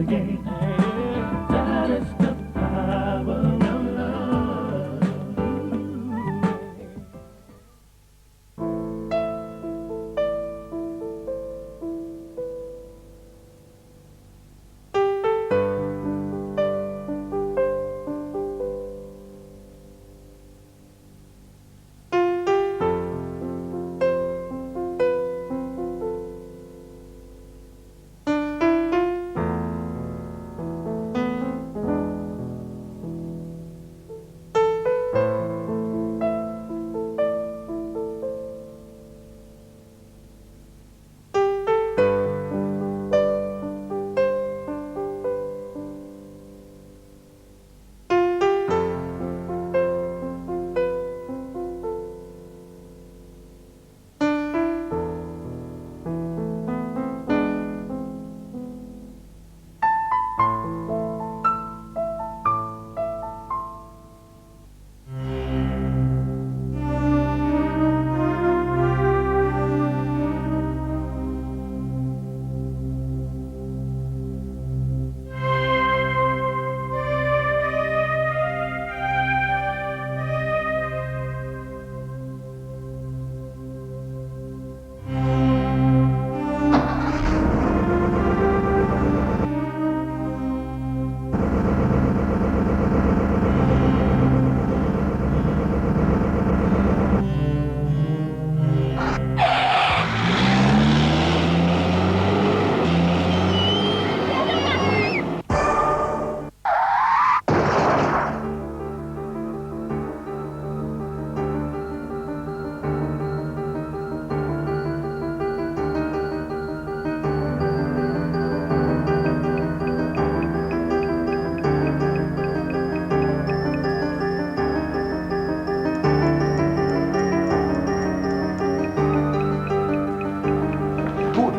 again. That is the power of love.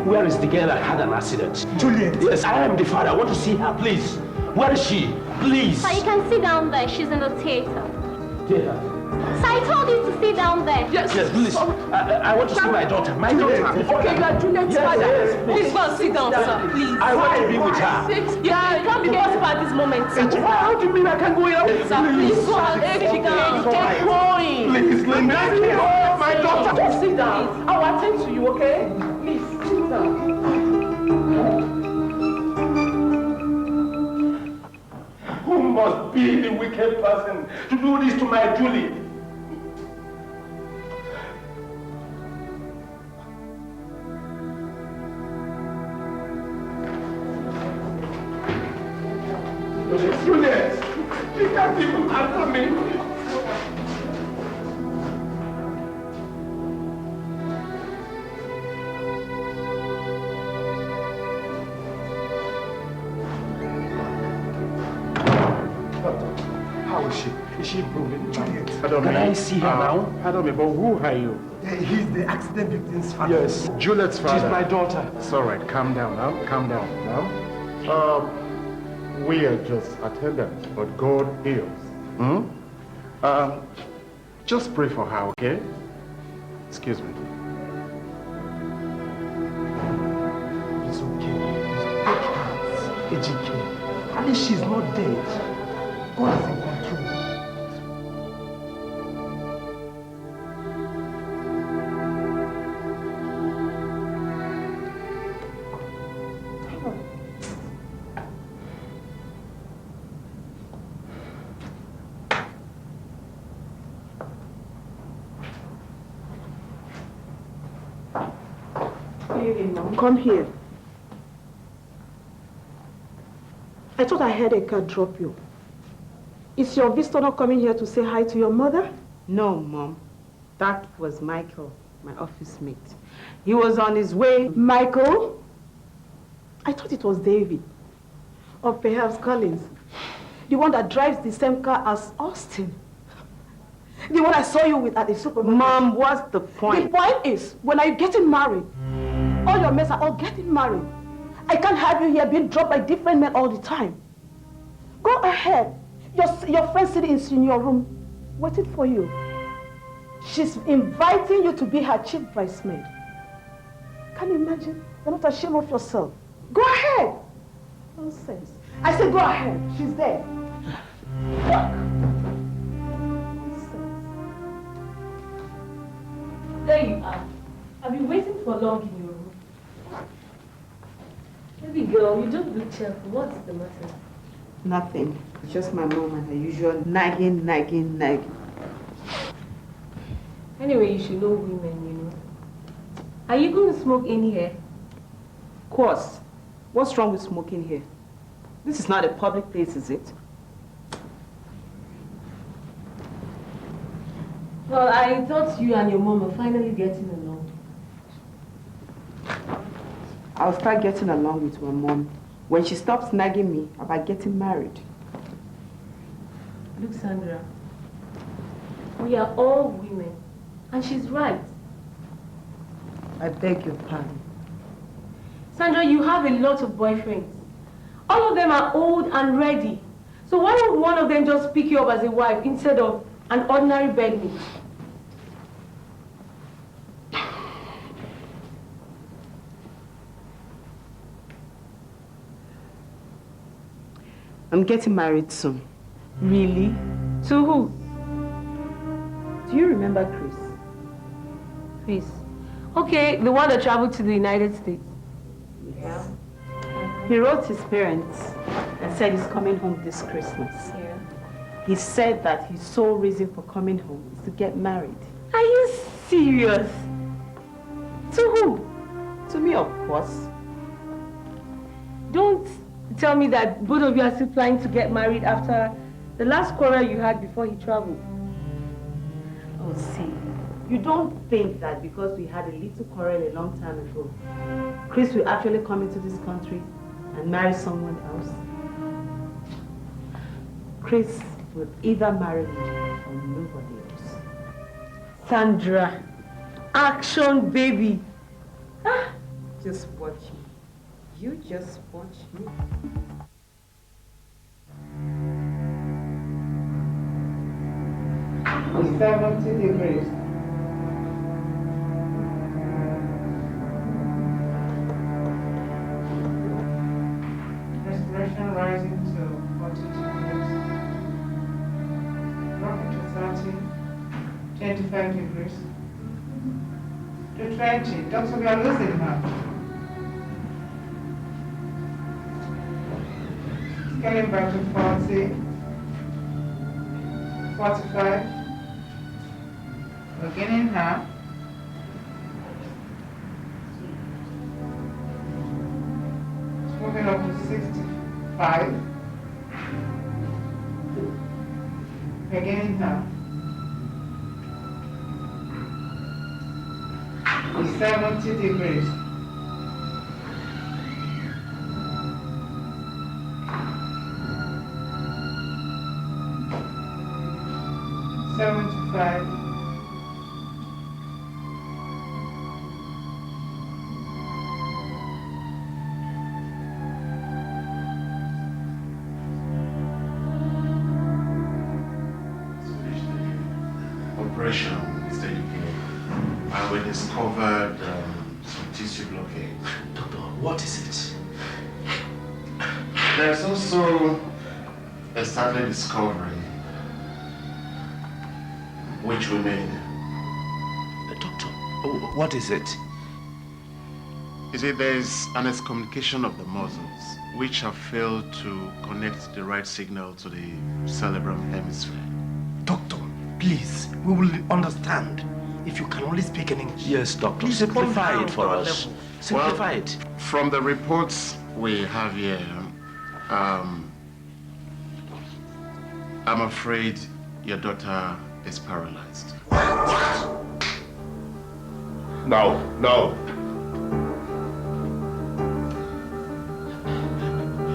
Where is the girl that had an accident? Juliet. Yes, I am the father. I want to see her, please. Where is she? Please. Sir, you can sit down there. She's in the theater. Theater? Sir, I told you to sit down there. Yes, please. I want to see my daughter. My daughter. Okay, you are Juliet's father. Yes, please go and sit down, sir. Please. I want to be with her. Yeah, it can't be possible at this moment. How do you mean I can go here? Sir, please go and sit down. Take going. Please, let me go. My daughter. Just sit down. I will attend to you, okay? Please, sit down. Who must be the wicked person to do this to my Julie? Juliet, she can't even answer me. Is she improving? Juliet. Can I see her now? Pardon me, but who are you? He's the accident victim's father. Yes, Juliet's father. She's my daughter. It's all right. Calm down now. Calm down now. We are just attendants, but God heals. Just pray for her, okay? Excuse me. It's okay. Take hands. At least she's not dead. God is in control. Come here. I thought I heard a car drop you. Is your visitor not coming here to say hi to your mother? No, Mom. That was Michael, my office mate. He was on his way. Michael? I thought it was David. Or perhaps Collins. The one that drives the same car as Austin. The one I saw you with at the supermarket. Mom, what's the point? The point is, when are you getting married? All your mates are all getting married. I can't have you here being dropped by different men all the time. Go ahead. Your friend sitting in your room, waiting for you. She's inviting you to be her chief bridesmaid. Can you imagine? You're not ashamed of yourself. Go ahead. Nonsense. I said go ahead. She's there. There you are. I've been waiting for long in your room. Baby girl, you don't look cheerful. What's the matter? Nothing. It's just my mom and her usual nagging. Anyway, you should know women, you know. Are you going to smoke in here? Of course. What's wrong with smoking here? This is not a public place, is it? Well, I thought you and your mom were finally getting along. I'll start getting along with my mom when she stops nagging me about getting married. Look, Sandra, we are all women, and she's right. I beg your pardon. Sandra, you have a lot of boyfriends. All of them are old and ready. So why don't one of them just pick you up as a wife instead of an ordinary bedmate? I'm getting married soon. Really? To who? Do you remember Chris? Chris. Okay, the one that traveled to the United States. Yeah. He wrote his parents and said he's coming home this Christmas. Yeah. He said that his sole reason for coming home is to get married. Are you serious? To who? To me, of course. Don't tell me that both of you are still planning to get married after the last quarrel you had before he traveled. Oh, see, you don't think that because we had a little quarrel a long time ago, Chris will actually come into this country and marry someone else? Chris will either marry me or nobody else. Sandra, action baby. Ah. Just watch me. You just watch me. 70 degrees. Respiration rising to 42 degrees. Dropping to 30, 25 degrees. To 20. Doctor, we are losing her. Getting back to 40, 45, we're getting her. It's moving up to 65, we're getting her. 70 degrees. Operation, Mr. UK. And we discovered some tissue blockage. Doctor, what is it? There's also a startling discovery which we made. Doctor, what is it? You see, there's an excommunication of the muscles which have failed to connect the right signal to the cerebral hemisphere. Doctor, please, we will understand. If you can only speak in English. Yes, doctor. Please simplify it for us. Simplify it. From the reports we have here, I'm afraid your daughter is paralyzed. No.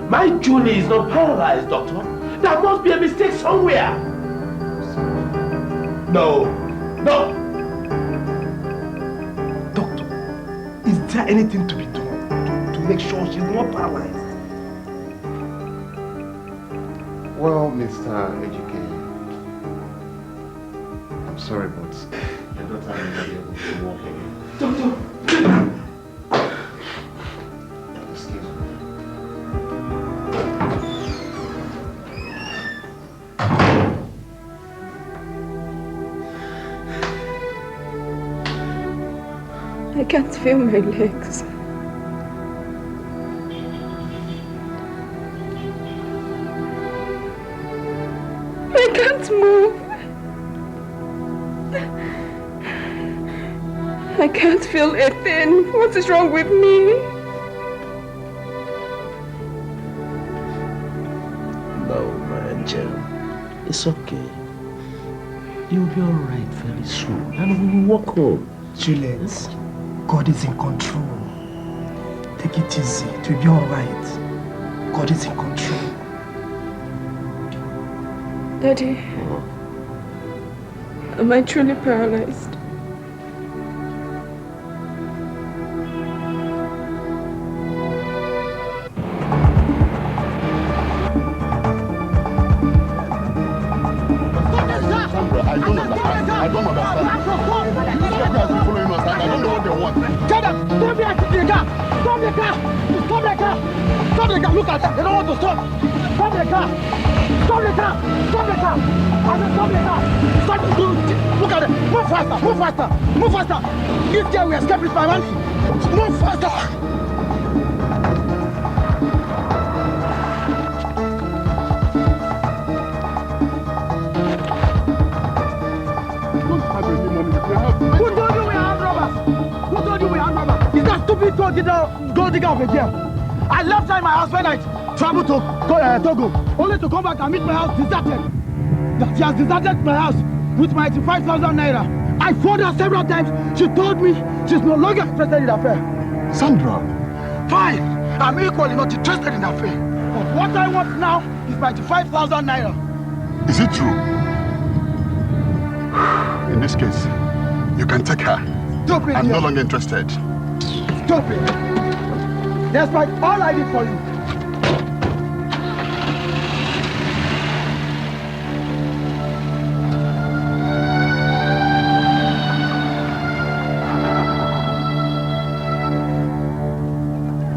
My Julie is not paralyzed, doctor. There must be a mistake somewhere. No. Doctor, is there anything to be done to make sure she's not paralyzed? Well, Mr. EJK, I'm sorry, but your daughter may not be able to walk again. Doctor! Excuse me. I can't feel my legs. I can't move. I can't feel a thing. What is wrong with me? No, my angel. It's okay. You'll be alright very soon. And we'll walk home. Juliet, God is in control. Take it easy. It will be alright. God is in control. Daddy, am I truly paralyzed? Look at that. They don't want to stop. Stop the car. Stop the car. Stop the car. I said stop the car. Stop the car. Look at it. Move faster. Move faster. Move faster. This guy will escape with my money. Move faster. Who told you we have robbers? Who told you we have robbers? Is that stupid gold digger over here? I left her in my house when I traveled to Togo, only to come back and meet my house deserted. That she has deserted my house with my 85,000 naira. I phoned her several times. She told me she's no longer interested in the affair. Sandra. Fine. I'm equally not interested in the affair. But what I want now is my 85,000 naira. Is it true? In this case, you can take her. Stop it. I'm no longer interested. Stop it. Despite all I did for you.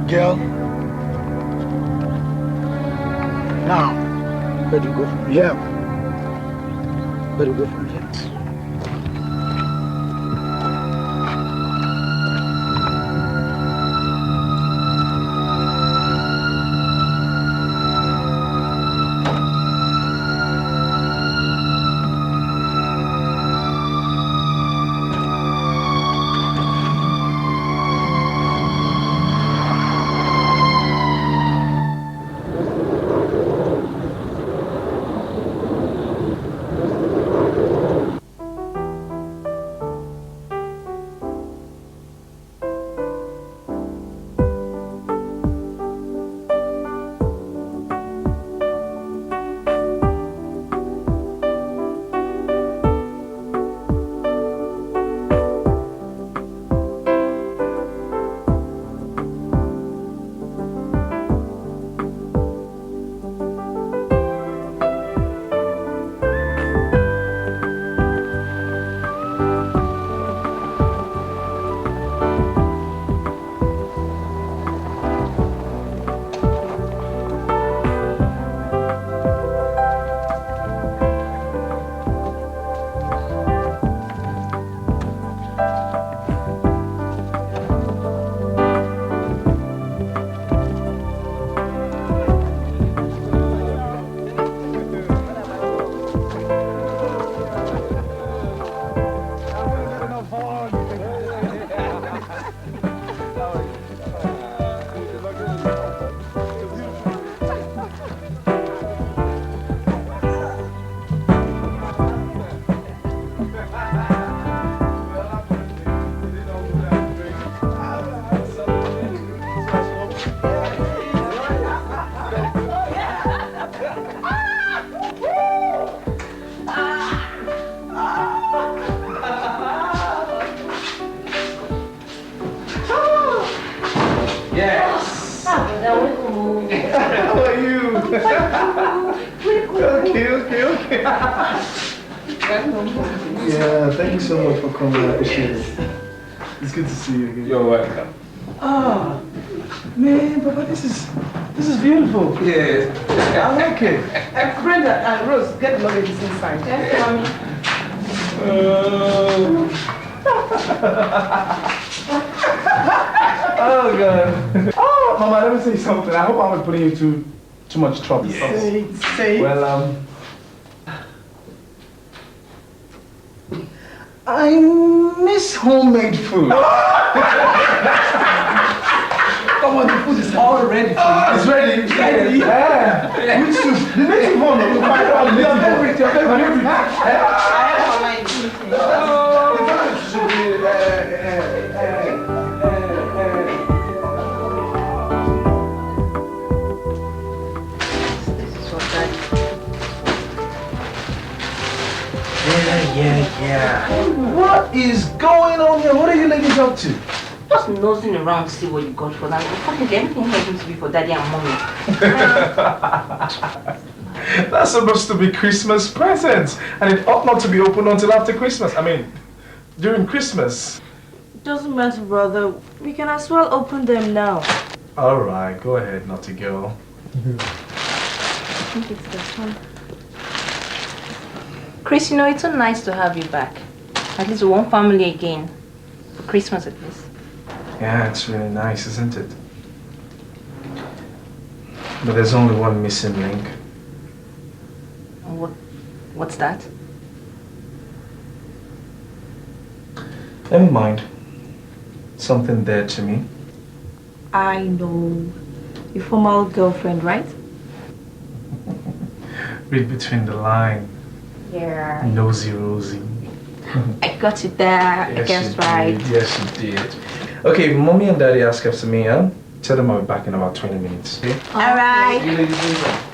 Girl. Now, where do you go from here? Where do you go from here? Yeah, thank you so much for coming. I appreciate it. It's good to see you again. You're welcome. Ah, man, Papa, this is beautiful. Yeah. I like it. Brenda and Rose, get the luggage inside. Yes, mommy. Oh, God. Oh, Mama, let me say something. I hope I'm not putting you too much trouble. Say. Well, I miss homemade food. Come on, the food is all ready for you. It's ready. It's ready. Yeah. Which soup? The native one. You find out the native one. Your favorite. Yeah. What is going on here? What are you ladies up to? Just nosing around to see what you got for that. Fucking everything here seems to be for daddy and mommy. That's supposed to be Christmas presents, and it ought not to be opened until after Christmas. I mean, during Christmas. Doesn't matter, brother. We can as well open them now. All right, go ahead, naughty girl. I think it's this one. Chris, you know, it's so nice to have you back. At least one family again. For Christmas, at least. Yeah, it's really nice, isn't it? But there's only one missing link. What's that? Never mind. Something there to me. I know. Your former girlfriend, right? Read between the lines. Yeah. Nosy Rosie. I got it there. Yes, I guess you right. did. Yes, you did. Okay, mommy and daddy ask after me, huh? Tell them I'll be back in about 20 minutes. Okay? All right. You ladies later.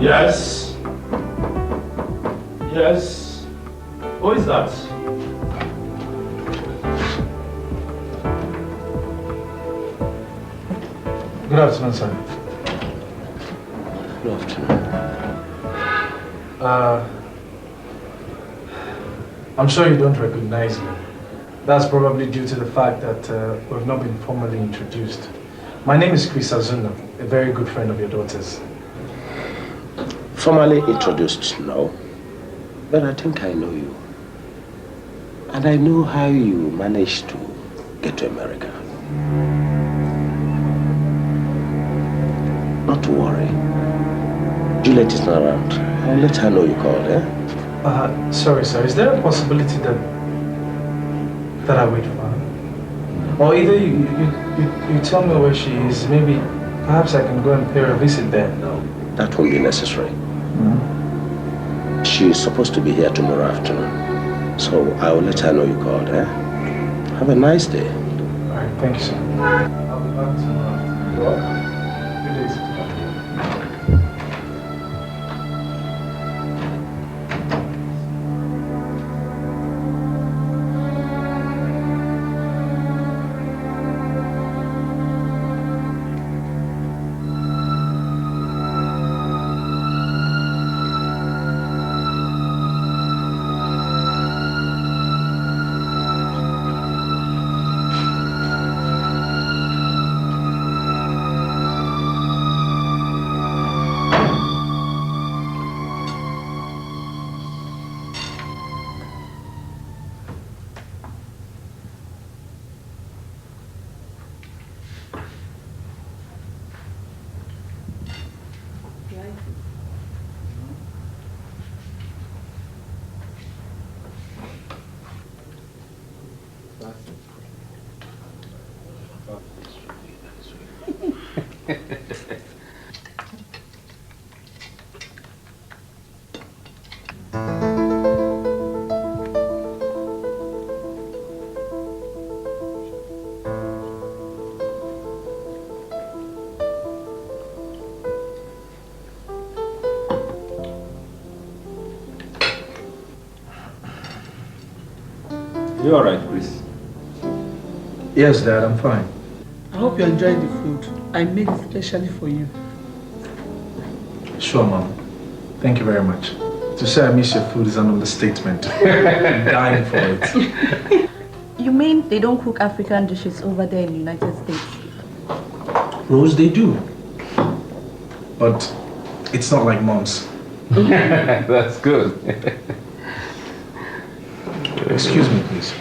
Yes. Yes. Who is that? Good afternoon, sir. Good afternoon. I'm sure you don't recognize me. That's probably due to the fact that we've not been formally introduced. My name is Chris Azuna, a very good friend of your daughter's. Formally introduced, no. But I think I know you. And I know how you managed to get to America. Not to worry. Juliet is not around. I'll let her know you called, eh? Sorry, sir. Is there a possibility that I wait for her? Or either you tell me where she is, maybe perhaps I can go and pay her a visit there. No, that won't be necessary. She's supposed to be here tomorrow afternoon. So I will let her know you called, eh? Have a nice day. All right, thank you, sir. I'll be back tomorrow. You're welcome. Good day, sir. You all right, Chris? Yes, Dad, I'm fine. I hope you're enjoying the food. I made it especially for you. Sure, Mom. Thank you very much. To say I miss your food is an understatement. I'm dying for it. You mean they don't cook African dishes over there in the United States? Rose, they do. But it's not like Mom's. That's good. Excuse me, please.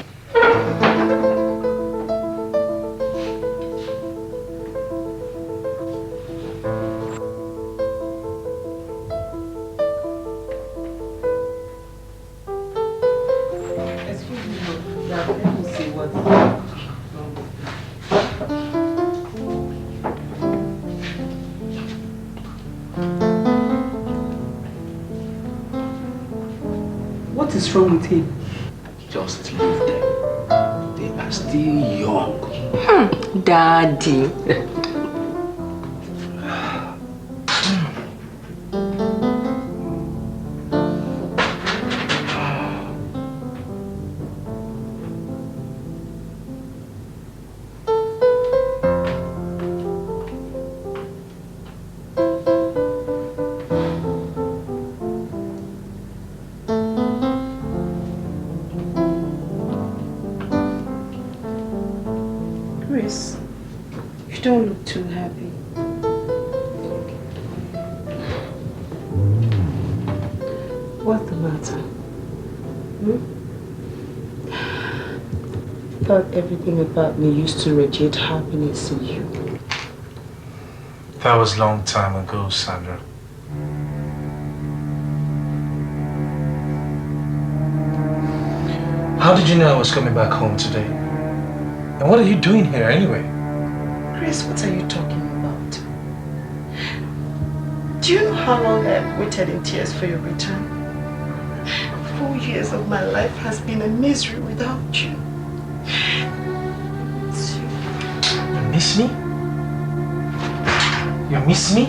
What is wrong with him? Just leave them. They are still young. Daddy. Chris, you don't look too happy. What's the matter? Thought everything about me used to radiate happiness in you. That was a long time ago, Sandra. How did you know I was coming back home today? And what are you doing here anyway? Chris, what are you talking about? Do you know how long I've waited in tears for your return? 4 years of my life has been a misery without you. You miss me? You miss me?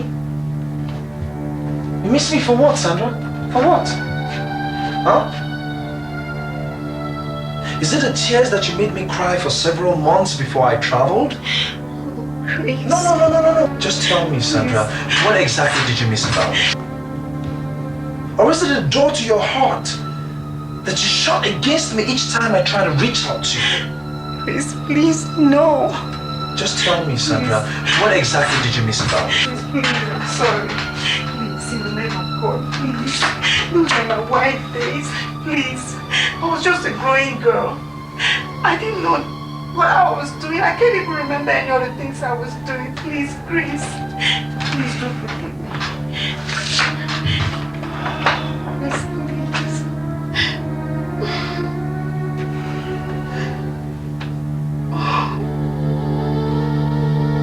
You miss me for what, Sandra? For what? Huh? Is it the tears that you made me cry for several months before I traveled? Chris. No. Just tell me, Sandra, what exactly did you miss about me? Or is it a door to your heart that you shut against me each time I try to reach out to you? Chris, please, no. Just tell me, Sandra, what exactly did you miss about me? Please, I'm sorry. Please, in the name of God, please. Look at my white face, please. I was just a growing girl. I didn't know what I was doing. I can't even remember any of the things I was doing. Please, Chris. Please don't forgive me.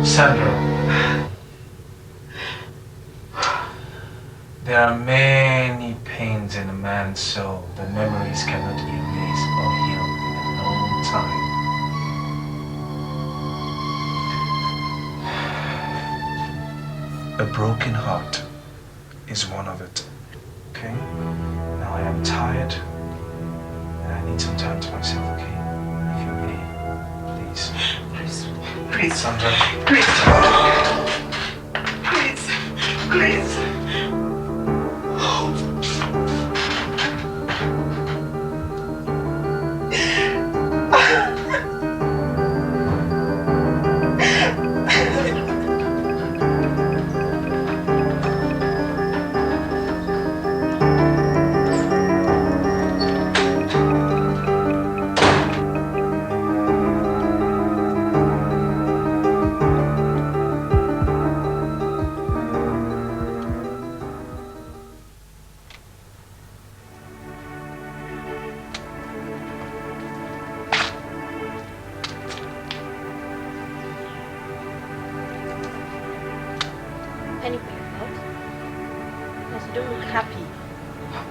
Sandra, there are many pains in a man's soul that memories cannot erase or heal in a long time. A broken heart is one of it, okay? Now I am tired and I need some time to myself, okay? If you may, please. Please. Sandra. Please. Please.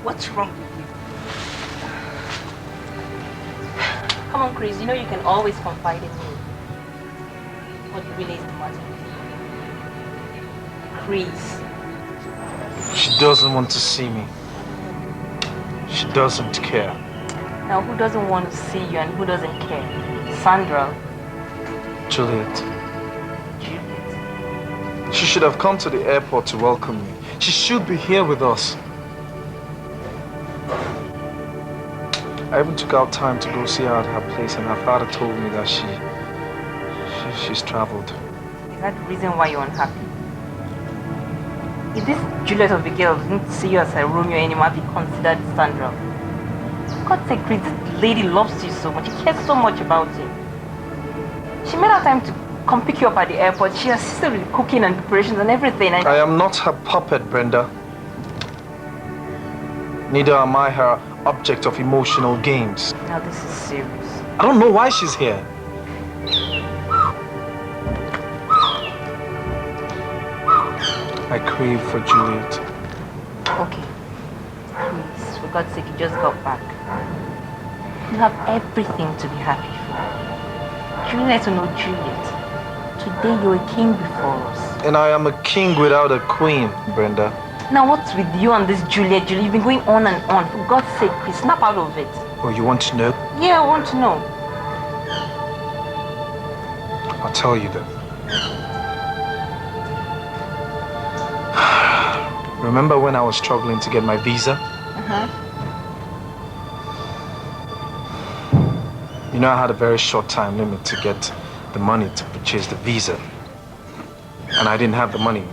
What's wrong with you? Come on, Chris, you know you can always confide in me. What really is the matter with you? Chris. She doesn't want to see me. She doesn't care. Now, who doesn't want to see you and who doesn't care? Sandra. Juliet. She should have come to the airport to welcome me. She should be here with us. I even took out time to go see her at her place, and her father told me that she's traveled. Is that the reason why you're unhappy? If this Juliet of a girl didn't see you as a Romeo anymore, have you considered Sandra? For God's sake, Chris, this lady loves you so much. She cares so much about you. She made her time to come pick you up at the airport. She assisted with cooking and preparations and everything. I am not her puppet, Brenda. Neither am I her object of emotional games. Now this is serious. I don't know why she's here. I crave for Juliet. Okay. Please, for God's sake, you just got back. You have everything to be happy for. Juliet will know Juliet. Today you're a king before us. And I am a king without a queen, Brenda. Now what's with you and this Juliet? You've been going on and on. For God's sake, Chris, snap out of it. Oh, you want to know? Yeah, I want to know. I'll tell you then. Remember when I was struggling to get my visa? You know, I had a very short time limit to get the money to purchase the visa. And I didn't have the money.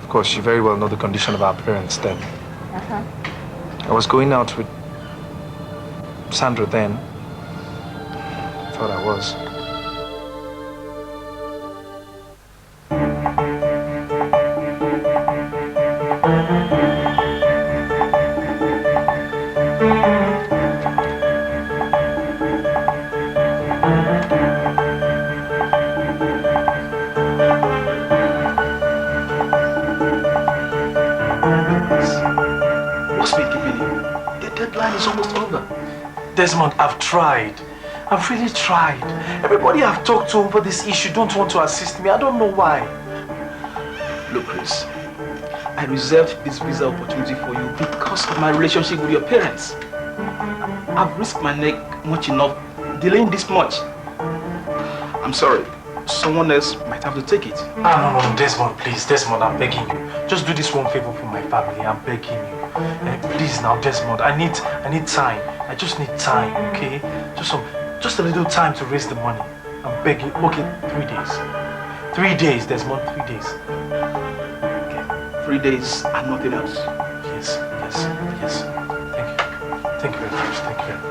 Of course, you very well know the condition of our parents then. I was going out with Sandra then. Thought I was. Desmond, I've tried. I've really tried. Everybody I've talked to over this issue don't want to assist me. I don't know why. Look, Chris, I reserved this visa opportunity for you because of my relationship with your parents. I've risked my neck much enough delaying this much. I'm sorry. Someone else might have to take it. No, Desmond, please. Desmond, I'm begging you. Just do this one favor for my family. I'm begging you. Please now, Desmond. I need time. I just need time, okay? Just a little time to raise the money. I'm begging. Okay, 3 days. 3 days, Desmond. 3 days. Okay. 3 days and nothing else. Yes. Thank you. Thank you very much. Thank you very much.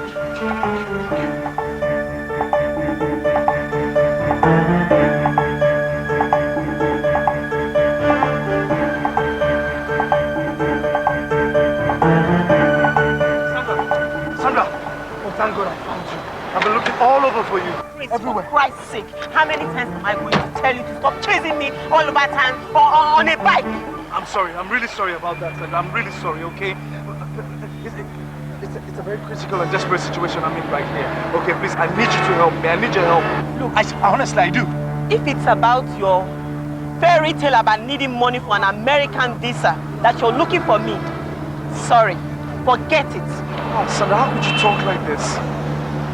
Thank God I found you. I've been looking all over for you. Chris, everywhere. For Christ's sake, how many times am I going to tell you to stop chasing me all over town or on a bike? I'm sorry. I'm really sorry about that, Sandra. I'm really sorry, okay? It's a very critical and desperate situation I'm in right here. Okay, please, I need you to help me. I need your help. Look, honestly, I do. If it's about your fairy tale about needing money for an American visa that you're looking for me, sorry, forget it. Oh, Sandra, how could you talk like this?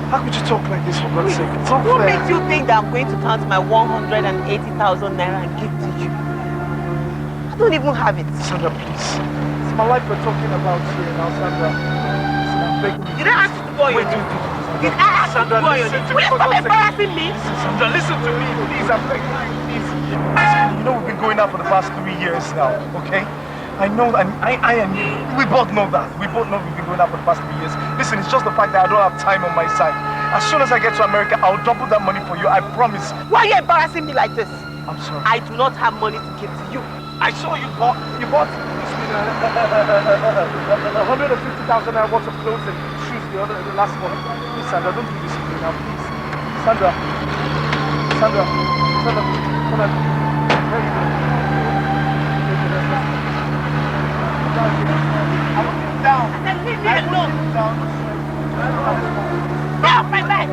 How could you talk like this, for God's sake? It's not What fair. makes you think that I'm going to count my 180,000 naira and give to you? I don't even have it. Sandra, please. It's my life we're talking about here now, Sandra. I'm begging you. Did I ask you to go on your Wait, knees? Did I ask you to go on your knees? Will you stop embarrassing me? Sandra, listen to me, please. I'm begging you, please. You know we've been going out for the past 3 years now, okay? I know, and I and you, we both know that. We both know we've been going out for the past 3 years. Listen, it's just the fact that I don't have time on my side. As soon as I get to America, I'll double that money for you, I promise. Why are you embarrassing me like this? I'm sorry. I do not have money to give to you. I saw you bought 150,000 naira worth of clothes and shoes the last month. Please, Sandra, don't do this to me now, please. Sandra, come on. Where are you going? I want you down. Then leave me alone. Get off my back.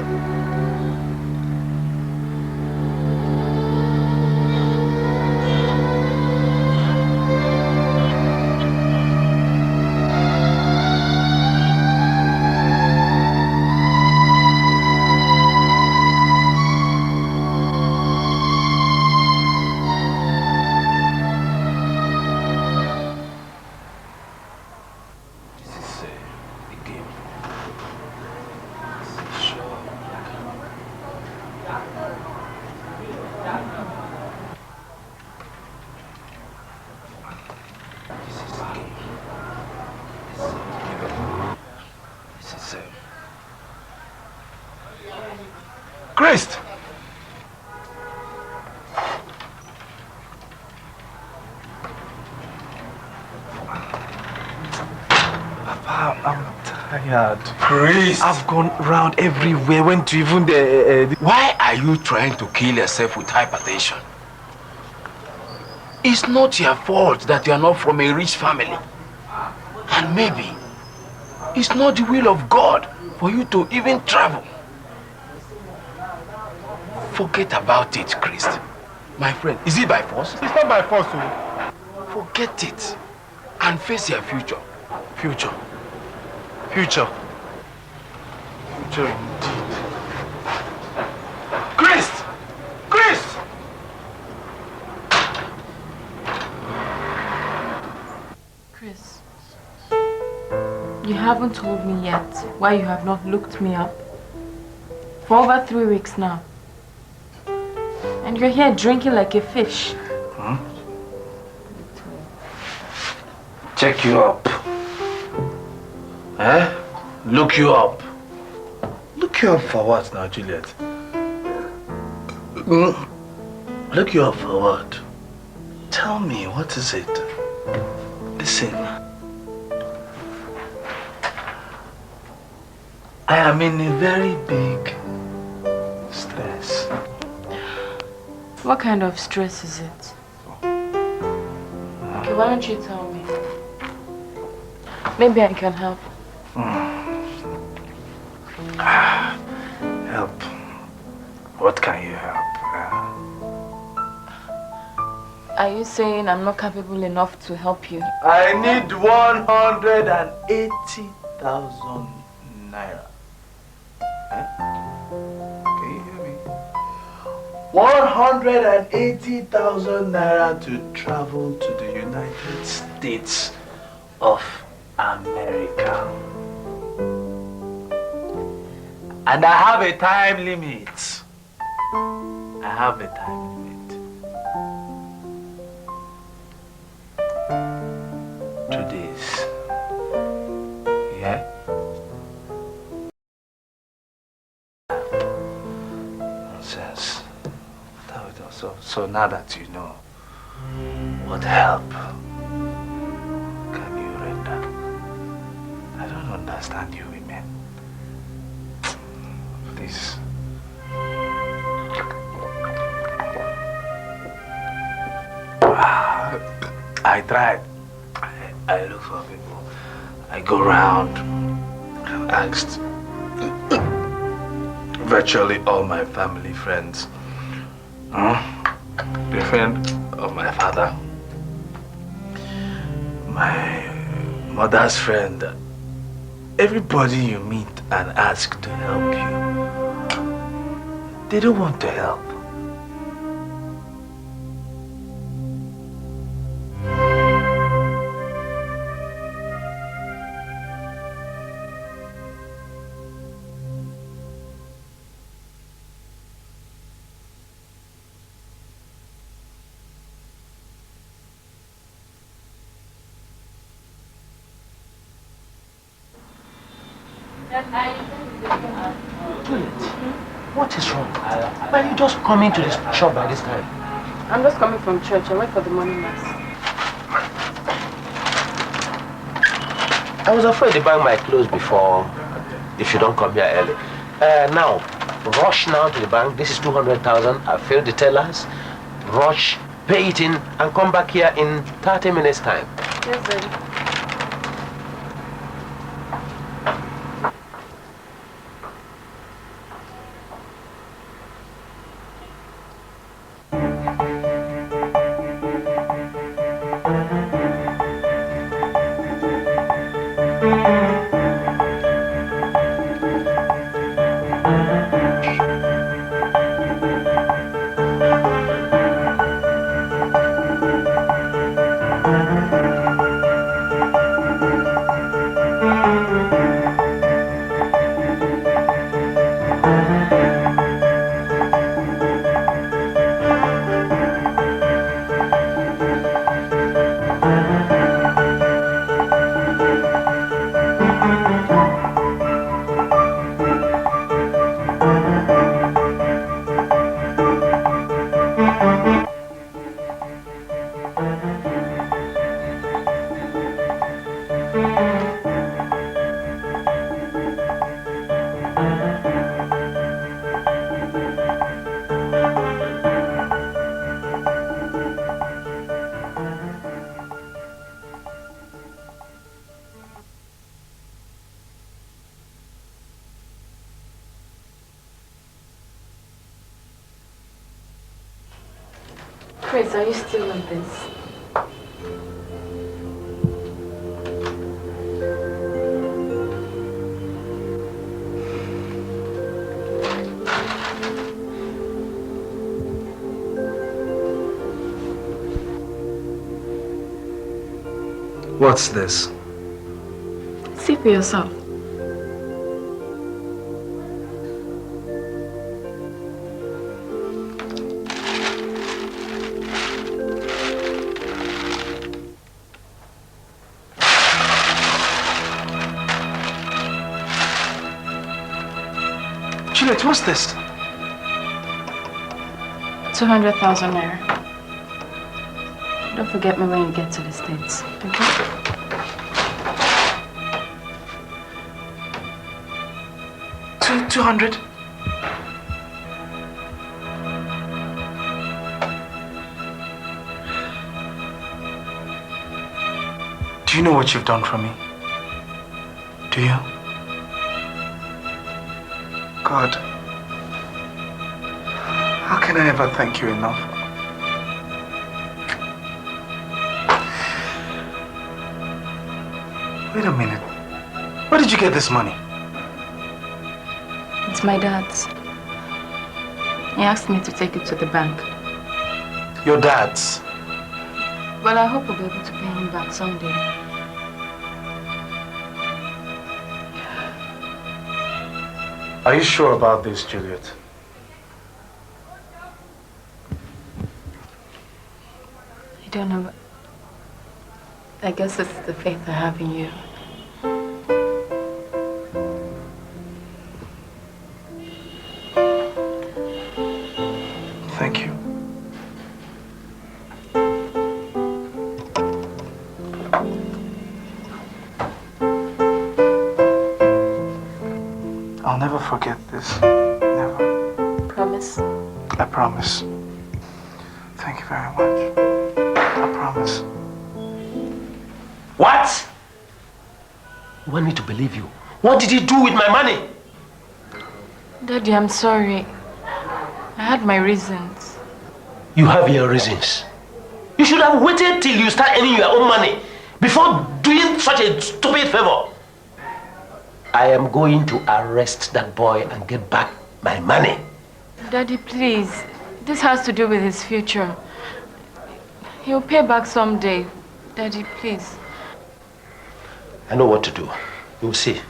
This is Christ! Papa, I'm tired. Christ! I've gone round everywhere, went to even the... Why are you trying to kill yourself with hypertension? It's not your fault that you are not from a rich family. And maybe it's not the will of God for you to even travel. Forget about it, Christ. My friend, is it by force? It's not by force, sir. Forget it and face your future. Future. Future. Future indeed. Christ! Christ! Chris, you haven't told me yet why you have not looked me up. For over 3 weeks now. And you're here drinking like a fish. Hmm? Check you up. Eh? Look you up. Look you up for what now, Juliet? Look you up for what? Tell me, what is it? Listen. I am in a very big stress. What kind of stress is it? Okay, why don't you tell me? Maybe I can help. Help. What can you help? Are you saying I'm not capable enough to help you? I need 180,000 naira. Can you hear me? 180,000 naira to travel to the United States of America. And I have a time limit. I have a time limit. 2 days. Yeah? Nonsense. So now that you know, what help can you render? I don't understand you women. Please. I tried. I look for people. I go around and asked virtually all my family friends. The friend of my father, my mother's friend, everybody you meet and ask to help you, they don't want to help. What is wrong? Why are you just coming to this shop by this time? I'm just coming from church. I wait for the morning mass. I was afraid the bank might close before, if you don't come here early. Now, rush now to the bank. This is 200,000. I filled the tellers. Rush, pay it in, and come back here in 30 minutes time. Yes, Daddy. Chris, are you still on this? What's this? See for yourself. Juliet, what's this? 200,000 naira. Don't forget me when you get to the States, okay? 200? Do you know what you've done for me? Do you? God, how can I ever thank you enough? Wait a minute. Where did you get this money? It's my dad's. He asked me to take it to the bank. Your dad's? Well, I hope we'll be able to pay him back someday. Are you sure about this, Juliet? I don't know, but I guess it's the faith I have in you. Thank you. I'll never forget this. Never. Promise? I promise. Thank you very much. I promise. What? You want me to believe you? What did you do with my money? Daddy, I'm sorry. I had my reasons. You have your reasons. You should have waited till you start earning your own money before doing such a stupid favor. I am going to arrest that boy and get back my money. Daddy, please. This has to do with his future. He'll pay back someday. Daddy, please. I know what to do. You'll see.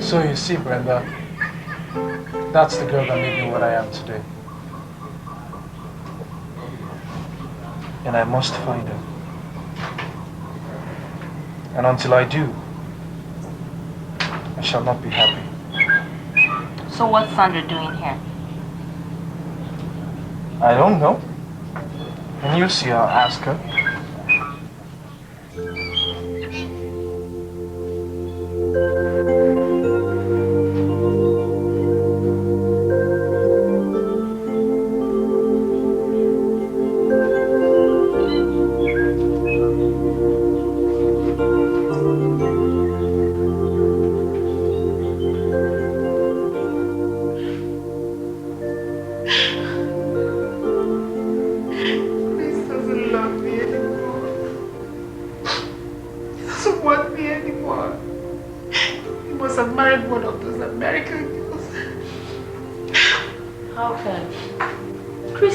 So you see, Brenda, that's the girl that made me what I am today. And I must find her. And until I do, I shall not be happy. So what's Sandra doing here? I don't know. When you see her, ask her.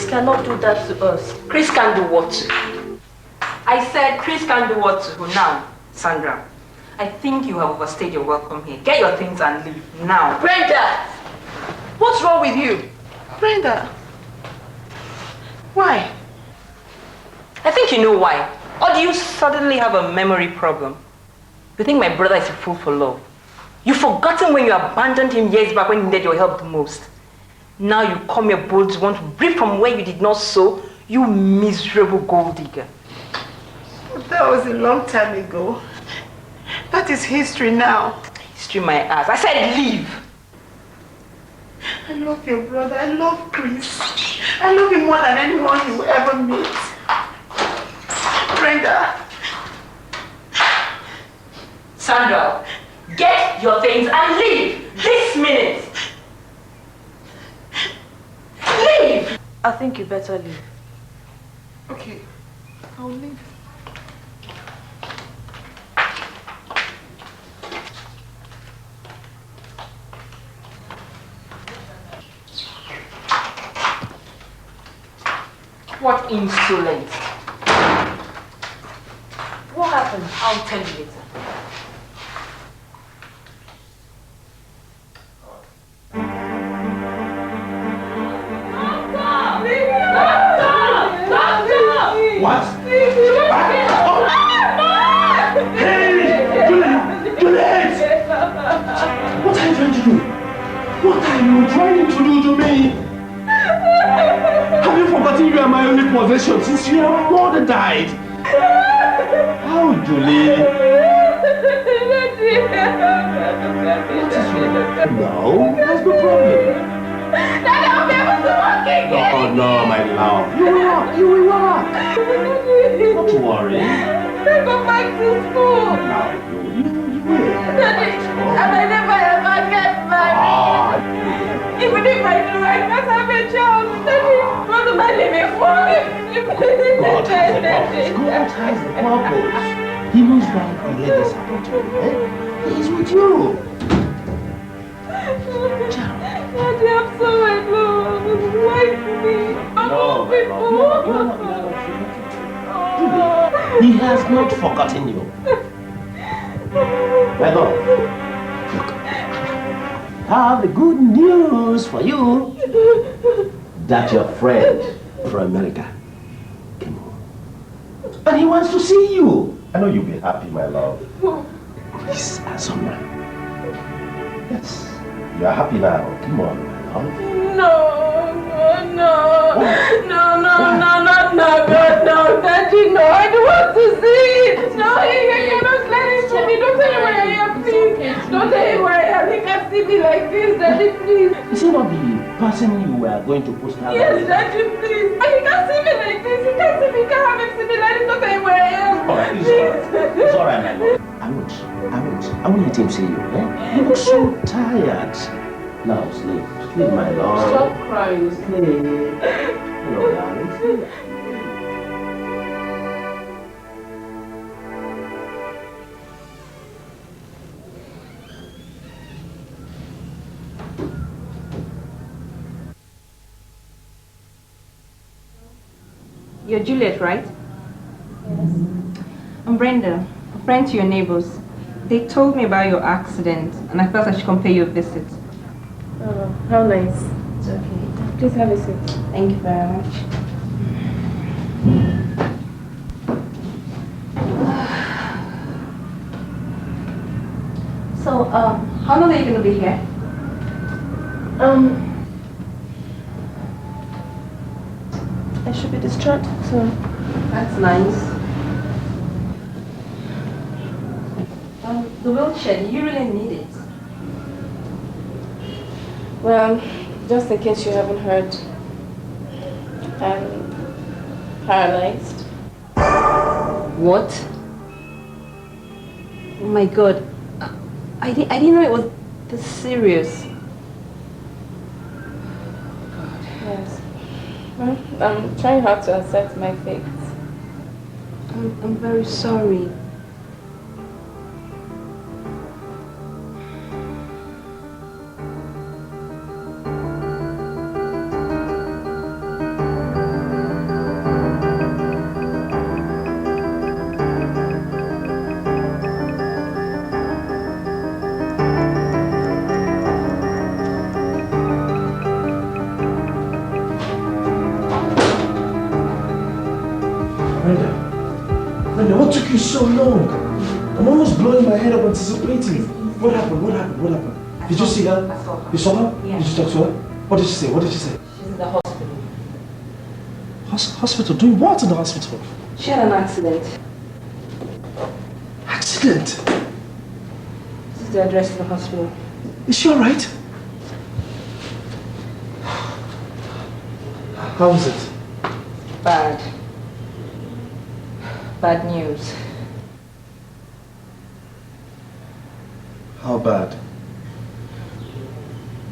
Cannot do that to us. Chris can do what? I said Chris can do what to who now? Sandra, I think you have overstayed your welcome here. Get your things and leave now. Brenda! What's wrong with you? Brenda! Why? I think you know why. Or do you suddenly have a memory problem? You think my brother is a fool for love? You've forgotten when you abandoned him years back when he needed your help the most. Now you come here bold to want to reap from where you did not sow, you miserable gold digger. That was a long time ago. That is history now. History my ass. I said leave. I love your brother. I love Chris. I love him more than anyone you will ever meet. Brenda. Sandra, get your things and leave this minute. Leave! I think you better leave. Okay, I'll leave. What insolence! What happened? I'll tell you later. What? Hey! Juliet! What are you trying to do? What are you trying to do to me? Have you forgotten you are my only possession since your mother died? How, Julie? What is wrong? No, that's no problem. Daddy, I'll be able to walk again. Oh no, my love. You will walk. You will walk. Not worry. Go back to school. Now, you will. Daddy, and I never ever get married. Even if I do, I can't have a child. Daddy, what am I living for? God has a purpose. God has a purpose. He knows why he let this happen to you. Eh? He is with you. Daddy, I'm so alone. Why me? No, Julie, he has not forgotten you. My love, look, I have the good news for you that your friend from America came home. And he wants to see you. I know you'll be happy, my love. He's handsome man. Yes, you are happy now. Come on, my love. No, Daddy, no, I don't want to see it. No, you cannot let it to me. Don't tell me where I am, please. Don't tell me where I am. He can't see me like this, Daddy, please. Is it not the person you were going to post out? Yes, Daddy, please. But he can't see me like this. He can't see me. He can't have him see me like this. Don't tell me where I am. Alright, it's alright, my love. I won't let him see you, eh? You look so tired. Now, sleep. Sleep, my love. Stop crying. Sleep. Hello, darling. Sleep. You're Juliet, right? Yes. I'm Brenda, a friend to your neighbors. They told me about your accident, and I felt I should come pay you a visit. Oh, how nice. It's okay. Please have a seat. Thank you very much. So, how long are you going to be here? I should be discharged soon. That's nice. The wheelchair, do you really need it? Well, just in case you haven't heard, I'm paralyzed. What? Oh my God. I didn't know it was this serious. Yes. Well, I'm trying hard to accept my fate. I'm very sorry. Brenda, what took you so long? I'm almost blowing my head up anticipating. What happened? What happened? What happened? Did you see her? I saw her. You saw her? Yeah. Did you talk to her? What did she say? What did she say? She's in the hospital. Hospital? Doing what in the hospital? She had an accident. Accident? This is the address of the hospital. Is she alright? How is it? Bad. Bad news. How bad?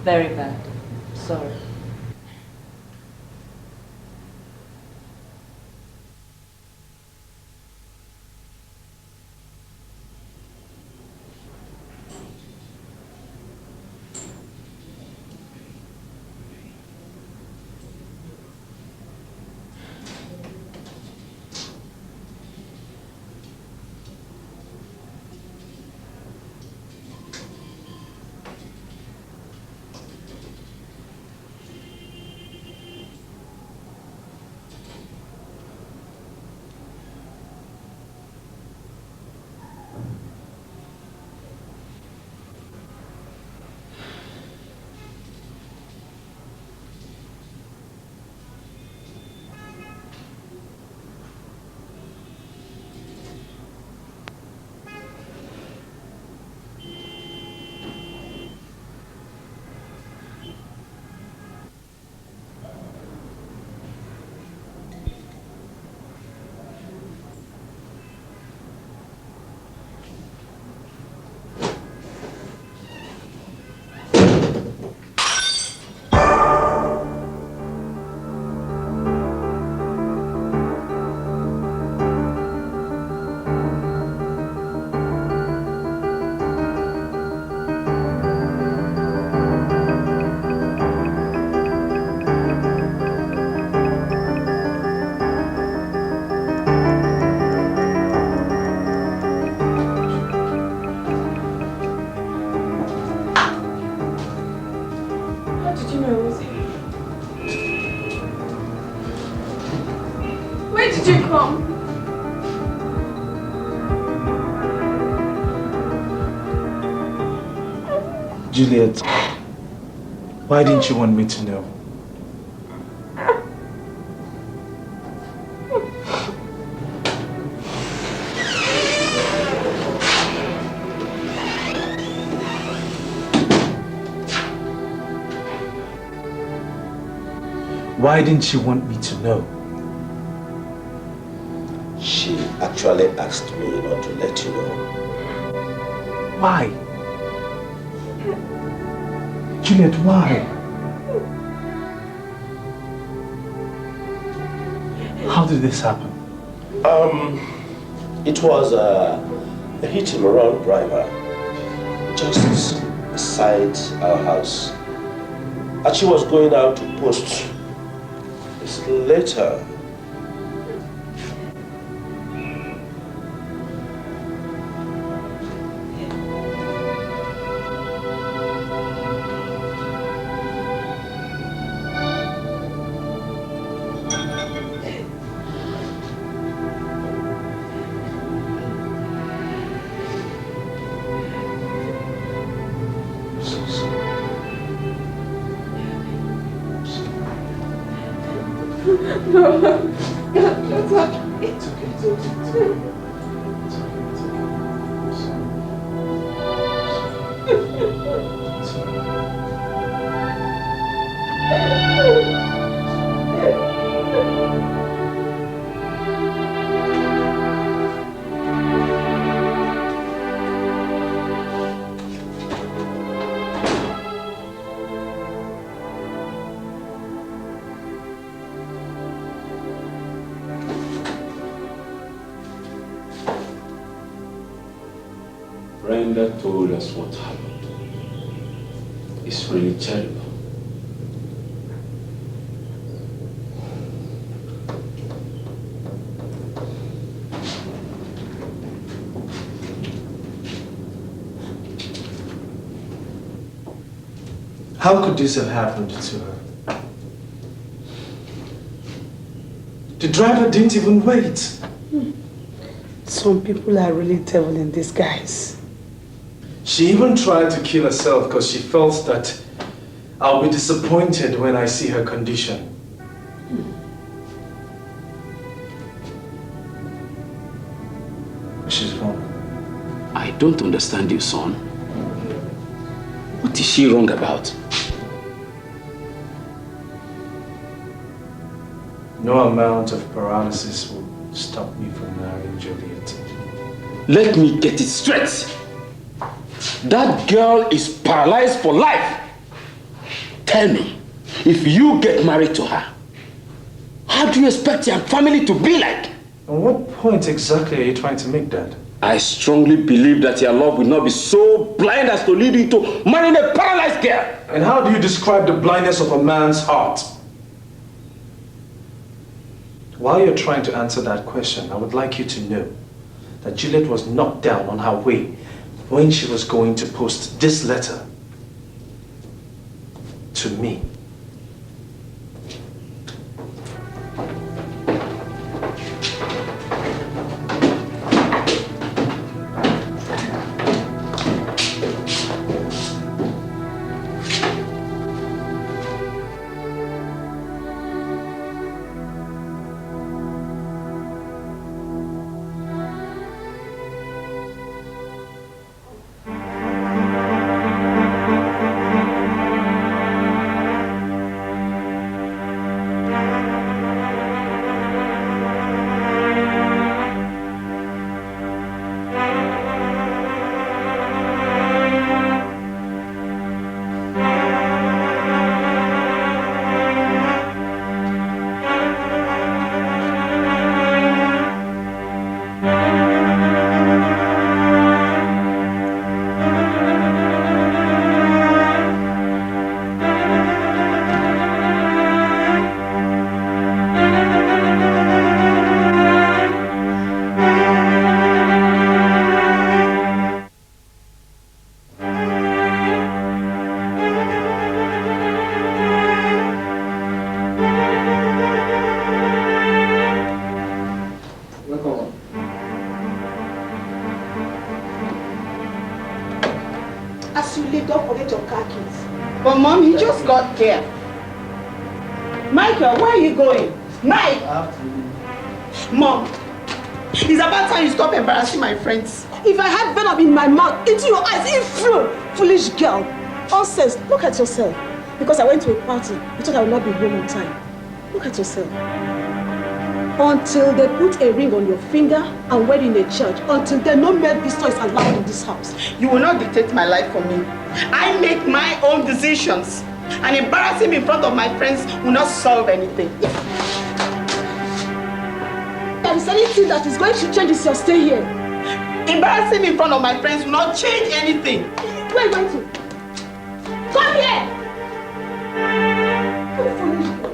Very bad. Sorry. Juliet, why didn't you want me to know? Why didn't you want me to know? She actually asked me not to let you know. Why? Juliet, why? How did this happen? It was a hit and run driver just beside our house. And she was going out to post this letter. Brenda told us what happened. It's really terrible. How could this have happened to her? The driver didn't even wait. Some people are really devil in disguise. She even tried to kill herself because she felt that I'll be disappointed when I see her condition. She's wrong. I don't understand you, son. What is she wrong about? No amount of paralysis will stop me from marrying Juliet. Let me get it straight. That girl is paralyzed for life. Tell me, if you get married to her, how do you expect your family to be like? At what point exactly are you trying to make that? I strongly believe that your love will not be so blind as to lead you to marrying a paralyzed girl. And how do you describe the blindness of a man's heart? While you're trying to answer that question, I would like you to know that Juliet was knocked down on her way when she was going to post this letter to me. Got here. Michael, where are you going? Mike! Mom, it's about time you stop embarrassing my friends. If I had venom in my mouth, into your eyes, you foolish girl. Nonsense, look at yourself. Because I went to a party, you thought I would not be home on time. Look at yourself. Until they put a ring on your finger and wed in a church, until they no male visitor is allowed in this house. You will not dictate my life for me. I make my own decisions. And embarrassing me in front of my friends will not solve anything. If there is anything that is going to change is your stay here. Embarrassing me in front of my friends will not change anything. Where are you going to? Come here! You foolish girl.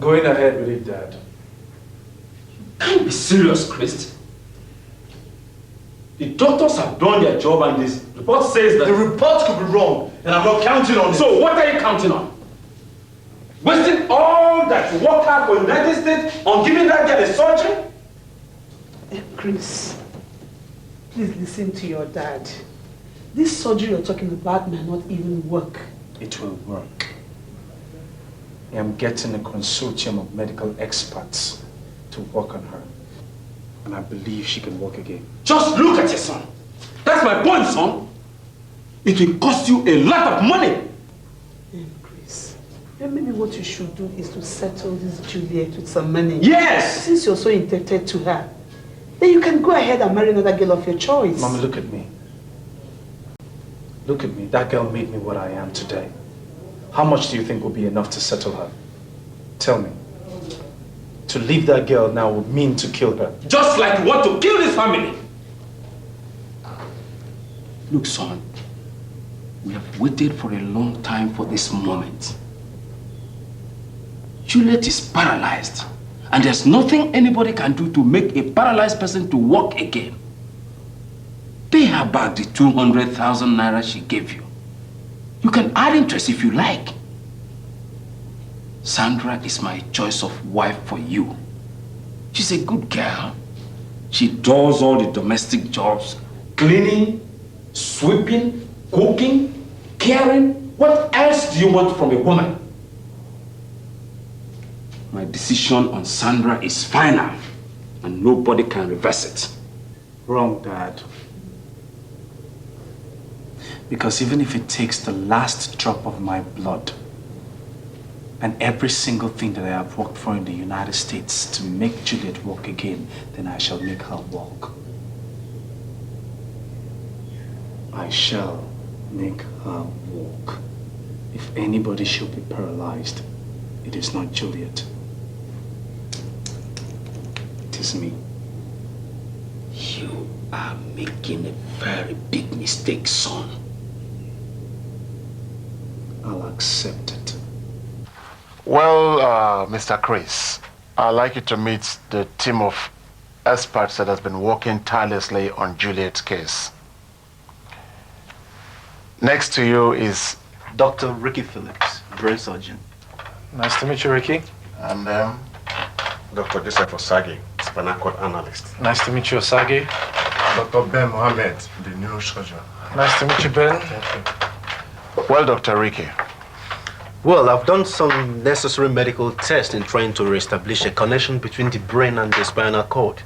Going ahead with it, Dad. Can't be serious, Chris. The doctors have done their job and this report says that... The report could be wrong and I'm not counting on it. So what are you counting on? Wasting all that work hard for United States on giving that girl a surgery? Chris, please listen to your dad. This surgery you're talking about may not even work. It will work. I am getting a consortium of medical experts to work on her. And I believe she can walk again. Just look at your son. That's my point, son. It will cost you a lot of money. Chris, maybe what you should do is to settle this Juliet with some money. Yes! Since you're so indebted to her, then you can go ahead and marry another girl of your choice. Mama, look at me. Look at me. That girl made me what I am today. How much do you think will be enough to settle her? Tell me. To leave that girl now would mean to kill her. Just like you want to kill this family. Look, son. We have waited for a long time for this moment. Juliet is paralyzed. And there's nothing anybody can do to make a paralyzed person to walk again. Pay her back the 200,000 naira she gave you. You can add interest if you like. Sandra is my choice of wife for you. She's a good girl. She does all the domestic jobs. Cleaning, sweeping, cooking, caring. What else do you want from a woman? My decision on Sandra is final, and nobody can reverse it. Wrong, Dad. Because even if it takes the last drop of my blood and every single thing that I have worked for in the United States to make Juliet walk again, then I shall make her walk. I shall make her walk. If anybody should be paralyzed, it is not Juliet. It is me. You are making a very big mistake, son. I'll accept it. Well, Mr. Chris, I'd like you to meet the team of experts that has been working tirelessly on Juliet's case. Next to you is Dr. Ricky Phillips, brain surgeon. Nice to meet you, Ricky. And Dr. Joseph Osagi, spinal cord analyst. Nice to meet you, Osagi. Dr. Ben Mohammed, the neurosurgeon. Nice to meet you, Ben. Thank you. Well, Dr. Ricky. Well, I've done some necessary medical tests in trying to reestablish a connection between the brain and the spinal cord.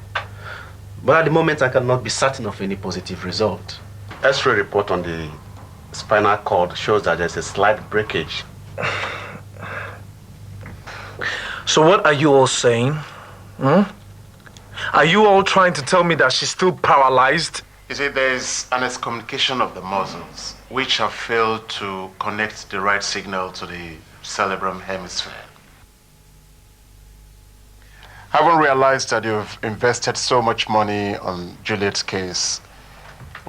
But at the moment, I cannot be certain of any positive result. X-ray report on the spinal cord shows that there's a slight breakage. So what are you all saying? Are you all trying to tell me that she's still paralyzed? You see, there's an excommunication of the muscles, which have failed to connect the right signal to the cerebrum hemisphere. Having realized that you've invested so much money on Juliet's case,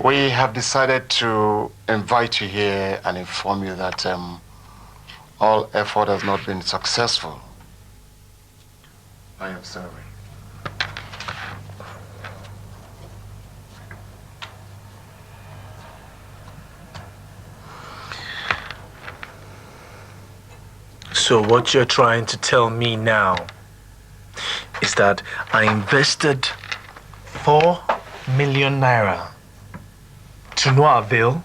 we have decided to invite you here and inform you that all effort has not been successful. I am sorry. So what you're trying to tell me now is that I invested 4 million naira to no avail?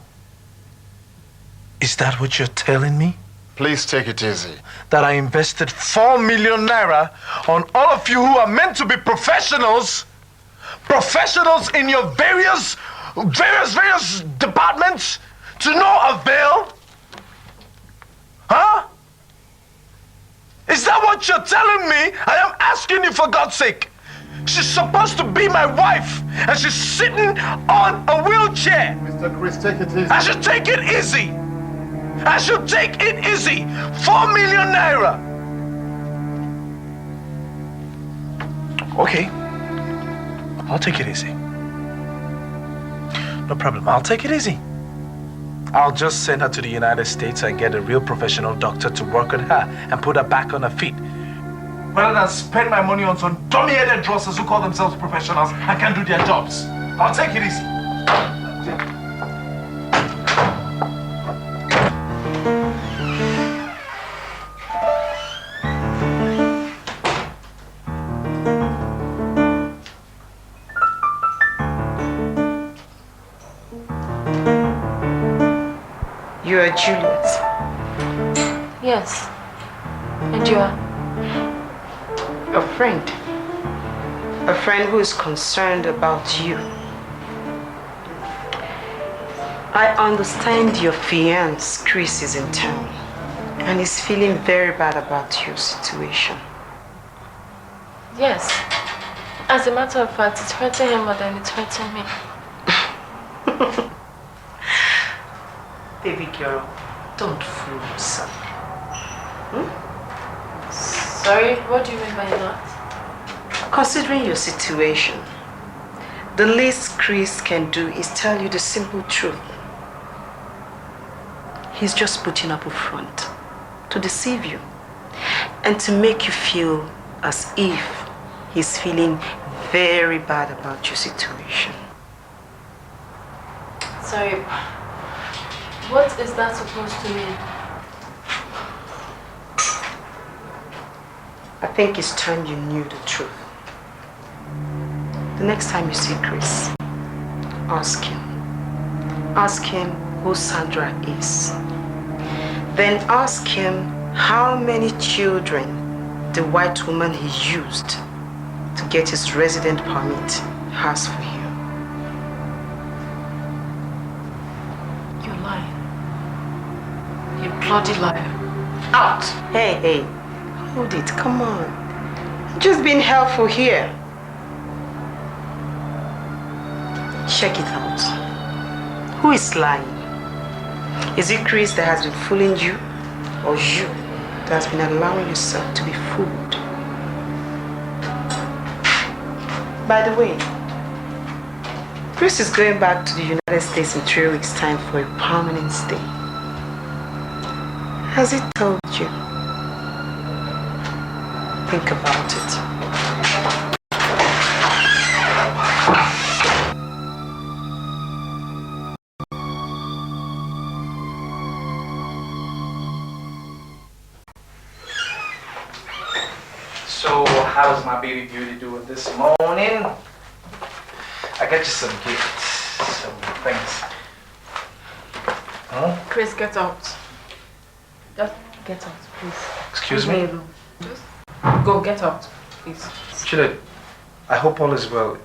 Is that what you're telling me? Please take it easy. That I invested 4 million naira on all of you who are meant to be professionals? Professionals in your various departments to no avail? Huh? Is that what you're telling me? I am asking you for God's sake. She's supposed to be my wife, and she's sitting on a wheelchair. Mr. Chris, take it easy. I should take it easy. I should take it easy. 4 million naira. Okay. I'll take it easy. No problem. I'll take it easy. I'll just send her to the United States and get a real professional doctor to work on her and put her back on her feet. Rather than spend my money on some dummy-headed drossers who call themselves professionals and can't do their jobs. I'll take it easy. You are Juliet. Yes. And you are? A friend. A friend who is concerned about you. I understand your fiancé, Chris, is in town and is feeling very bad about your situation. Yes. As a matter of fact, it's hurting him more than it's hurting me. Baby girl, don't fool yourself. Sorry, what do you mean by that? Considering your situation, the least Chris can do is tell you the simple truth. He's just putting up a front to deceive you and to make you feel as if he's feeling very bad about your situation. Sorry. What is that supposed to mean? I think it's time you knew the truth. The next time you see Chris, ask him. Ask him who Sandra is. Then ask him how many children the white woman he used to get his resident permit has for you. You're lying. You bloody liar. Out! Hey, hold it, come on. I'm just being helpful here. Check it out. Who is lying? Is it Chris that has been fooling you? Or you that has been allowing yourself to be fooled? By the way, Chris is going back to the United States in 3 weeks' time for a permanent stay. Has he told you? Think about it. So, how's my baby beauty doing this morning? I got you some gifts, some things. Huh? Chris, get out. Just get out, please. Excuse Leave me? alone. Just go, get out, please. Juliet, I hope all is well.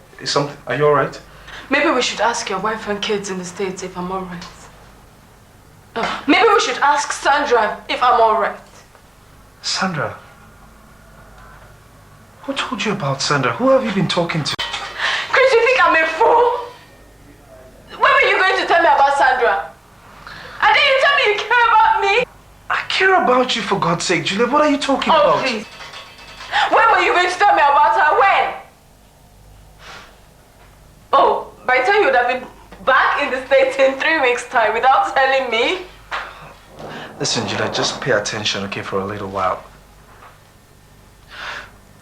Are you alright? Maybe we should ask your wife and kids in the States if I'm alright. Maybe we should ask Sandra if I'm alright. Sandra? Who told you about Sandra? Who have you been talking to? Chris, you think I'm a fool? When were you going to tell me about Sandra? And then you tell me you care about me? I care about you, for God's sake. Juliet, what are you talking about? Oh, please. When were you going to tell me about her? When? Oh, by the time you would have been back in the States in 3 weeks' time without telling me? Listen, Juliet, just pay attention, okay, for a little while.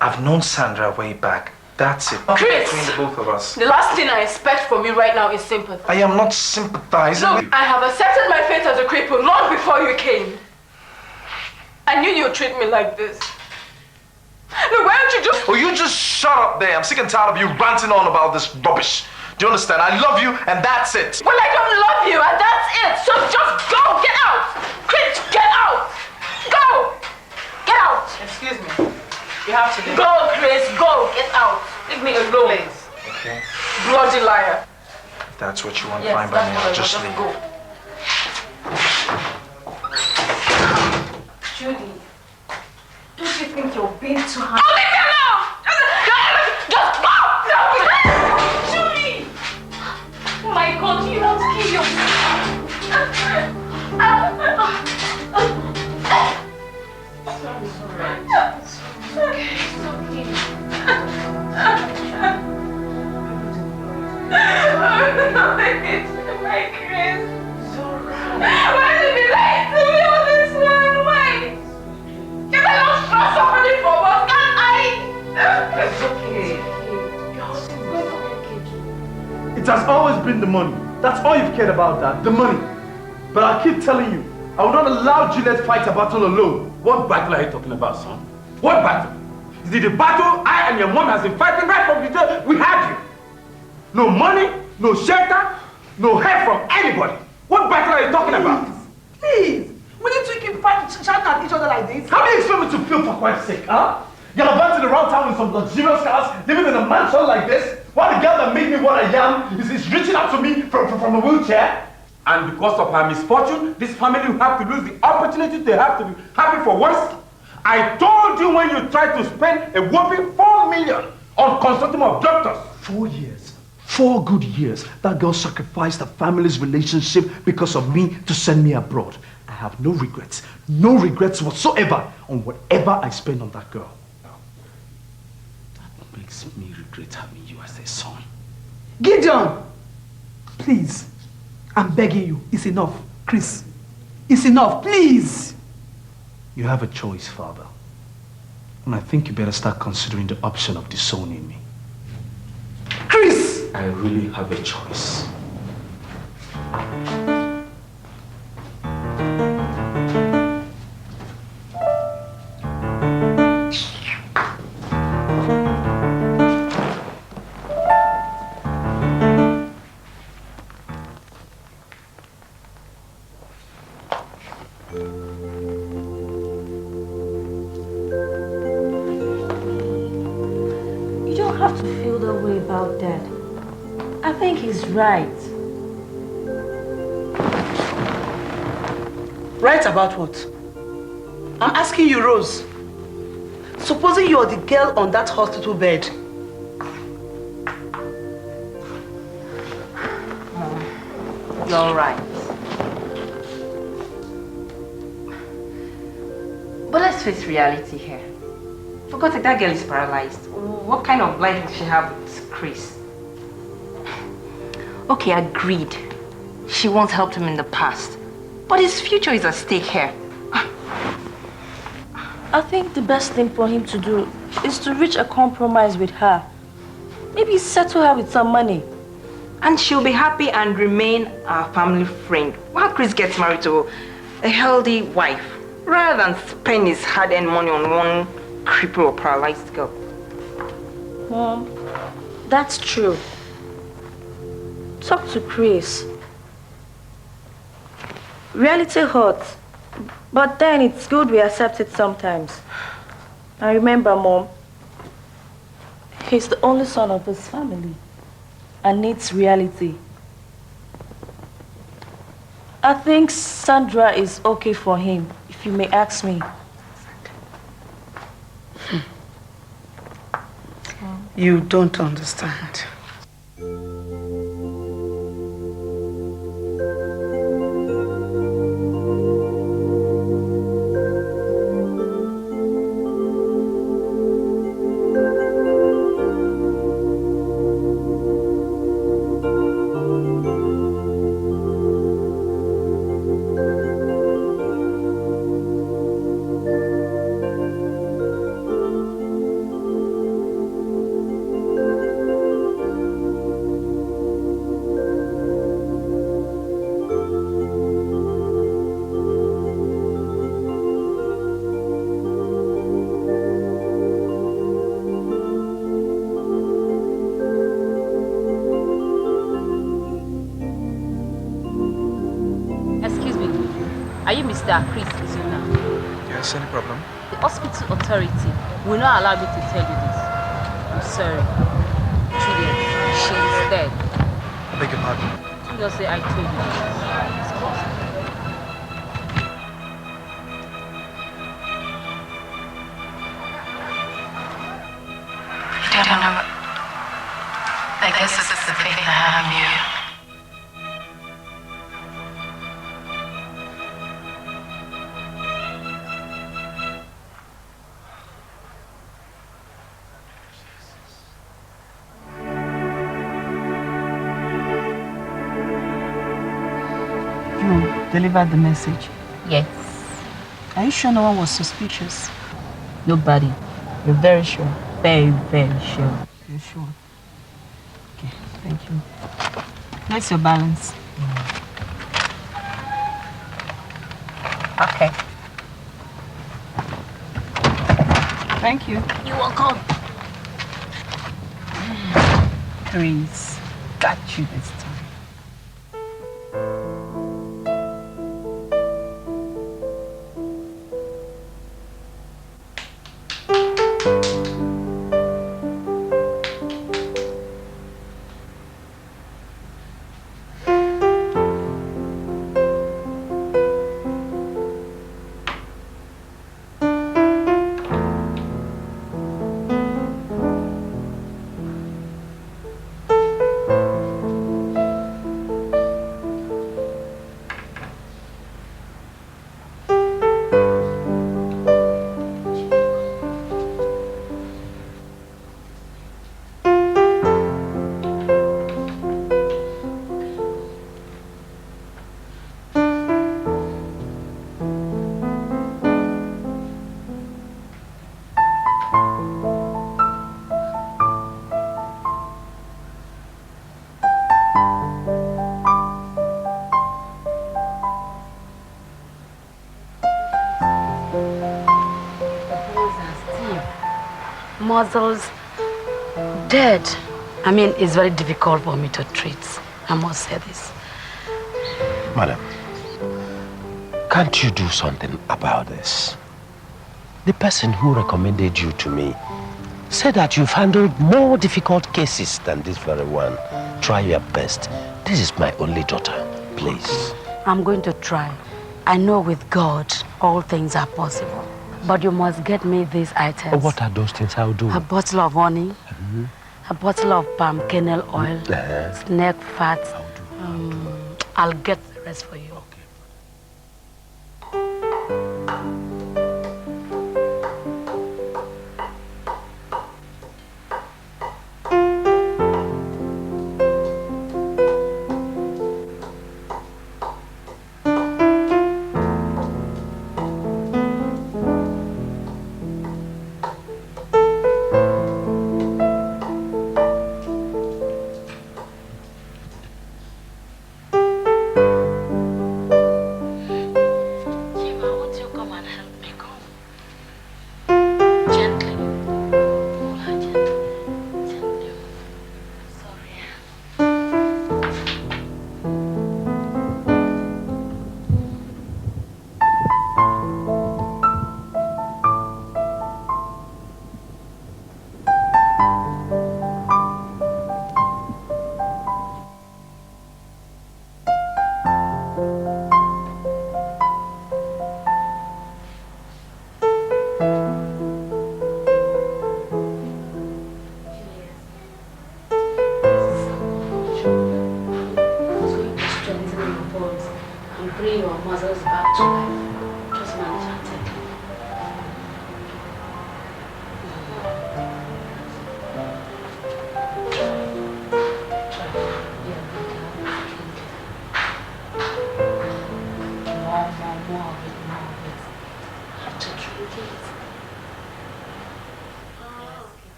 I've known Sandra way back. That's it. Chris! Between the both of us. The last thing I expect from you right now is sympathy. I am not sympathizing with you. I have accepted my fate as a cripple long before you came. I knew you'd treat me like this. No, why don't you just... Oh, you just shut up there. I'm sick and tired of you ranting on about this rubbish. Do you understand? I love you, and that's it. Well, I don't love you, and that's it. So just go. Get out. Chris, get out. Go. Get out. Excuse me. You have to leave. Go, Chris. Go. Get out. Leave me alone. Please. Okay. Bloody liar. If that's what you want, Yes, fine by me. I'll that's just what I leave. want. Go. Judy, don't you think you're being too hard? Oh, leave me alone! Just go! No, Judy! Oh my God, you have to kill yourself. My Chris. Why did you lie to me all this while? Why? Can I not trust somebody for once? Can't I? It's okay. It has always been the money. That's all you've cared about, Dad. The money. But I keep telling you, I will not allow Juliet to fight a battle alone. What battle are you talking about, son? What battle? Is it the battle I and your mom has been fighting right from the day we had you? No money, no shelter, no help from anybody. What battle are you talking about? Please, we need to keep shouting at each other like this. How do you expect me to feel, for Christ's sake, huh? You're about to around town in some luxurious cars, living in a mansion like this, while the girl that made me what I am is reaching out to me from a wheelchair. And because of her misfortune, this family will have to lose the opportunity they have to be happy for once. I told you when you tried to spend a whopping 4 million on consulting of doctors. 4 years. 4 good years. That girl sacrificed her family's relationship because of me to send me abroad. I have no regrets whatsoever on whatever I spend on that girl. That makes me regret having you as a son. Gideon! Please, I'm begging you. It's enough. Chris, it's enough, please. You have a choice, Father. And I think you better start considering the option of disowning me. Chris! I really have a choice. have to feel that way about Dad. I think he's right. Right about what? I'm asking you, Rose. Supposing you're the girl on that hospital bed. You're right. But let's face reality here. For God's sake, that girl is paralyzed. What kind of life does she have with Chris? Okay, agreed. She once helped him in the past. But his future is at stake here. I think the best thing for him to do is to reach a compromise with her. Maybe settle her with some money. And she'll be happy and remain our family friend while Chris gets married to a healthy wife, rather than spend his hard-earned money on one crippled or paralyzed girl. Mom, that's true. Talk to Chris. Reality hurts, but then it's good we accept it sometimes. And remember, Mom, he's the only son of his family and needs reality. I think Sandra is okay for him, if you may ask me. You don't understand. Chris is you now. Yes, any problem? The hospital authority will not allow me to tell you this. I'm sorry. Juliet, she is dead. I beg your pardon? You just say I told you this. It's possible. I don't know. I guess it's the faith I have in you. Delivered the message? Yes. Are you sure no one was suspicious? Nobody. You're very sure. Very, very sure. You're sure? Okay, thank you. That's your balance. Okay. Thank you. You're welcome. Chris, got you this time. Muscles dead. I mean, it's very difficult for me to treat. I must say this. Madam, can't you do something about this? The person who recommended you to me Say that you've handled more difficult cases than this very one. Try your best. This is my only daughter. Please. I'm going to try. I know with God, all things are possible. But you must get me these items. Oh, what are those things? I'll do. A bottle of honey, a bottle of palm kernel oil, snake fat. I'll get the rest for you.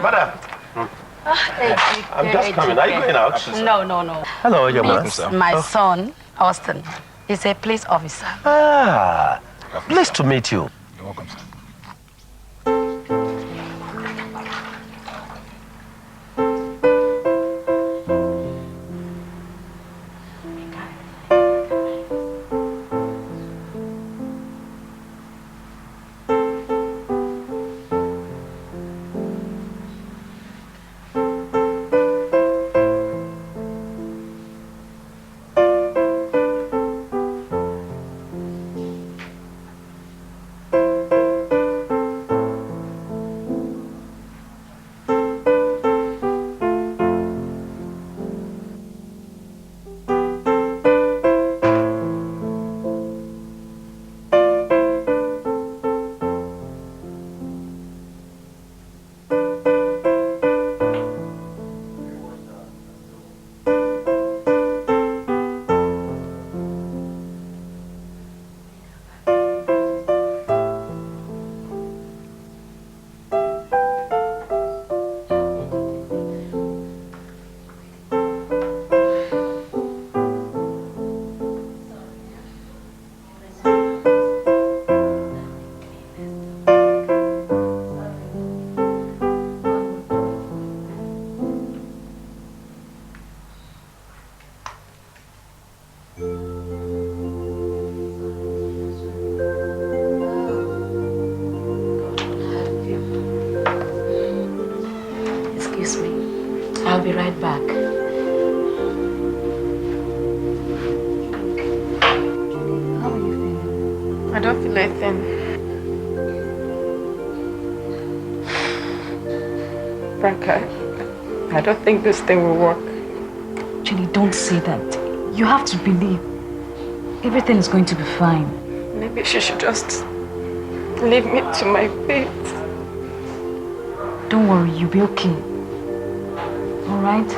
Madam. I'm just coming. Are you going out? No. Hello, your man. My son, Austin. He's a police officer. Ah, pleased to meet you. You're welcome, sir. I'll be right back. How are you feeling? I don't feel anything. Franca, I don't think this thing will work. Julie, don't say that. You have to believe. Everything is going to be fine. Maybe she should just leave me to my fate. Don't worry, you'll be okay. All right?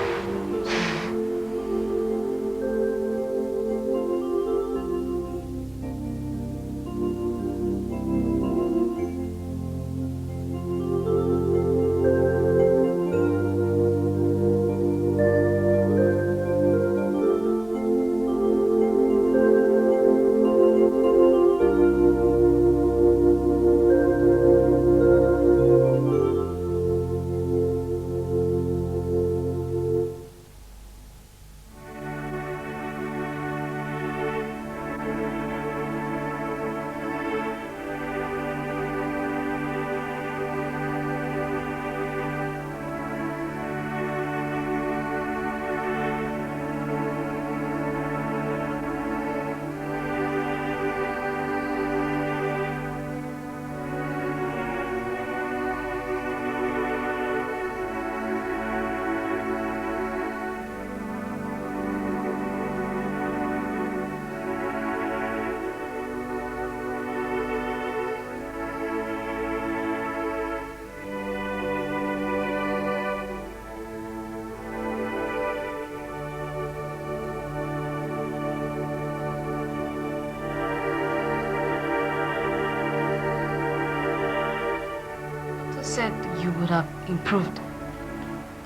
said you would have improved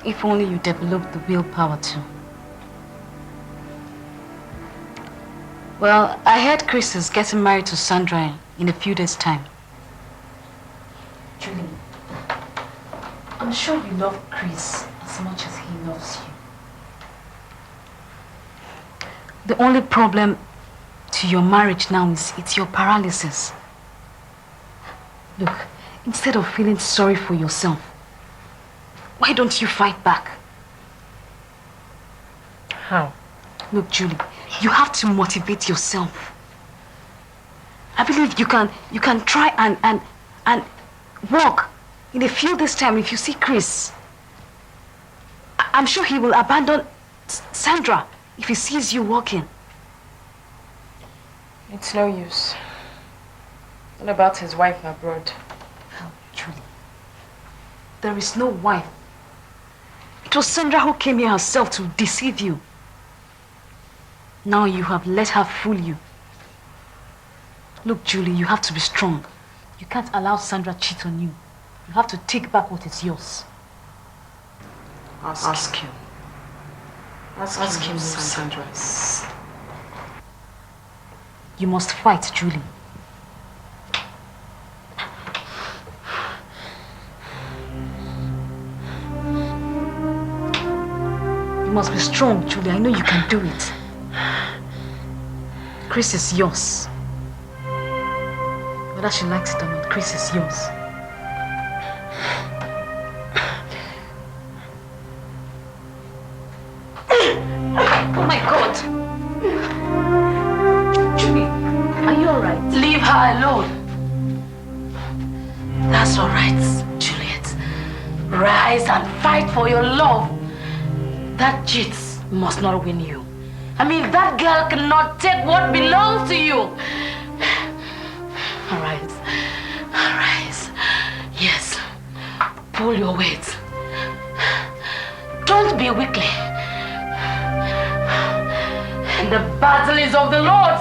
if only you developed the willpower to. Well, I heard Chris is getting married to Sandra in a few days' time. Julie, I'm sure you love Chris as much as he loves you. The only problem to your marriage now is it's your paralysis. Look, instead of feeling sorry for yourself, why don't you fight back? How? Look, Julie, you have to motivate yourself. I believe you can try and walk in a few days' time. If you see Chris, I'm sure he will abandon Sandra if he sees you walking. It's no use. What about his wife abroad? Oh, Julie, there is no wife. It was Sandra who came here herself to deceive you. Now you have let her fool you. Look, Julie, you have to be strong. You can't allow Sandra cheat on you. You have to take back what is yours. Ask him. Ask him who Sandra is. You must fight, Julie. You must be strong, Julie. I know you can do it. Chris is yours. Whether she likes it or not, Chris is yours. Oh my God! Julie, are you alright? Leave her alone. That's alright, Juliet. Rise and fight for your love. That cheat must not win you. I mean, that girl cannot take what belongs to you. Arise. Arise. Yes. Pull your weight. Don't be weakly. The battle is of the Lord.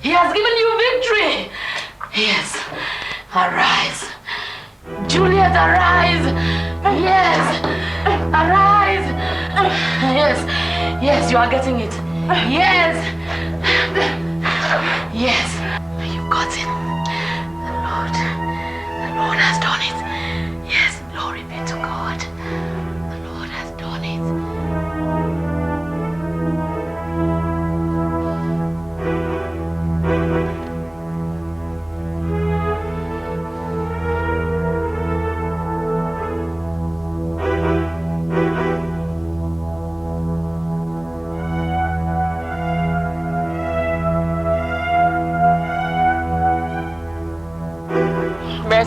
He has given you victory. Yes. Arise. Juliet, arise. Yes. Arise. Yes. Yes, you are getting it. Yes. Yes. You've got it. The Lord has done it. Yes, glory be to God. The Lord has done it.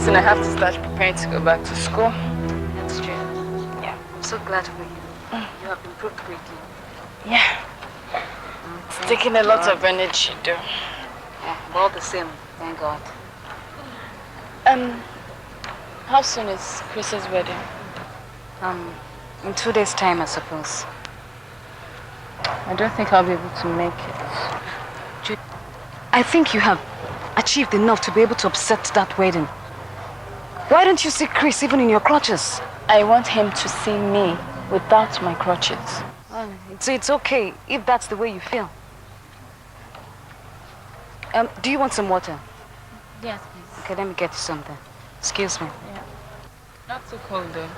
And I have to start preparing to go back to school. That's true. Yeah, I'm so glad for you. You have improved greatly. Yeah. It's taking a lot of energy, though. Yeah, but all the same, thank God. How soon is Chris's wedding? In 2 days' time, I suppose. I don't think I'll be able to make it. I think you have achieved enough to be able to upset that wedding. Why don't you see Chris even in your crutches? I want him to see me without my crutches. It's okay if that's the way you feel. Do you want some water? Yes, please. Okay, let me get you something. Excuse me. Yeah. Not too cold, though.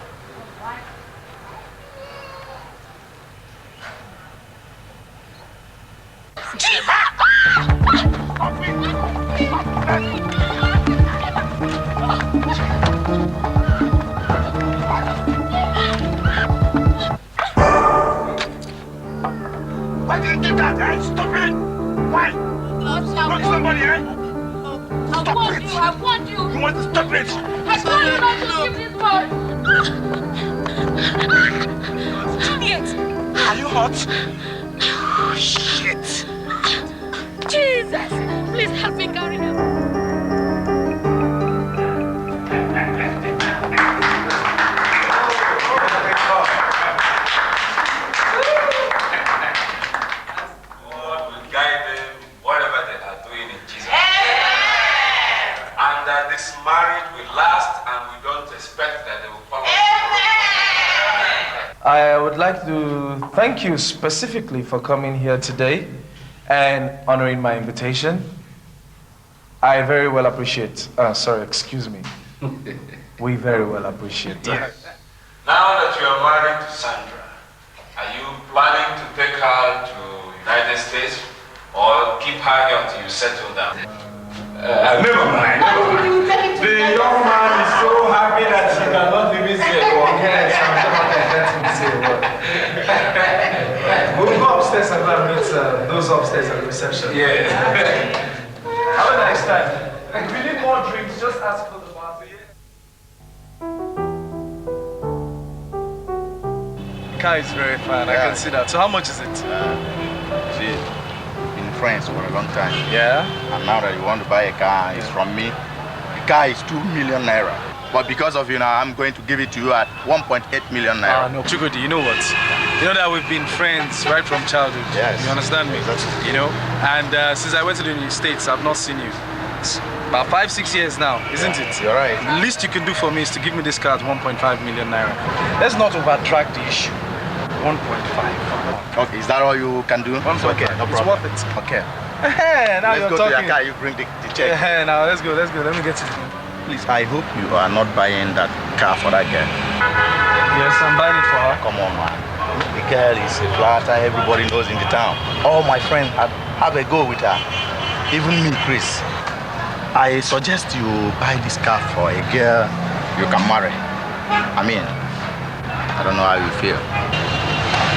Why did you do that, eh? Stop it! Why? Look, somebody, eh? Stop it! I want you! You want to stop it? I told you not to give this word! Juliet! Are you hot? Oh, shit! Jesus! Please help me carry him! And that this marriage will last, and we don't expect that they will follow. I would like to thank you specifically for coming here today and honoring my invitation. I very well appreciate, excuse me. We very well appreciate that. Now that you are married to Sandra, are you planning to take her to United States or keep her here until you settle down? Never mind. The young man is so happy that he cannot even say a word. Yes, I'm not letting him say a word. We'll go upstairs and go and meet those upstairs at the reception. Yeah. Have a nice time. If you need more drinks, just ask for the bar. The car is very fine, I can see that. So how much is it? See, been friends for a long time. Yeah? And now that you want to buy a car, it's from me. The car is 2 million naira. But because of you now, I'm going to give it to you at 1.8 million naira. No, Chukudi, you know what? You know that we've been friends right from childhood. Yes. You understand me? You know? And since I went to the United States, I've not seen you. It's about 5-6 years now, isn't it? You're right. The least you can do for me is to give me this car at 1.5 million naira. Let's not overdrag the issue. 1.5. Okay, is that all you can do? Okay, no problem. It's worth it. Okay. Now let's you're go talking. to your car, you bring the check. Now let's go. Let me get it. Please, I hope you are not buying that car for that girl. Yes, I'm buying it for her. Come on, man. The girl is a flatter, everybody knows in the town. All my friends have a go with her. Even me, Chris. I suggest you buy this car for a girl you can marry. I mean, I don't know how you feel.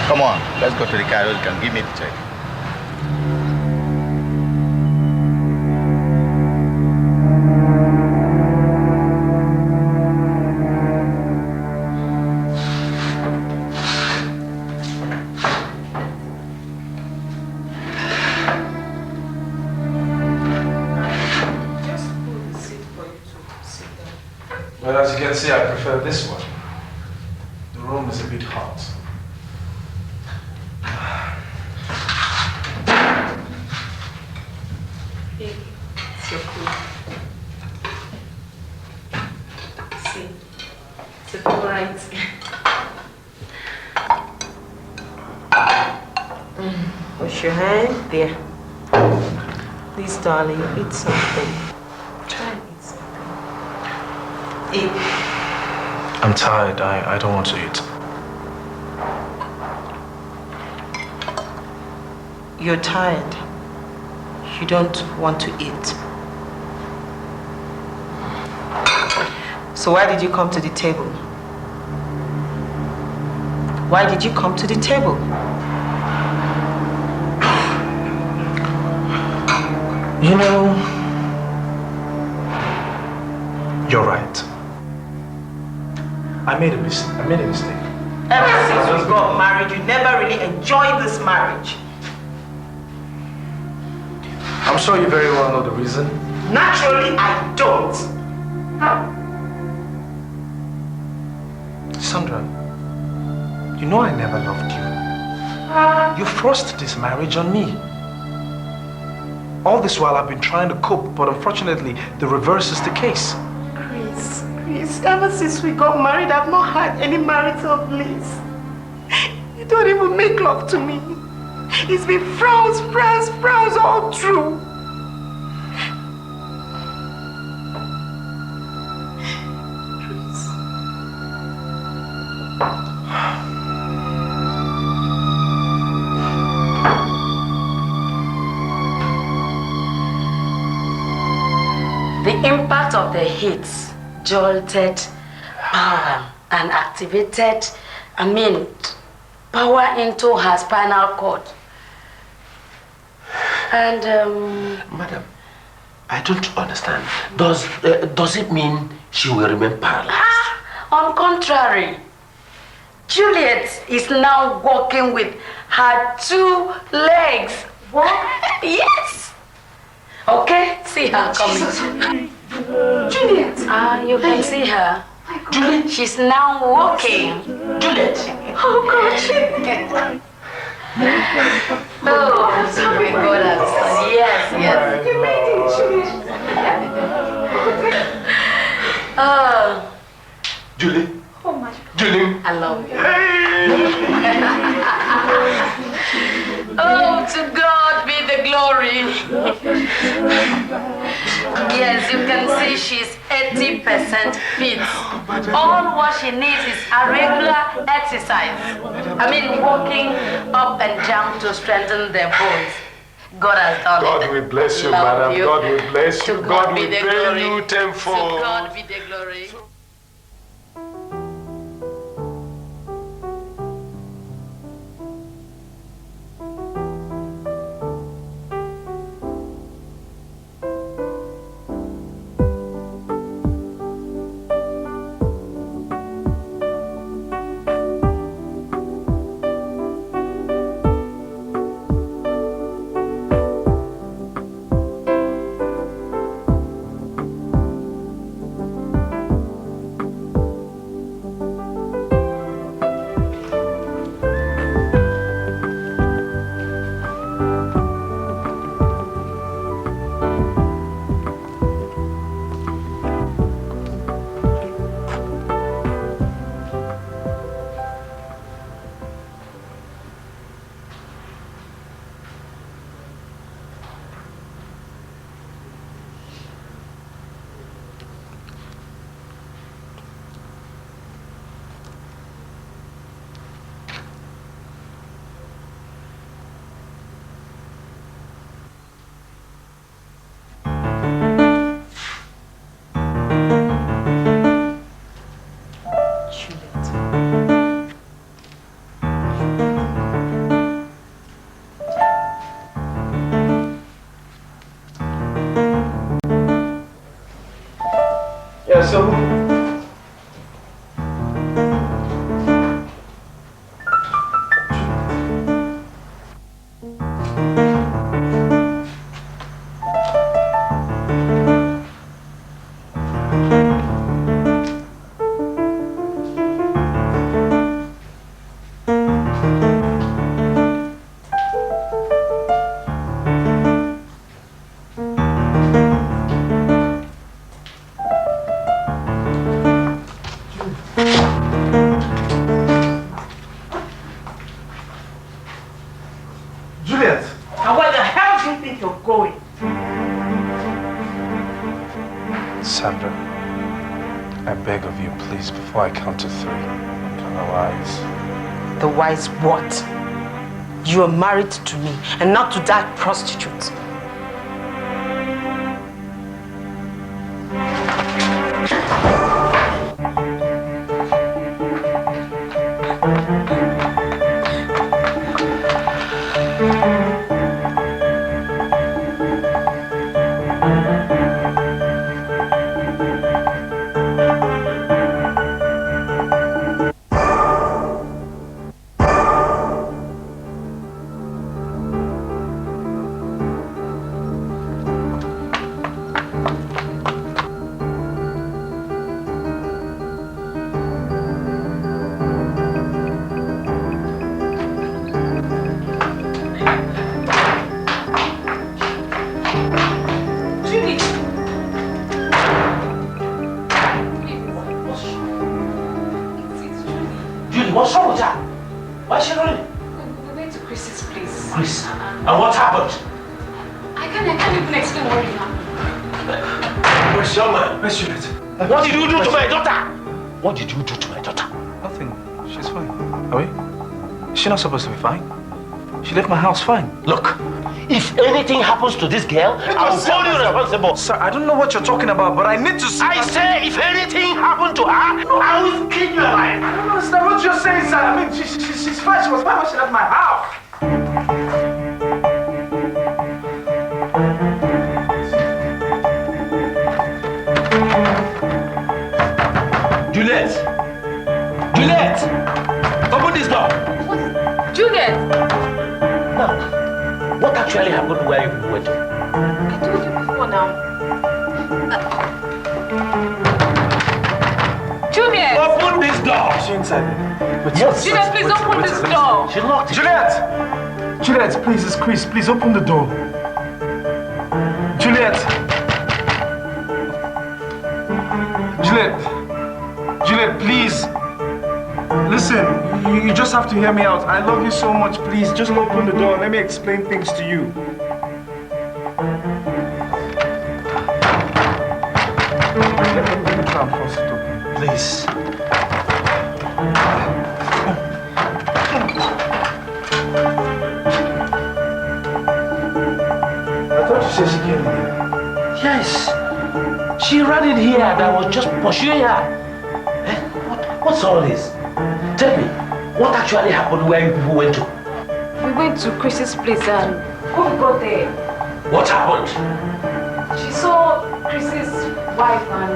Come on, let's go to the car. You can give me the check. Well, as you can see, I prefer this one. The room is a bit hot. It's your food. See, it's all right. Wash your hand. There. Please, darling, eat something. Try and eat something. Eat. I'm tired. I don't want to eat. You're tired. You don't want to eat. So why did you come to the table? Why did you come to the table? You know, you're right. I made a mistake. Ever since we got married, you never really enjoyed this marriage. I'm sure you very well know the reason. Naturally, I don't. Sandra, you know I never loved you. You forced this marriage on me. All this while I've been trying to cope, but unfortunately, the reverse is the case. Chris, ever since we got married, I've not had any marital bliss. You don't even make love to me. It's been frowns all through. The impact of the hits jolted power and activated, power into her spinal cord. And Madam, I don't understand. Does it mean she will remain paralyzed? On contrary, Juliet is now walking with her 2 legs. What? Yes. Okay, see her coming. Juliet. You can see her. Juliet. She's now walking. Juliet. Oh God. Oh, sorry, God. Yes. You made it, Juliet. Julie. Oh my. Julie. I love you. Oh, to God be the glory. Yes, you can see she's 80% fit. All what she needs is a regular exercise. I mean, walking up and down to strengthen their bones. God has done it. God will bless you, Love madam. you. God will bless you. To God be will the pay glory. you tenfold. To God be the glory. So Juliet! And where the hell do you think you're going? Sandra, I beg of you, please, before I count to 3, become wise. The wise what? You are married to me and not to that prostitute. What's wrong with her? Why is she running? We went to Chris's place. Chris, and what happened? I can't even explain what happened. Where's your man? Where's Juliet? What did you do to my daughter? What did you do to my daughter? Nothing. She's fine. Are we? Is she not supposed to be fine? She left my house fine. Look, if anything happens to this girl, I will hold you responsible. Sir, I don't know what you're talking about, but I need to see. I say, if anything happened to her, I will kill you alive. I don't understand what you're saying, sir. I mean, she's fine. She was fine when she left my house. Juliet! Juliet! Open this door! Juliet! Now, what actually happened where you went to? I told you before now. Juliet! Open this door! Is she inside there? Yes. Juliet, please open this door! She locked it. Juliet! Juliet, please, it's Chris. Please open the door. Juliet! Juliet! Juliet, please. Listen, you just have to hear me out. I love you so much, please. Just open the door and let me explain things to you. Let me try and force it open. Please. I thought you said she came here. Yes. She ran in here and I was just pursuing her. What's all this? Tell me, what actually happened where you people went to? We went to Chris's place and when we got there, What happened? she saw Chris's wife and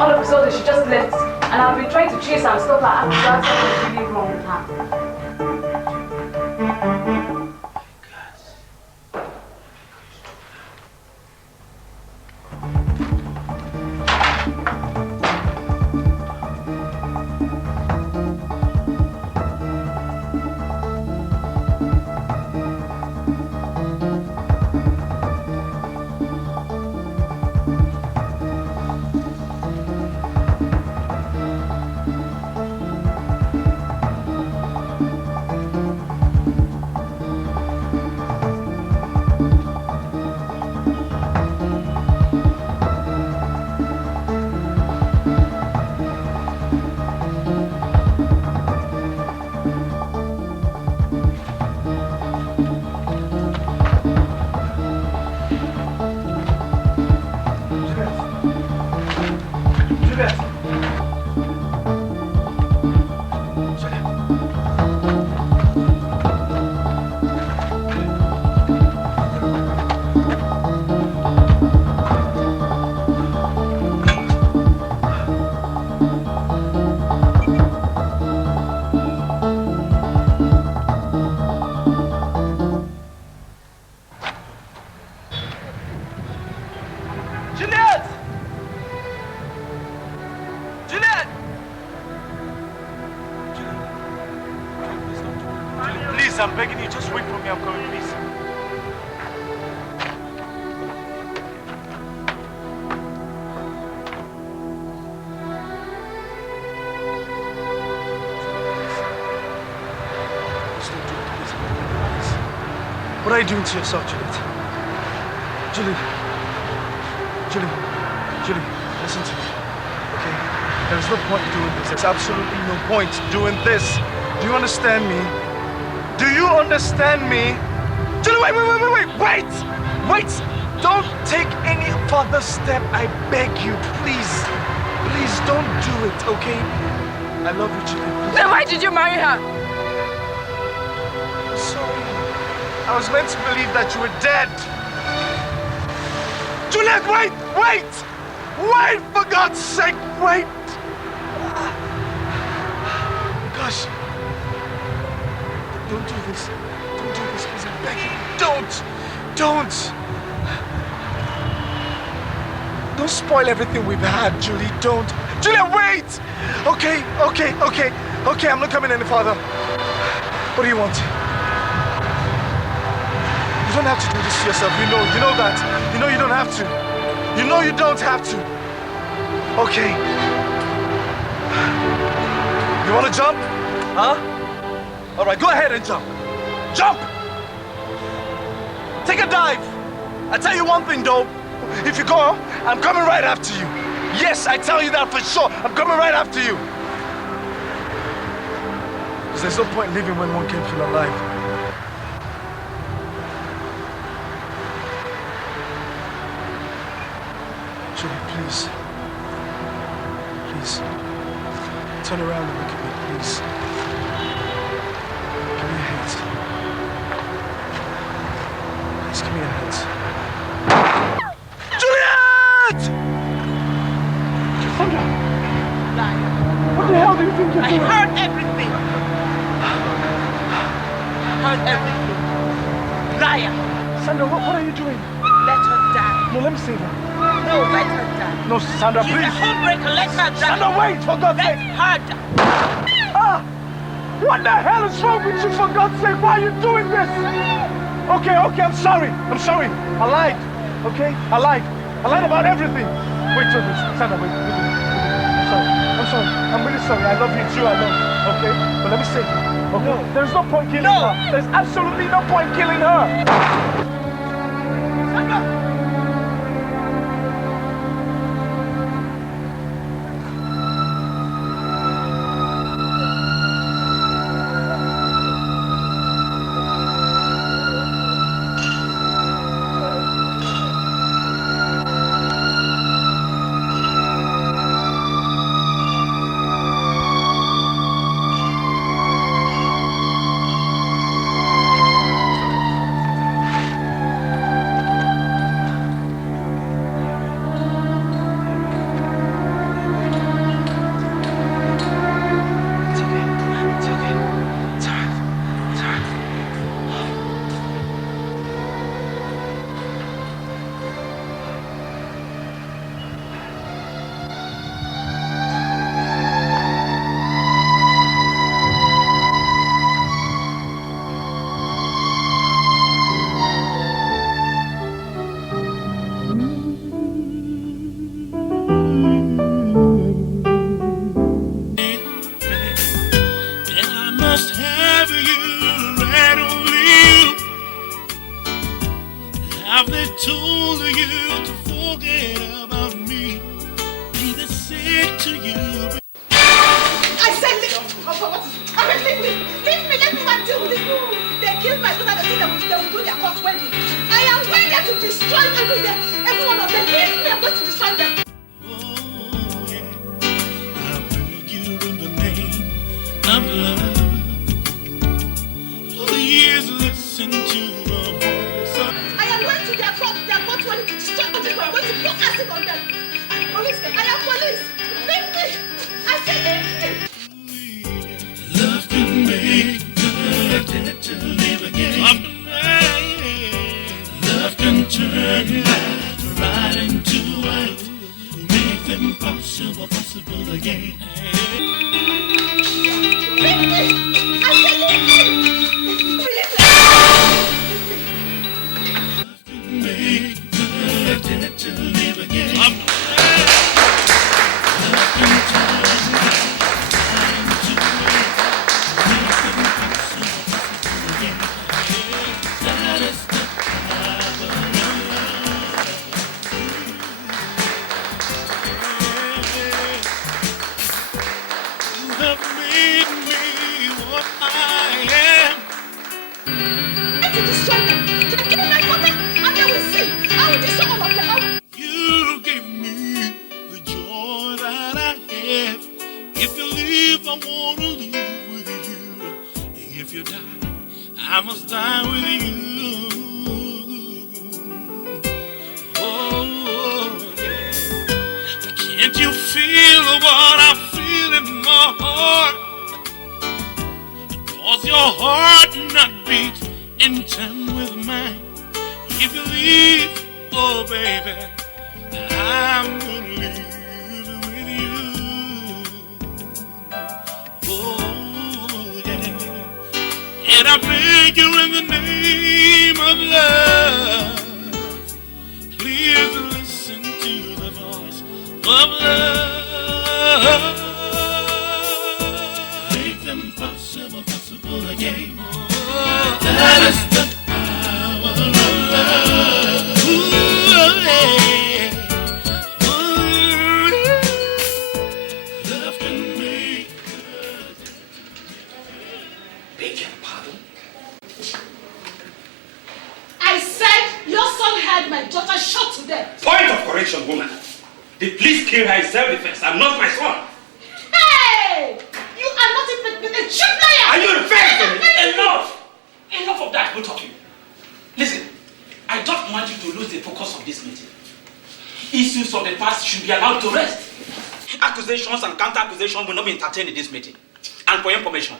all of a sudden she just left. And I've been trying to chase her and stop her. That's what was really wrong with her. I'm begging you, just wait for me, I'm coming, please. What are you doing to yourself, Juliet? Julie, listen to me, okay? There's no point doing this. There's absolutely no point doing this. Do you understand me? Do you understand me? Julie, wait! Don't take any further step, I beg you, please. Please, don't do it, okay? I love you, Julie. Then why did you marry her? Sorry. I was meant to believe that you were dead. Juliet, wait! Wait, for God's sake, wait! Gosh. Don't do this. Don't do this, please. I'm begging you. Don't. Don't spoil everything we've had, Julie. Don't. Julia, wait! Okay. I'm not coming any further. What do you want? You don't have to do this to yourself. You know that. You know you don't have to. You know you don't have to. Okay. You want to jump? Huh? All right, go ahead and jump. Jump! Take a dive. I tell you one thing, though. If you go, I'm coming right after you. Yes, I tell you that for sure. I'm coming right after you. Because there's no point living when one can't feel alive. Julie, please. Please. Turn around and look at me, please. Give me a hand. Please give me a hand. Juliet! Sandra! What the hell do you think you're doing? I heard everything. Liar! Sandra, what are you doing? Let her die. No, let me save her. No, let her die. No, Sandra, She's please. a homebreaker. Let her die. Sandra, wait, for God's sake. Let her die. What the hell is wrong with you, for God's sake? Why are you doing this? Okay, I'm sorry. I lied, okay? I lied about everything. Wait, Sandra, wait. I'm sorry. I'm really sorry. I love you too, I love you, okay? But let me say, okay? No. There's no point killing her. There's absolutely no point killing her. Sandra! Will not be entertained in this meeting. And for information,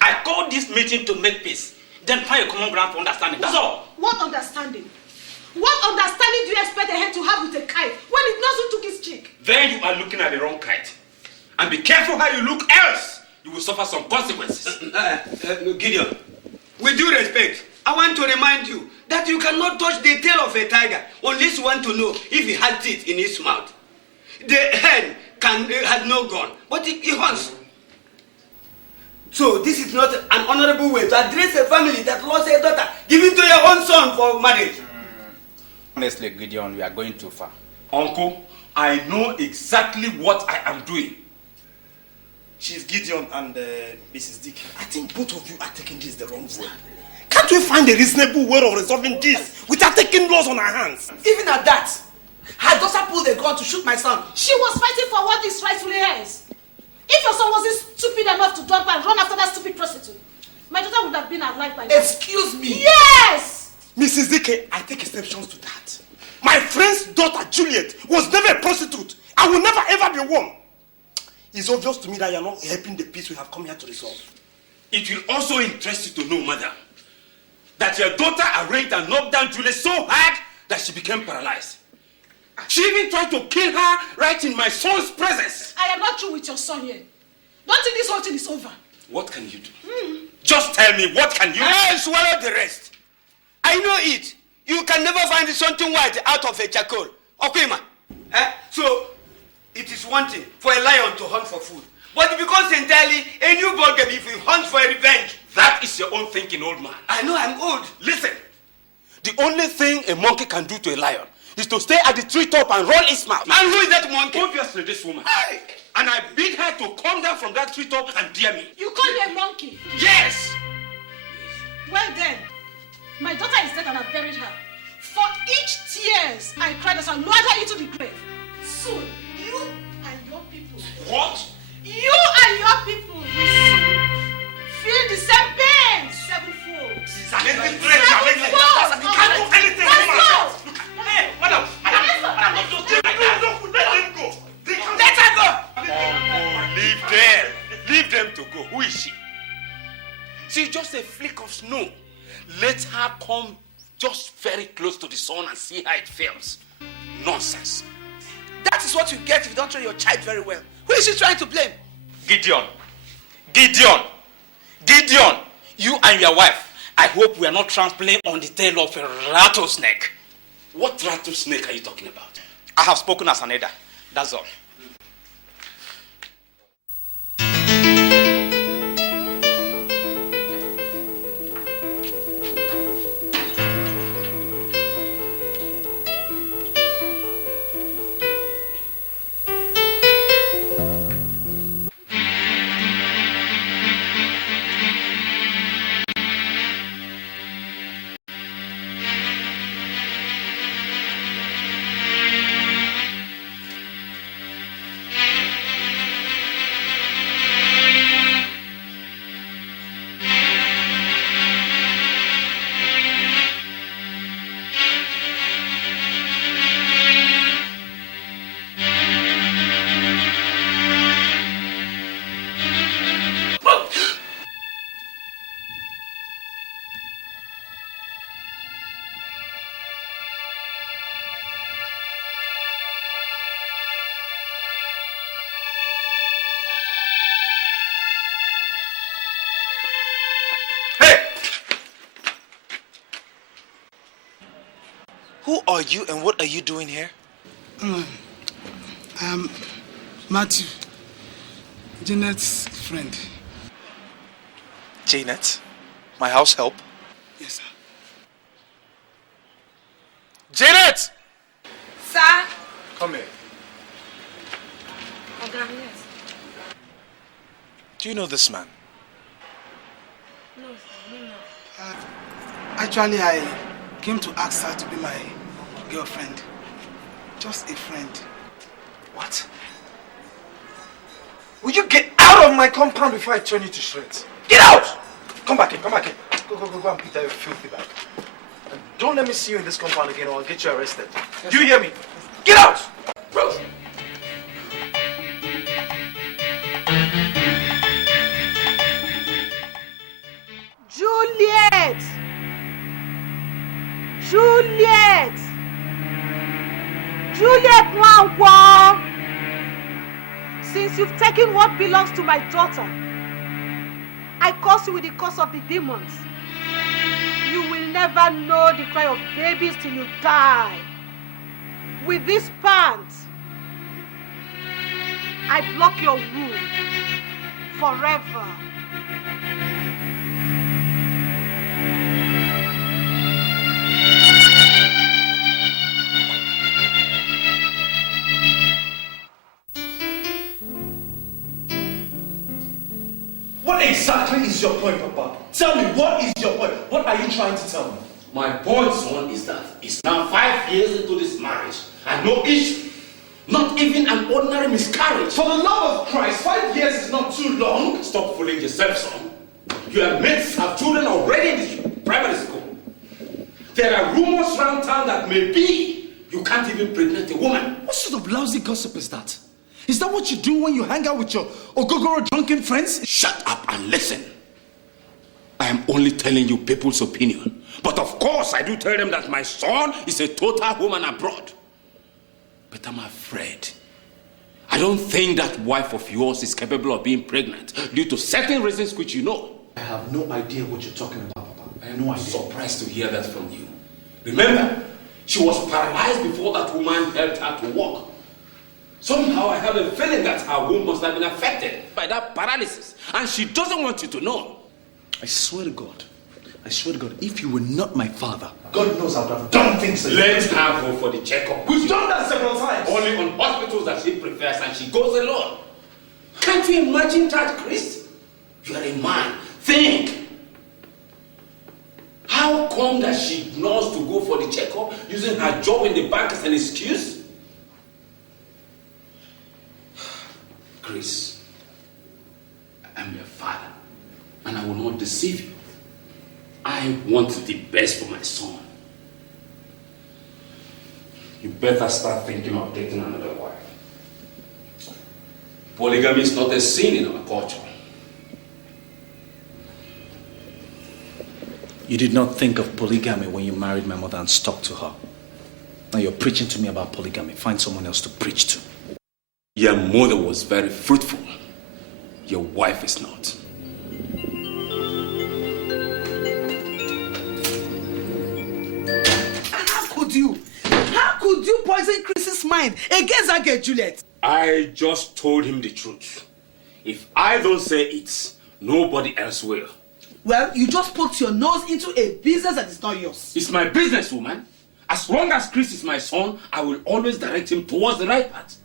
I called this meeting to make peace, then find a common ground for understanding. That's all. What understanding? What understanding do you expect a hen to have with a kite when it doesn't took his cheek? Then you are looking at the wrong kite. And be careful how you look, else you will suffer some consequences. Gideon, with due respect, I want to remind you that you cannot touch the tail of a tiger unless you want to know if he has teeth in his mouth. The head has no gun, but it hunts. So this is not an honorable way to address a family that lost a daughter, giving to your own son for marriage. Honestly, Gideon, we are going too far. Uncle, I know exactly what I am doing. Chief Gideon and Mrs. Dick, I think both of you are taking this the wrong way. Can't we find a reasonable way of resolving this without taking laws on our hands? Even at that, her daughter pulled a gun to shoot my son. She was fighting for what is rightfully hers. If your son wasn't stupid enough to dump and run after that stupid prostitute, my daughter would have been alive by now. Excuse me? Yes! Mrs. Dick, I take exceptions to that. My friend's daughter, Juliet, was never a prostitute. I will never ever be one. It's obvious to me that you are not helping the peace we have come here to resolve. It will also interest you to know, madam, that your daughter arranged and knocked down Juliet so hard that she became paralyzed. She even tried to kill her right in my son's presence. I am not through with your son here. Don't think this whole thing is over. What can you do? Just tell me, what can you do? I'll swallow the rest. I know it. You can never find something white out of a charcoal. Okay, man. So, it is one thing for a lion to hunt for food. But it becomes entirely a new ballgame if you hunt for revenge. That is your own thinking, old man. I know I'm old. Listen, the only thing a monkey can do to a lion is to stay at the treetop and roll its mouth. And who is that monkey? Obviously, this woman. And I bid her to come down from that treetop and dare me. You call me a monkey? Yes! Well then, my daughter is dead and I buried her. For each tears I cried as I lowered her into the grave. Soon, you and your people. What? You and your people will soon feel the same pain sevenfold. You can't do anything. Hey, madam, let him go. Let her go. Leave them to go. Who is she? She's just a flick of snow. Let her come just very close to the sun and see how it feels. Nonsense. That is what you get if you don't train your child very well. Who is she trying to blame? Gideon, you and your wife, I hope we are not trampling on the tail of a rattlesnake. What rattlesnake are you talking about? I have spoken as an elder, that's all. Who are you and what are you doing here? I'm Matthew, Janet's friend. Janet? My house help? Yes, sir. Janet! Sir? Come here. Oh, God, yes. Do you know this man? No, sir, no. Actually, I came to ask her to be my girlfriend. Just a friend. What? Will you get out of my compound before I turn you to shreds? Get out! Come back in, come back in. Go and pick that filthy bag. And don't let me see you in this compound again or I'll get you arrested. Do you hear me? Get out! Bro. Juliet! Juliet! Juliet Nwankwo! Since you've taken what belongs to my daughter, I curse you with the curse of the demons. You will never know the cry of babies till you die. With this pants, I block your womb forever. What exactly is your point, Papa? Tell me, what is your point? What are you trying to tell me? My point, son, is that it's now 5 years into this marriage and no issue. Not even an ordinary miscarriage. For the love of Christ, 5 years is not too long. Stop fooling yourself, son. Your mates have children already in the primary school. There are rumors around town that maybe you can't even pregnant a woman. What sort of lousy gossip is that? Is that what you do when you hang out with your ogogoro drunken friends? Shut up and listen. I am only telling you people's opinion. But of course, I do tell them that my son is a total woman abroad. But I'm afraid. I don't think that wife of yours is capable of being pregnant due to certain reasons which you know. I have no idea what you're talking about, Papa. I have no idea. Surprised to hear that from you. Remember, she was paralyzed before that woman helped her to walk. Somehow I have a feeling that her womb must have been affected by that paralysis. And she doesn't want you to know. I swear to God, if you were not my father, God knows I would have done things. Let her go for the checkup. We've done that several times. Only on hospitals that she prefers, and she goes alone. Can't you imagine that, Chris? You are a man. Think. How come that she ignores to go for the checkup, using her job in the bank as an excuse? Chris, I'm your father, and I will not deceive you. I want the best for my son. You better start thinking of getting another wife. Polygamy is not a sin in our culture. You did not think of polygamy when you married my mother and stuck to her. Now you're preaching to me about polygamy. Find someone else to preach to. Your mother was very fruitful. Your wife is not. How could you poison Chris's mind against that girl, Juliet? I just told him the truth. If I don't say it, nobody else will. Well, you just put your nose into a business that is not yours. It's my business, woman. As long as Chris is my son, I will always direct him towards the right path.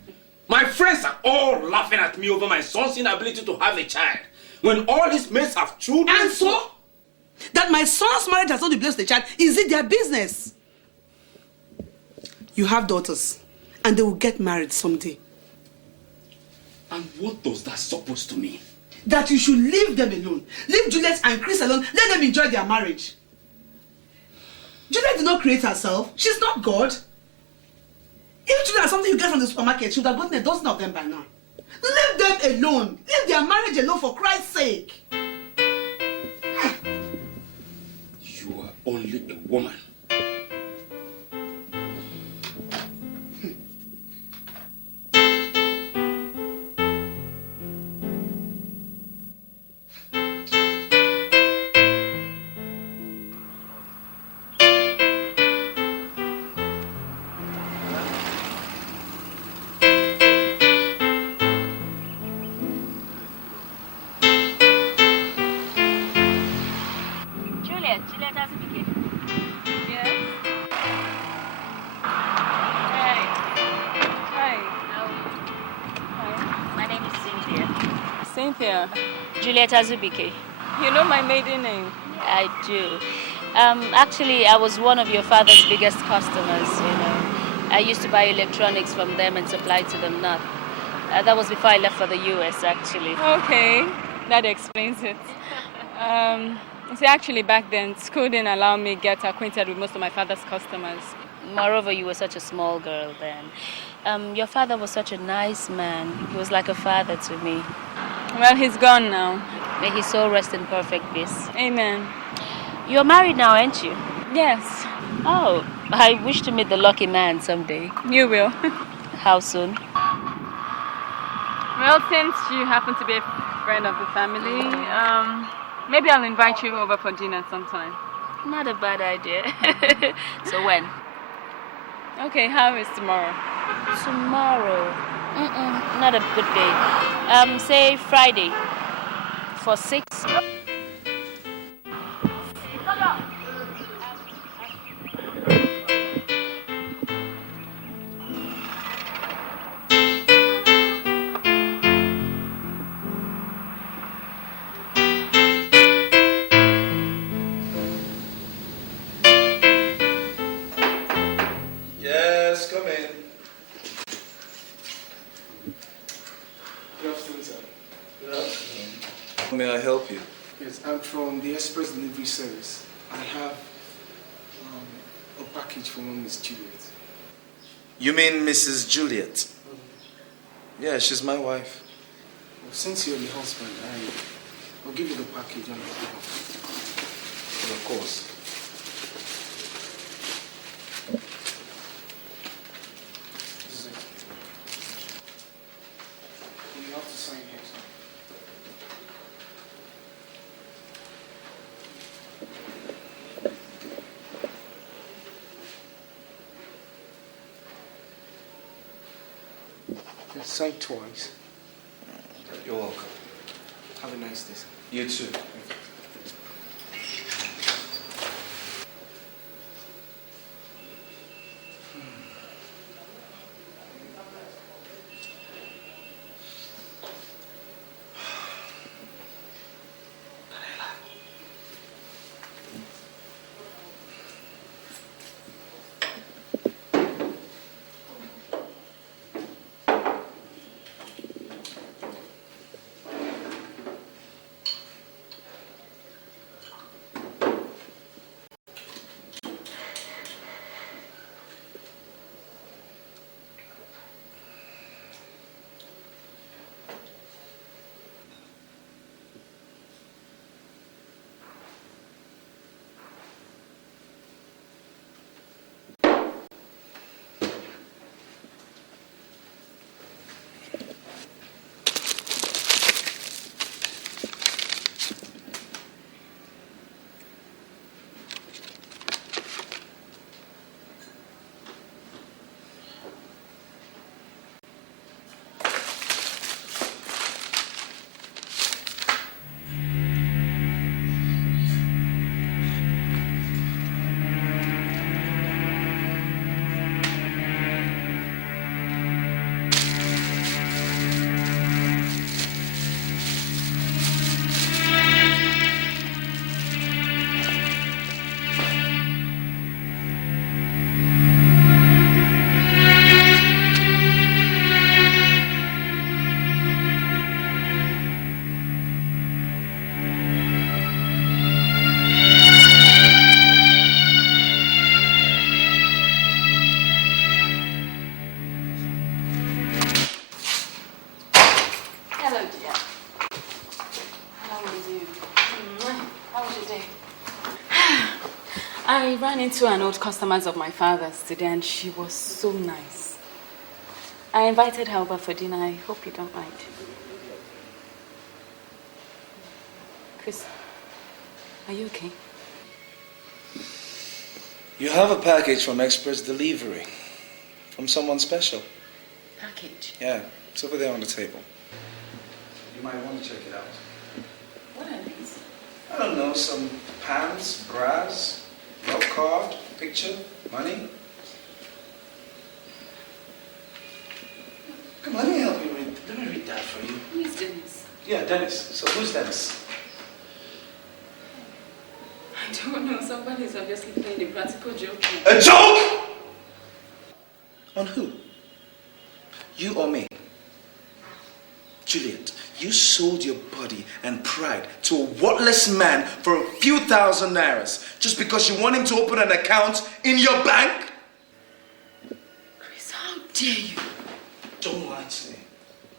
My friends are all laughing at me over my son's inability to have a child, when all his mates have children. And so? That my son's marriage has not been blessed the child, is it their business? You have daughters, and they will get married someday. And what does that suppose to mean? That you should leave them alone. Leave Juliet and Chris alone. Let them enjoy their marriage. Juliet did not create herself. She's not God. If children are something you get from the supermarket, she would have gotten a dozen of them by now. Leave them alone. Leave their marriage alone for Christ's sake. You are only a woman. Juliet Azubike. You know my maiden name? I do. Actually, I was one of your father's biggest customers, you know. I used to buy electronics from them and supply to them not. That was before I left for the US, actually. Okay, that explains it. See, actually, back then, school didn't allow me to get acquainted with most of my father's customers. Moreover, you were such a small girl then. Your father was such a nice man. He was like a father to me. Well, he's gone now. May his soul rest in perfect peace. Amen. You're married now, aren't you? Yes. Oh, I wish to meet the lucky man someday. You will. How soon? Well, since you happen to be a friend of the family, maybe I'll invite you over for dinner sometime. Not a bad idea. So when? Okay, how is tomorrow? Tomorrow? Not a good day. Say Friday for 6. Yes, come in. Good afternoon, sir. Good afternoon. How may I help you? Yes, I'm from the Express Delivery Service. I have a package for Miss Juliet. You mean Mrs. Juliet? Yeah, she's my wife. Well, since you're the husband, I'll give you the package on your behalf. Well, of course. This is it. You have to sign here, sir. Just sign twice. You're welcome. Have a nice day, sir. You too. I ran into an old customer of my father's today and she was so nice. I invited her over for dinner. I hope you don't mind. Chris, are you okay? You have a package from Express Delivery. From someone special. Package? Yeah, it's over there on the table. You might want to check it out. What are these? I don't know, some pants, bras, your card, picture, money. Come on, let me help you read. Let me read that for you. Who is Dennis? Yeah, Dennis. So who's Dennis? I don't know. Somebody's obviously playing a practical joke. A joke? On who? You or me? Juliet, you sold your body and pride to a worthless man for a few thousand nairas just because you want him to open an account in your bank? Chris, how dare you? Don't lie to me.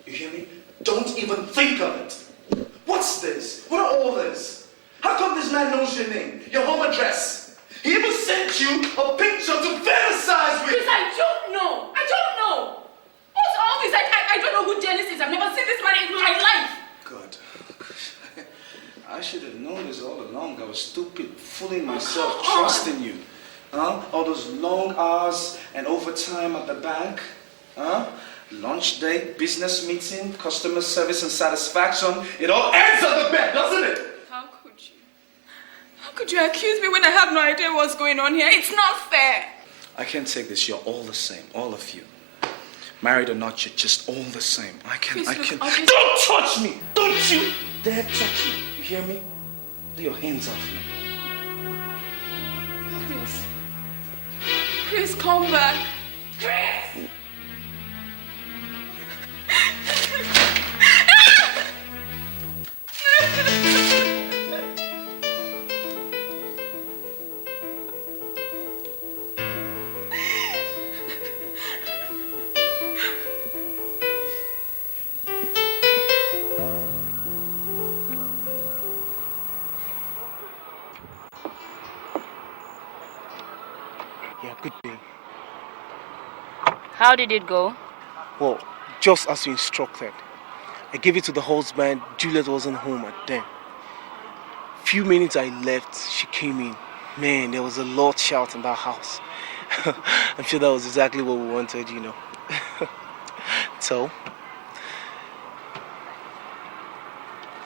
You hear me? Don't even think of it. What's this? What are all this? How come this man knows your name, your home address? He even sent you a picture to fantasize with. Chris, I don't know. I don't know. What's all this? I don't know who Dennis is. I've never seen this man in my life. God. I should have known this all along. I was stupid, fooling myself, trusting you. Huh? All those long hours and overtime at the bank. Huh? Lunch date, business meeting, customer service and satisfaction. It all ends on the bed, doesn't it? How could you? How could you accuse me when I have no idea what's going on here? It's not fair. I can't take this. You're all the same, all of you. Married or not, you're just all the same. I can't. Don't touch me! Don't you dare touch me! You hear me? Lay your hands off me. Chris, come back. Chris! Yeah, good day. How did it go? Well, just as you instructed. I gave it to the husband. Juliet wasn't home at then. Few minutes I left, she came in. Man, there was a lot shout in that house. I'm sure that was exactly what we wanted, you know. So?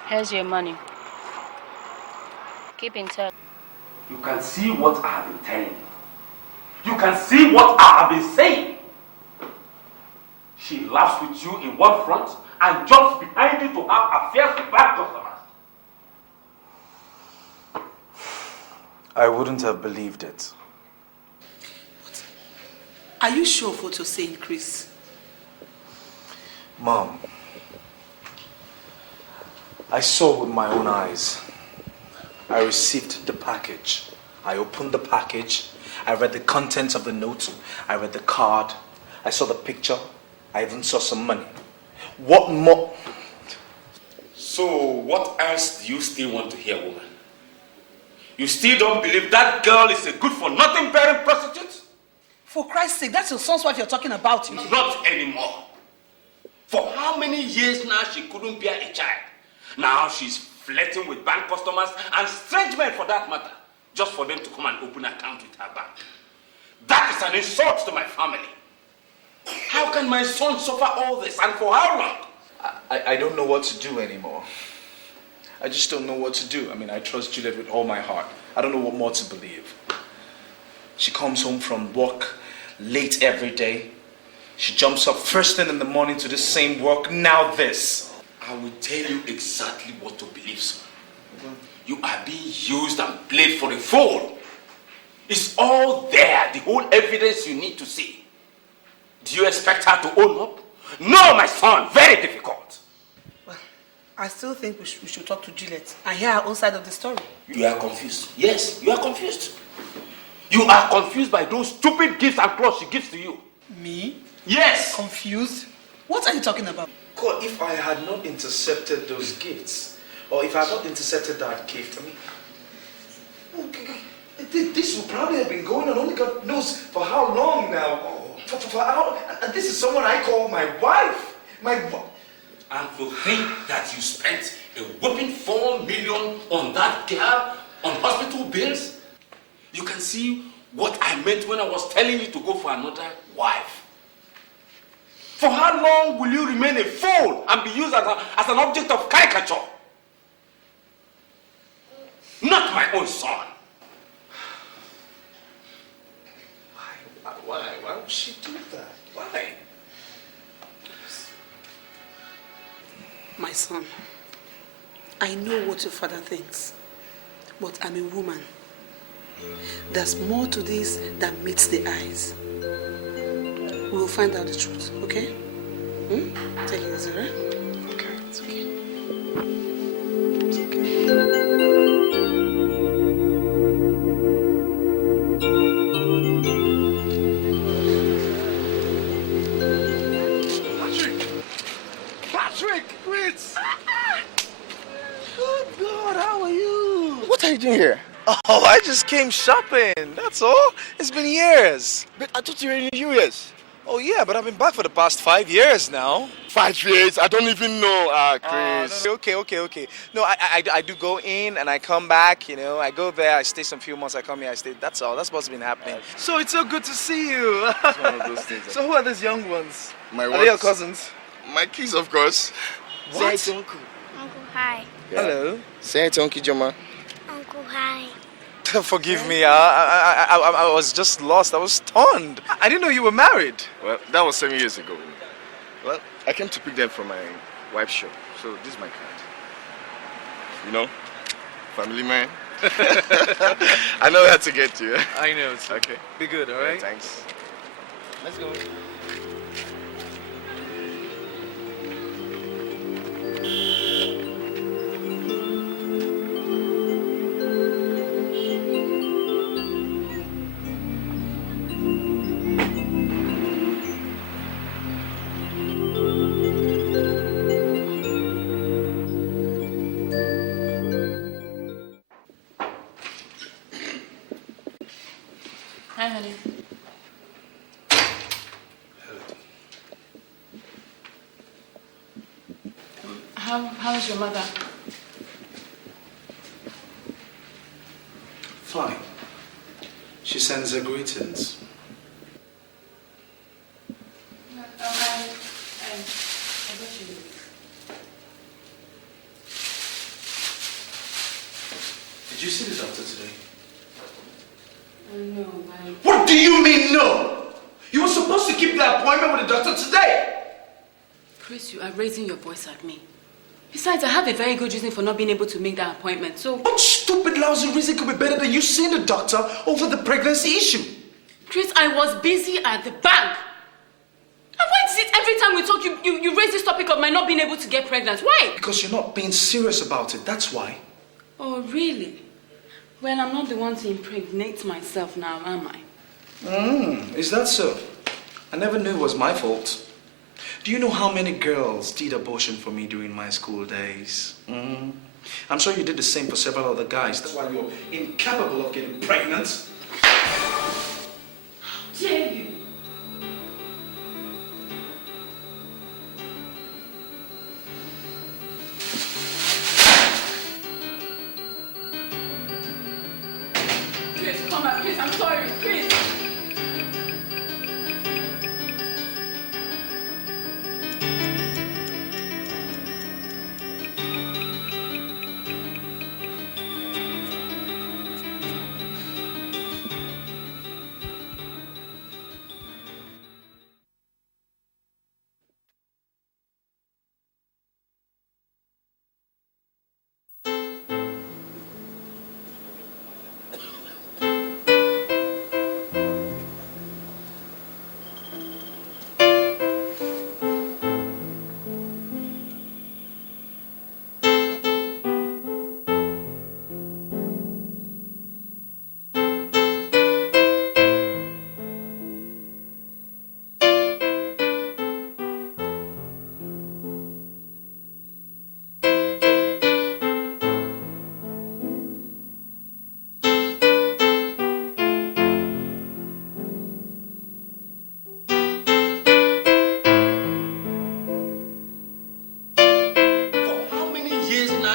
Here's your money. Keep in touch. You can see what I have been telling you. You can see what I have been saying. She laughs with you in one front and jumps behind you to have affairs with bad customers. I wouldn't have believed it. Are you sure of what you're saying, Chris? Mom, I saw with my own eyes. I received the package. I opened the package. I read the contents of the note. I read the card. I saw the picture. I even saw some money. What more? So, what else do you still want to hear, woman? You still don't believe that girl is a good-for-nothing parent prostitute? For Christ's sake, that's your son's wife you're talking about. Not anymore. For how many years now she couldn't bear a child? Now she's flirting with bank customers and strange men for that matter, just for them to come and open an account with her bank. That is an insult to my family. How can my son suffer all this, and for how long? I don't know what to do anymore. I just don't know what to do. I mean, I trust Juliet with all my heart. I don't know what more to believe. She comes home from work late every day. She jumps up first thing in the morning to the same work. Now this. I will tell you exactly what to believe, son. You are being used and played for a fool. It's all there, the whole evidence you need to see. Do you expect her to own up? No, my son, very difficult. Well, I still think we should talk to Juliet and hear her own side of the story. You are confused. Yes, you are confused. You are confused by those stupid gifts and clothes she gives to you. Me? Yes. Confused? What are you talking about? God, if I had not intercepted those gifts, or if I had not intercepted that gift, I mean, this would probably have been going on only God knows for how long now. And this is someone I call my wife. And to think that you spent a whopping $4 million on that girl, on hospital bills, you can see what I meant when I was telling you to go for another wife. For how long will you remain a fool and be used as an object of caricature? Not my own son. Why would she do that? Why? My son, I know what your father thinks, but I'm a woman. There's more to this than meets the eyes. We'll find out the truth, okay? Take it easy, right? Okay, it's okay. It's okay. What are you doing here? Oh, I just came shopping, that's all. It's been years. But I thought you were in the US. Oh, yeah, but I've been back for the past 5 years now. 5 years? I don't even know, Chris. No. Okay. No, I do go in and I come back, you know. I go there, I stay some few months, I come here, I stay. That's all. That's what's been happening. So it's so good to see you. It's one of those things. So who are these young ones? My Are what? they your cousins? My kids, of course. Say hi to Uncle. Uncle, hi. Hello. Say hi to Uncle Joma. Uncle, hi. Forgive me, I was just lost. I was stunned. I didn't know you were married. Well, that was 7 years ago. Well, I came to pick them from my wife's shop. So this is my card. You know, family man. I know how to get you. I know. Too. Okay. Be good, all right? Yeah, thanks. Let's go. Hi, honey. How is your mother? Fine. She sends her greetings. Did you see the doctor today? No, What do you mean, no? You were supposed to keep the appointment with the doctor today. Chris, you are raising your voice at me. Besides, I have a very good reason for not being able to make that appointment, so... What stupid, lousy reason could be better than you seeing the doctor over the pregnancy issue? Chris, I was busy at the bank. And why is it every time we talk, you raise this topic of my not being able to get pregnant? Why? Because you're not being serious about it, that's why. Oh, really? Well, I'm not the one to impregnate myself now, am I? Is that so? I never knew it was my fault. Do you know how many girls did abortion for me during my school days? I'm sure you did the same for several other guys. That's why you're incapable of getting pregnant. How dare you? Chris, come back. Chris, I'm sorry. Chris.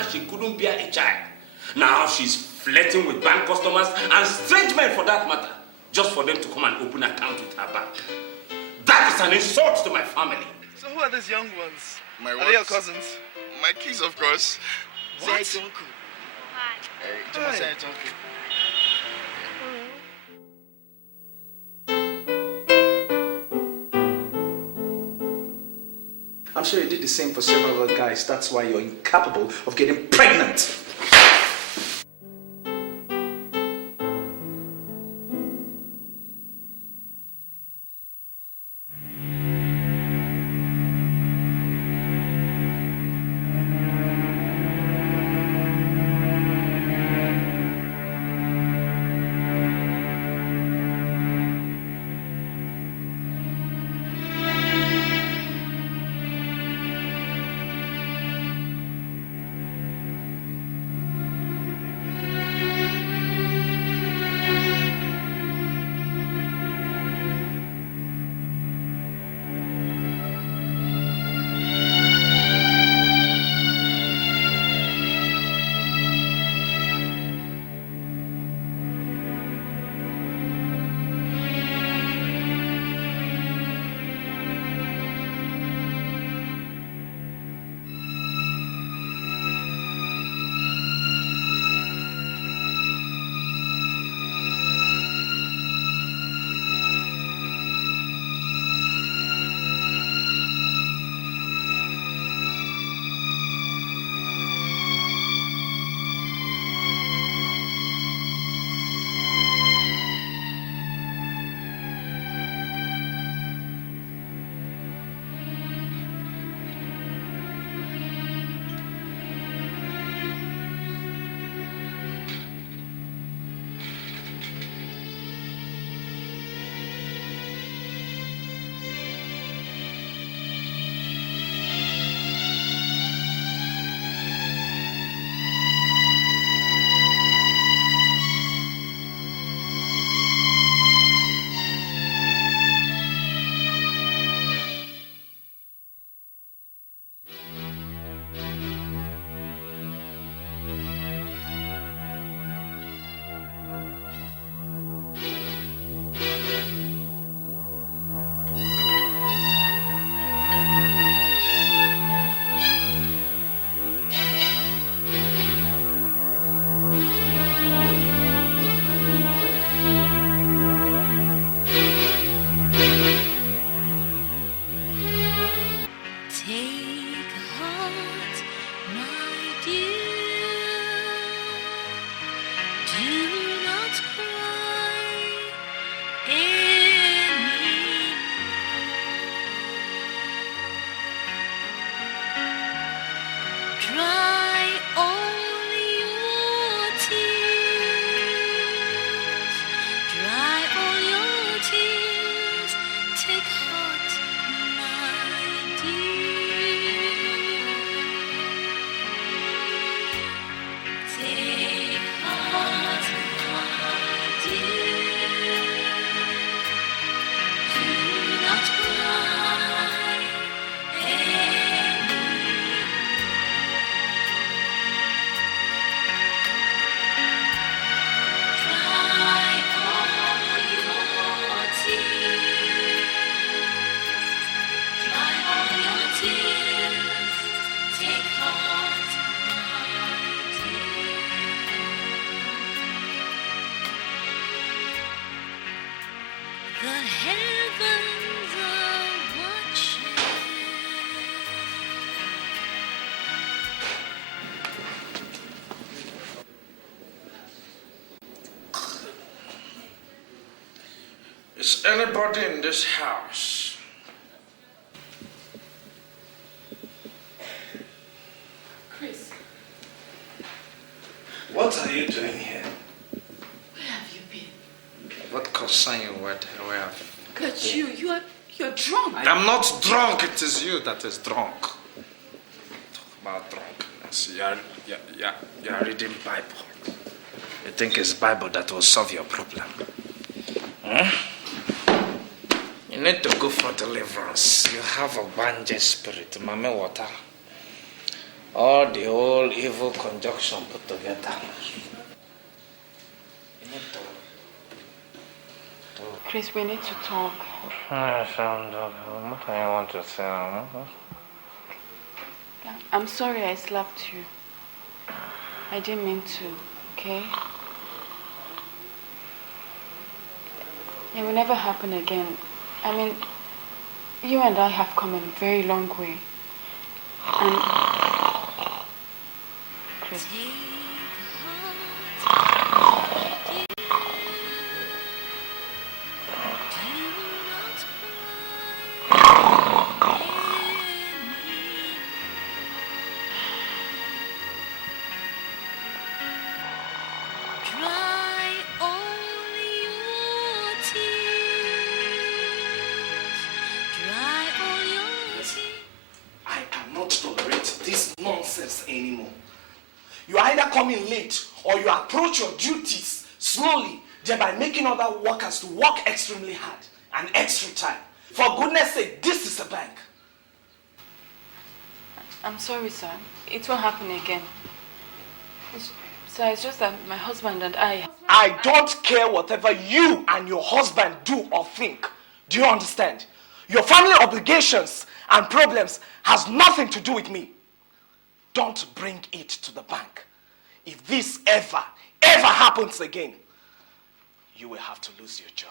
She couldn't bear a child. Now she's flirting with bank customers and strange men for that matter, just for them to come and open an account with her bank. That is an insult to my family. So who are these young ones? My Are what? they your cousins? My kids, of course. Say hi to Uncle. Hey, Joma, say hi to Uncle. I'm sure you did the same for several other guys. That's why you're incapable of getting pregnant. Is anybody in this house? Chris. What are you doing here? Where have you been? What concern you where have But you're drunk. I'm not drunk, it is you that is drunk. Talk about drunkenness. You're reading Bible. You think it's Bible that will solve your problem? You need to go for deliverance. You have a banja spirit, mame water. All the whole evil conjunction put together. You need to Chris, we need to talk. What do you want to say? I'm sorry I slapped you. I didn't mean to, okay? It will never happen again. I mean, you and I have come a very long way. And Chris. Anymore. You either come in late or you approach your duties slowly, thereby making other workers to work extremely hard and extra time. For goodness sake, this is a bank. I'm sorry, sir. It won't happen again. Sir, it's just that my husband and I don't care whatever you and your husband do or think. Do you understand? Your family obligations and problems has nothing to do with me. Don't bring it to the bank. If this ever happens again, you will have to lose your job.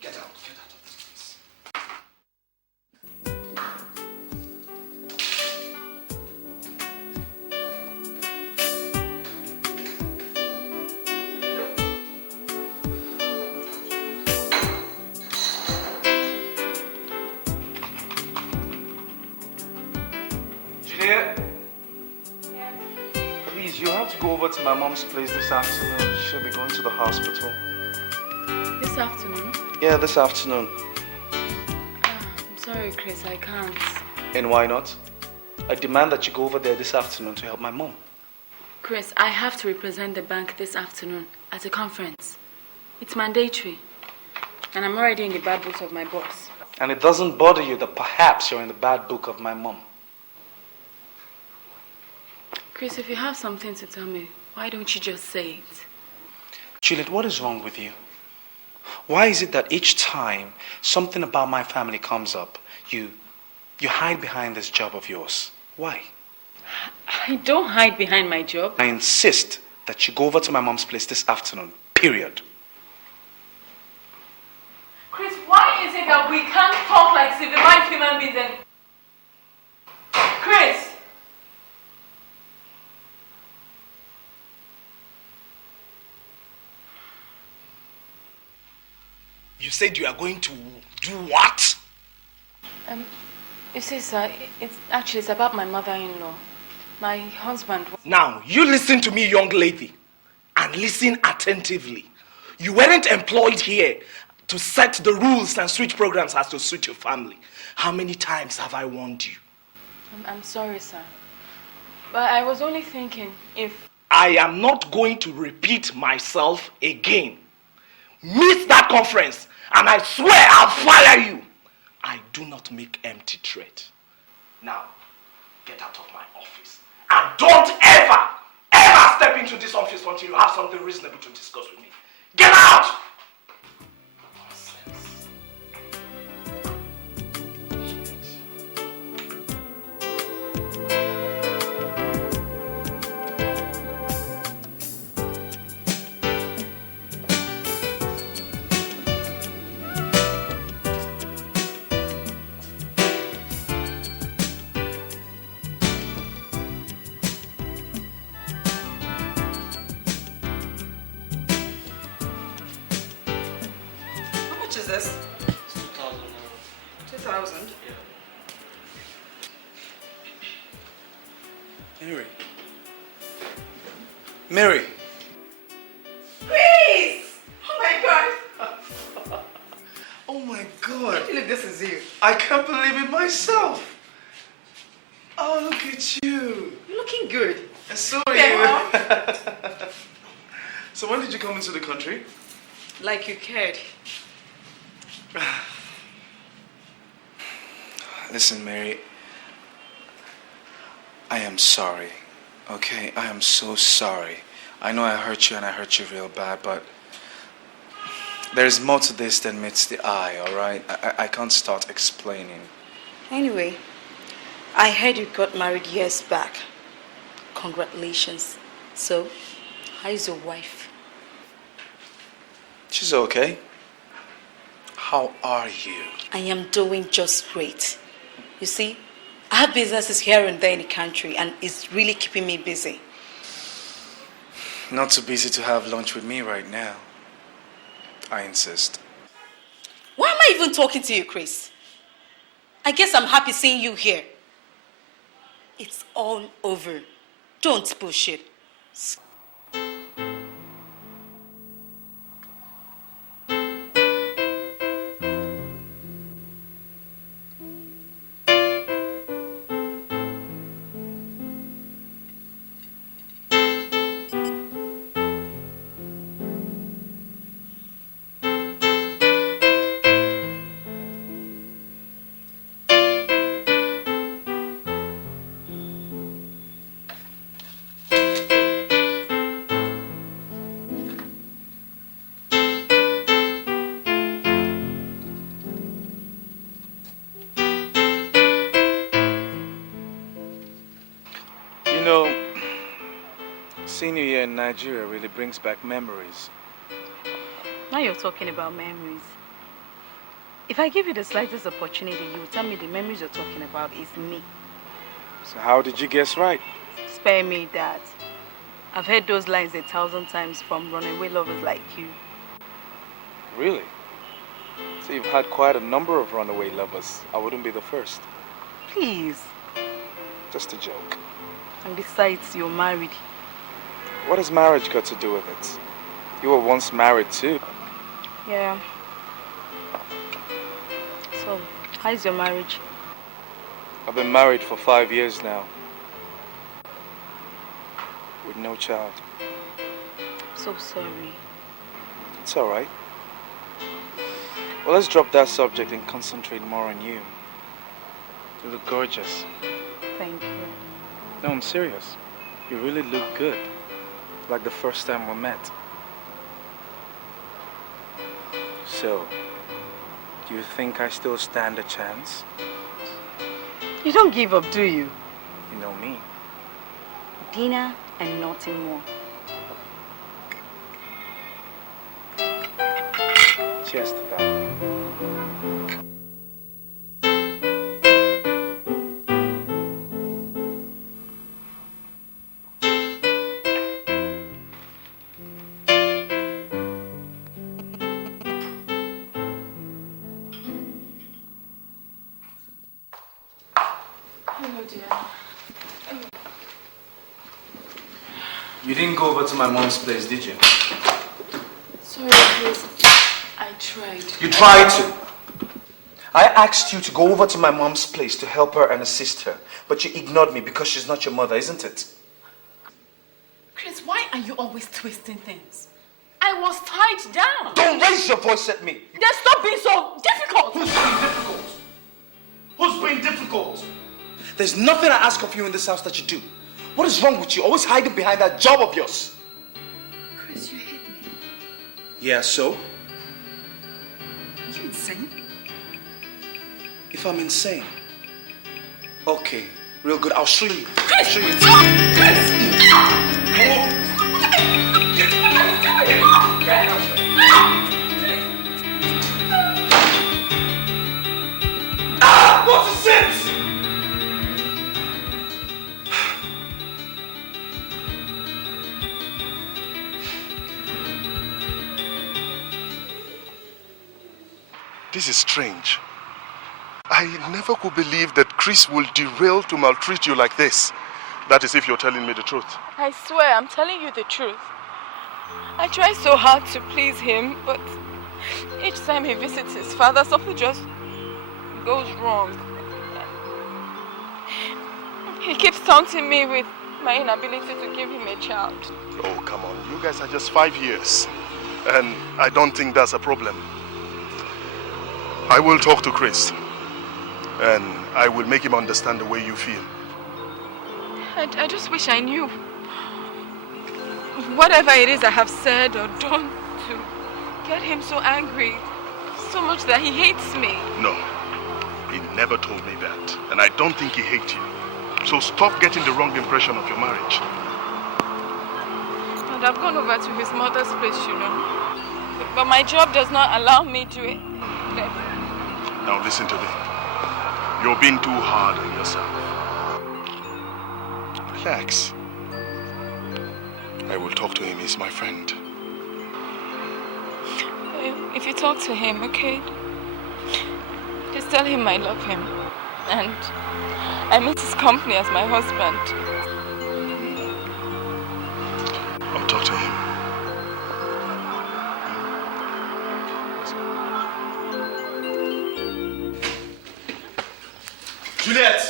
Get out of this place. Juliet? Yes? Please, you have to go over to my mom's place this afternoon. She'll be going to the hospital. This afternoon? Yeah, this afternoon. I'm sorry, Chris, I can't. And why not? I demand that you go over there this afternoon to help my mom. Chris, I have to represent the bank this afternoon at a conference. It's mandatory. And I'm already in the bad books of my boss. And it doesn't bother you that perhaps you're in the bad book of my mom. Chris, if you have something to tell me, why don't you just say it? Juliet, what is wrong with you? Why is it that each time something about my family comes up, you hide behind this job of yours? Why? I don't hide behind my job. I insist that you go over to my mom's place this afternoon, period. Chris, why is it that we can't talk like civilized human beings and... Chris! You said you are going to do what? You see, sir, it's about my mother-in-law. My husband... Now, you listen to me, young lady, and listen attentively. You weren't employed here to set the rules and switch programs as to suit your family. How many times have I warned you? I'm sorry, sir. But I was only thinking if... I am not going to repeat myself again. Miss that conference, and I swear I'll fire you. I do not make empty threat. Now, get out of my office. And don't ever step into this office until you have something reasonable to discuss with me. Get out! this? 2,000. Mary. Mary. Chris! Oh my God! Oh my God. I can't believe this is you. I can't believe it myself. Oh, look at you. You're looking good. And so are Okay, you. Mom. So when did you come into the country? Like you cared. Listen, Mary. I am sorry. Okay? I am so sorry. I know I hurt you and I hurt you real bad, but there's more to this than meets the eye, alright? I can't start explaining. Anyway, I heard you got married years back. Congratulations. So, how is your wife? She's okay. How are you? I am doing just great. You see, I have businesses here and there in the country and it's really keeping me busy. Not too busy to have lunch with me right now. I insist. Why am I even talking to you, Chris? I guess I'm happy seeing you here. It's all over. Don't push it. You know, seeing you here in Nigeria really brings back memories. Now you're talking about memories. If I give you the slightest opportunity, you will tell me the memories you're talking about is me. So how did you guess right? Spare me that. I've heard those lines 1,000 times from runaway lovers like you. Really? So you've had quite a number of runaway lovers. I wouldn't be the first. Please. Just a joke. And besides, you're married. What has marriage got to do with it? You were once married too. Yeah. So, how's your marriage? I've been married for 5 years now. With no child. So sorry. It's alright. Well, let's drop that subject and concentrate more on you. You look gorgeous. Thank you. No, I'm serious. You really look good. Like the first time we met. So, do you think I still stand a chance? You don't give up, do you? You know me. Dinner and nothing more. Cheers to that. Hello, dear. You didn't go over to my mom's place, did you? Sorry, please. I tried. You tried to. I asked you to go over to my mom's place to help her and assist her, but you ignored me because she's not your mother, isn't it? Chris, why are you always twisting things? I was tied down. Don't raise your voice at me. Then stop being so difficult. Who's being difficult? Who's being difficult? There's nothing I ask of you in this house that you do. What is wrong with you? Always hiding behind that job of yours. Chris, you hate me. Yeah, so? Are you insane? If I'm insane? Okay, real good. I'll show you. Chris! I'll show you. Chris! Ah! What's the sense? this is strange. I never could believe that Chris will derail to maltreat you like this. That is if you're telling me the truth. I swear, I'm telling you the truth. I try so hard to please him, but each time he visits his father, something just goes wrong. He keeps taunting me with my inability to give him a child. Oh, come on. You guys are just 5 years. And I don't think that's a problem. I will talk to Chris. And I will make him understand the way you feel. I just wish I knew. Whatever it is I have said or done to get him so angry, so much that he hates me. No, he never told me that. And I don't think he hates you. So stop getting the wrong impression of your marriage. And I've gone over to his mother's place, you know. But my job does not allow me to... Now listen to me. You're being too hard on yourself. Relax. I will talk to him. He's my friend. If you talk to him, okay? Just tell him I love him. And I miss his company as my husband. I'll talk to him. Juliet!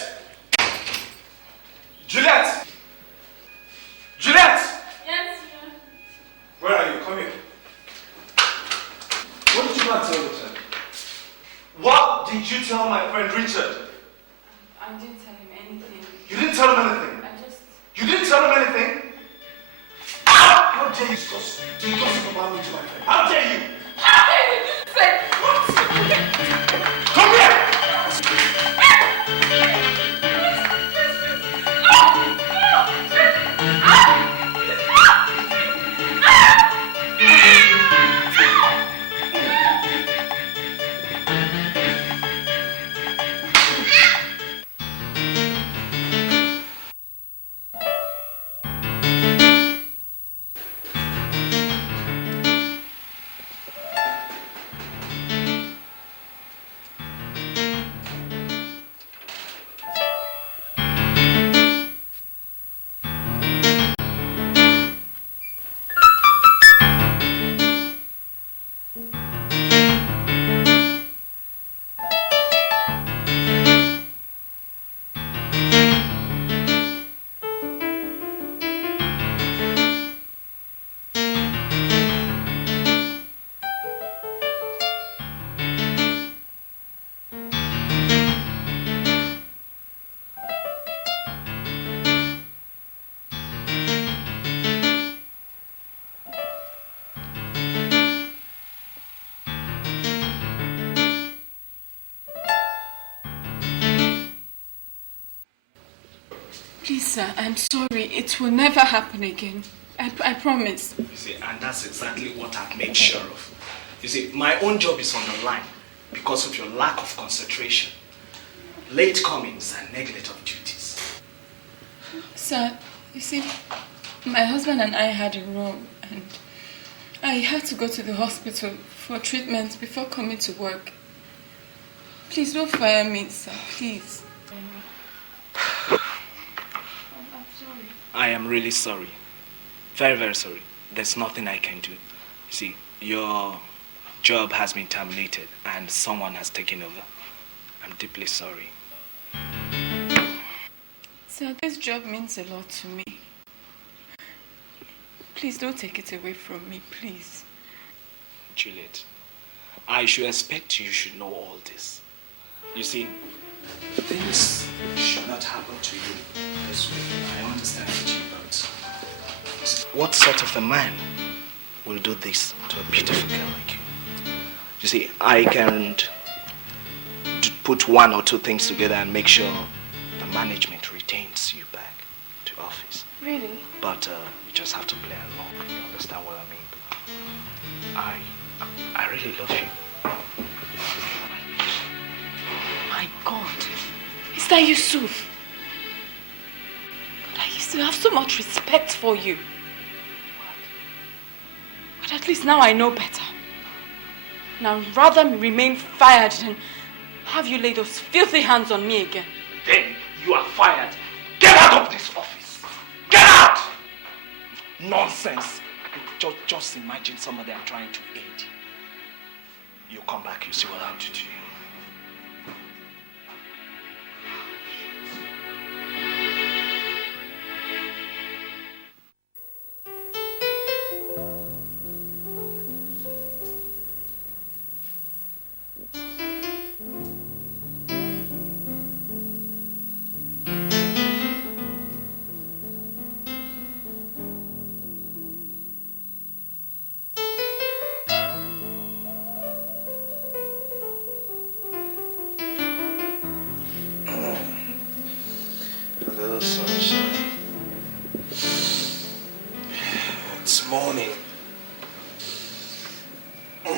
Juliet! Juliet! Yes, Where are you? Come here. What did you not tell Richard? What did you tell my friend Richard? I didn't tell him anything. You didn't tell him anything? You didn't tell him anything? How dare you gossip about me to my friend? How dare you? How dare you just say what? Come here! Please, sir, I'm sorry. It will never happen again. I promise. You see, and that's exactly what I've made sure of. You see, my own job is on the line because of your lack of concentration, late comings, and neglect of duties. Sir, you see, my husband and I had a row, and I had to go to the hospital for treatment before coming to work. Please don't fire me, sir, please. I am really sorry. Very, very sorry. There's nothing I can do. You see, your job has been terminated and someone has taken over. I'm deeply sorry. Sir, this job means a lot to me. Please don't take it away from me, please. Juliet, I should expect you should know all this. You see, things should not happen to you this way. I understand what you but what sort of a man will do this to a beautiful girl like you? You see, I can put one or two things together and make sure the management retains you back to office. Really? But you just have to play along. You understand what I mean? I really love you. My God. Is that Yusuf? God, I used to have so much respect for you. But at least now I know better. And I'd rather remain fired than have you lay those filthy hands on me again. Then you are fired. Get out of this office. Get out! Nonsense. Just imagine somebody I'm trying to aid. You come back, you see what I'll do to you. Morning. I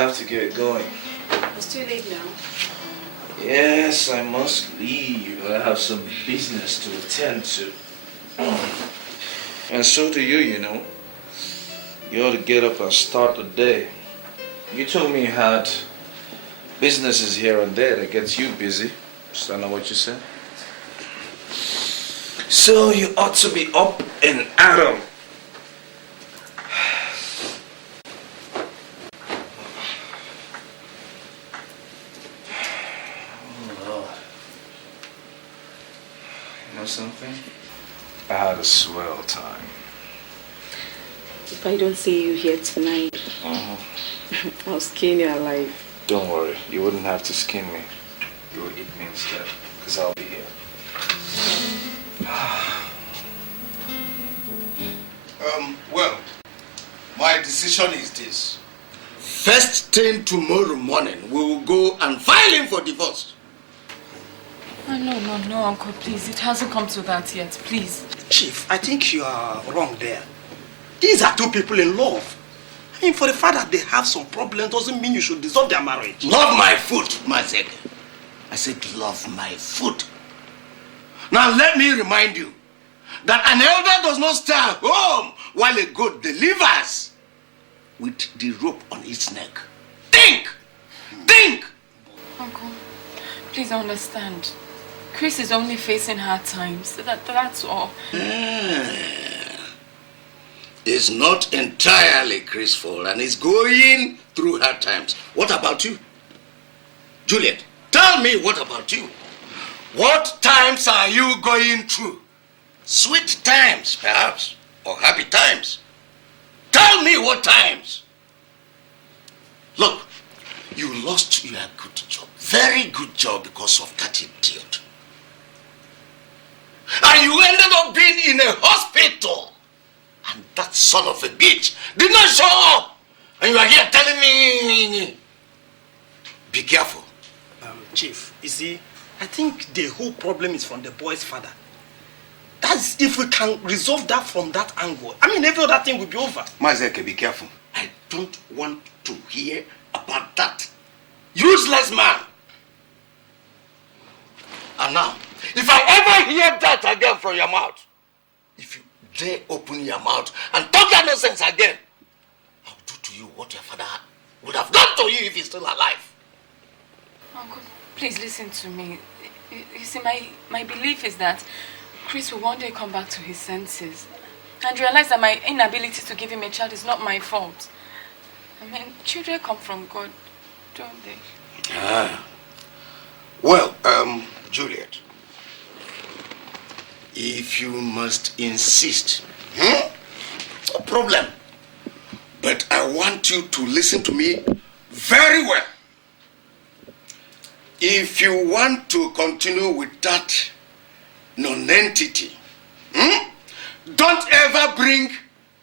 have to get going. It's too late now. Yes, I must leave. I have some business to attend to. And so do you, you know. You ought to get up and start the day. You told me you had businesses here and there that gets you busy. Is that not what you said? So you ought to be up and at 'em. Oh Lord. You know something? I had a swell time. If I don't see you here tonight, I'll skin you alive. Don't worry, you wouldn't have to skin me. You will eat me instead, because I'll be here. Well, my decision is this. First thing tomorrow morning, we will go and file him for divorce. Oh, no, Uncle, please. It hasn't come to that yet, please. Chief, I think you are wrong there. These are two people in love. I mean, for the fact that they have some problem doesn't mean you should dissolve their marriage. Love my food, Mazek. I said love my food. Now let me remind you that an elder does not stay at home while a goat delivers with the rope on its neck. Think! Think! Uncle, please understand. Chris is only facing hard times. That's all. It's not entirely Chris' fault and he's going through hard times. What about you? Juliet, tell me, what about you? What times are you going through? Sweet times, perhaps, or happy times. Tell me what times. Look, you lost your good job, very good job, because of that idiot. And you ended up being in a hospital. And that son of a bitch did not show up. And you are here telling me, be careful. Chief, you see, I think the whole problem is from the boy's father. That's if we can resolve that from that angle. I mean, every other thing will be over. Mazeke, be careful. I don't want to hear about that useless man. And now, if I ever hear that again from your mouth, if you dare open your mouth and talk that nonsense again, I'll do to you what your father would have done to you if he's still alive. Uncle, please listen to me. You see, my belief is that Chris will one day come back to his senses and realize that my inability to give him a child is not my fault. I mean, children come from God, don't they? Well, Juliet, if you must insist, no problem. But I want you to listen to me very well. If you want to continue with that non-entity, don't ever bring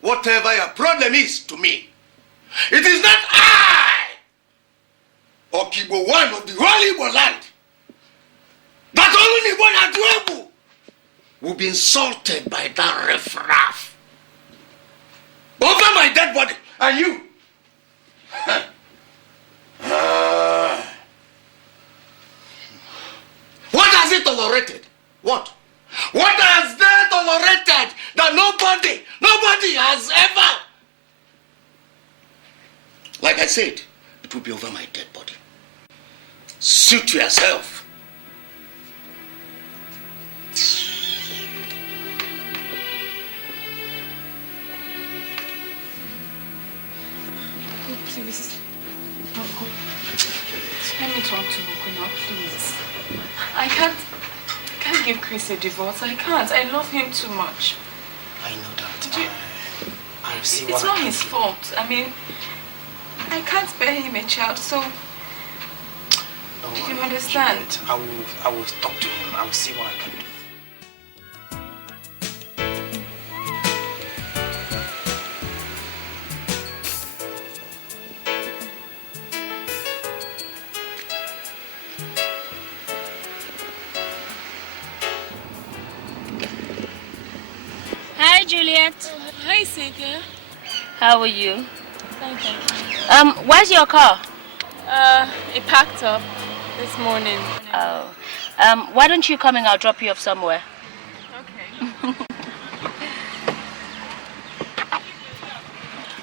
whatever your problem is to me. It is not I, Okibo one of the whole Igbo land, that only Igbo will be insulted by that riffraff over my dead body. And you, what has has it tolerated? What? What has they tolerated that nobody has ever? Like I said, it will be over my dead body. Suit yourself. Oh, please. Uncle, let me talk to Uncle now, please. I can't give Chris a divorce. I can't. I love him too much. I know that. I see what It's not his fault. I mean, I can't bear him a child, so you understand? Juliet, I will talk to him. I will see what I can do. Hi, Juliet. Hi, Cynthia. How are you? Fine, thank you. Where's your car? It packed up this morning. Oh. Why don't you come and I'll drop you off somewhere? Okay.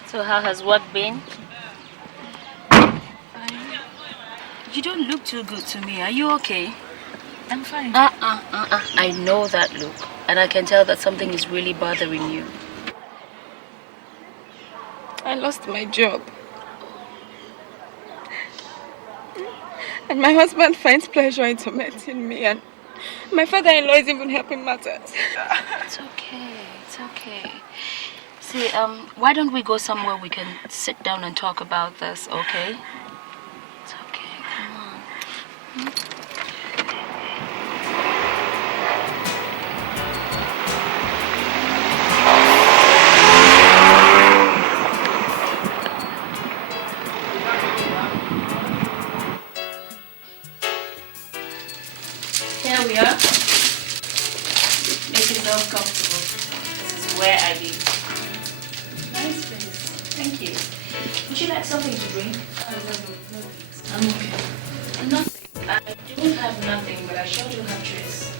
So how has work been? Fine. You don't look too good to me. Are you okay? I'm fine. I know that look. And I can tell that something is really bothering you. I lost my job. And my husband finds pleasure in tormenting me, and my father-in-law is even helping matters. It's okay. It's okay. See, why don't we go somewhere we can sit down and talk about this, okay? It's okay. Come on. Here we are. Make yourself comfortable. This is where I live. Nice place. Thank you. Would you like something to drink? No, I'm okay. Nothing. I don't have nothing, but I sure do have juice.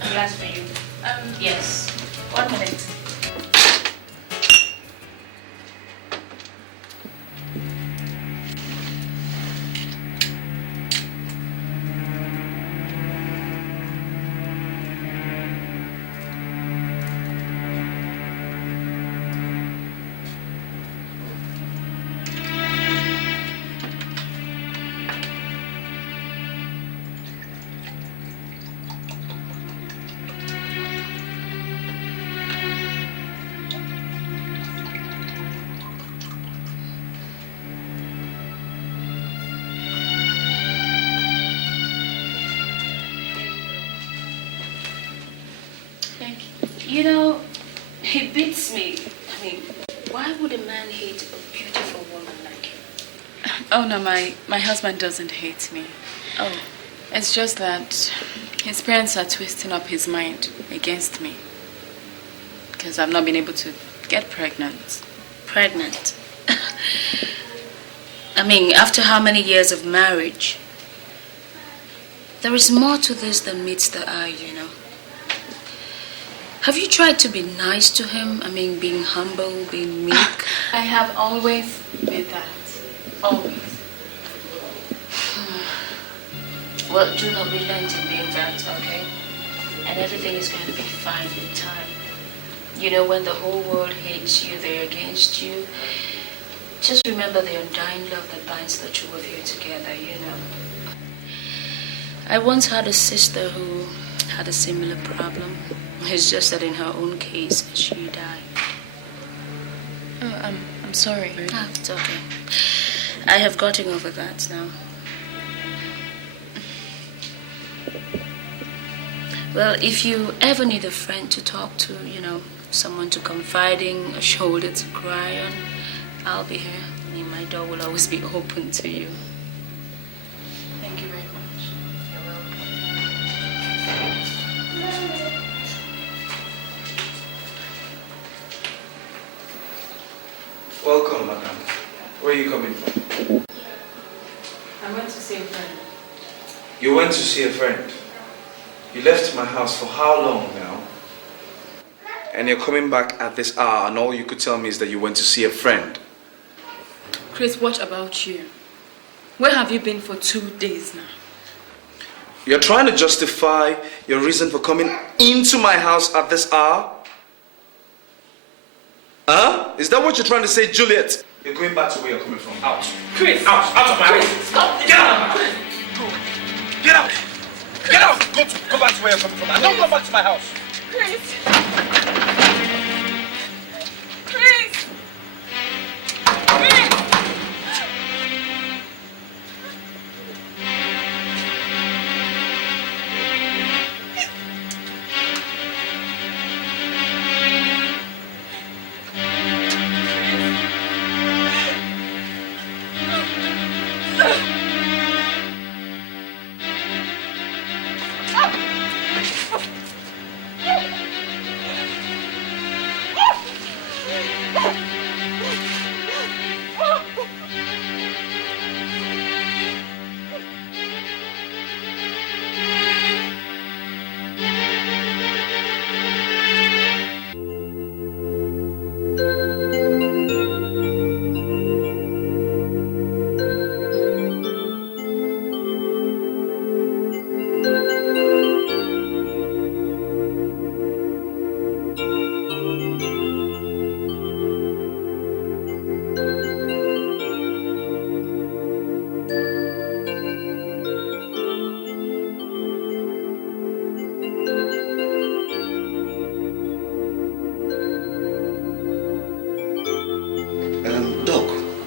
A glass for you. Yes. 1 minute. You know, he beats me. I mean, why would a man hate a beautiful woman like you? Oh no, my husband doesn't hate me. Oh. It's just that his parents are twisting up his mind against me. Because I've not been able to get pregnant. Pregnant? I mean, after how many years of marriage? There is more to this than meets the eye, you know. Have you tried to be nice to him? I mean, being humble, being meek? I have always been that. Always. Well, do not relent in being that, okay? And everything is going to be fine with time. You know, when the whole world hates you, they're against you. Just remember the undying love that binds the two of you together, you know. I once had a sister who had a similar problem. It's just that in her own case, she died. Oh, I'm sorry. Ah, it's okay. I have gotten over that now. Well, if you ever need a friend to talk to, you know, someone to confide in, a shoulder to cry on, I'll be here. I mean, my door will always be open to you. Thank you very much. You're welcome. Welcome, madam. Where are you coming from? I went to see a friend. You went to see a friend? You left my house for how long now? And you're coming back at this hour and all you could tell me is that you went to see a friend. Chris, what about you? Where have you been for 2 days now? You're trying to justify your reason for coming into my house at this hour? Huh? Is that what you're trying to say, Juliet? You're going back to where you're coming from. Out. Chris! Out of my house! Stop this! Get out! Get out! Get out! Go back to where you're coming from. And don't go back to my house. Chris! Chris! Chris!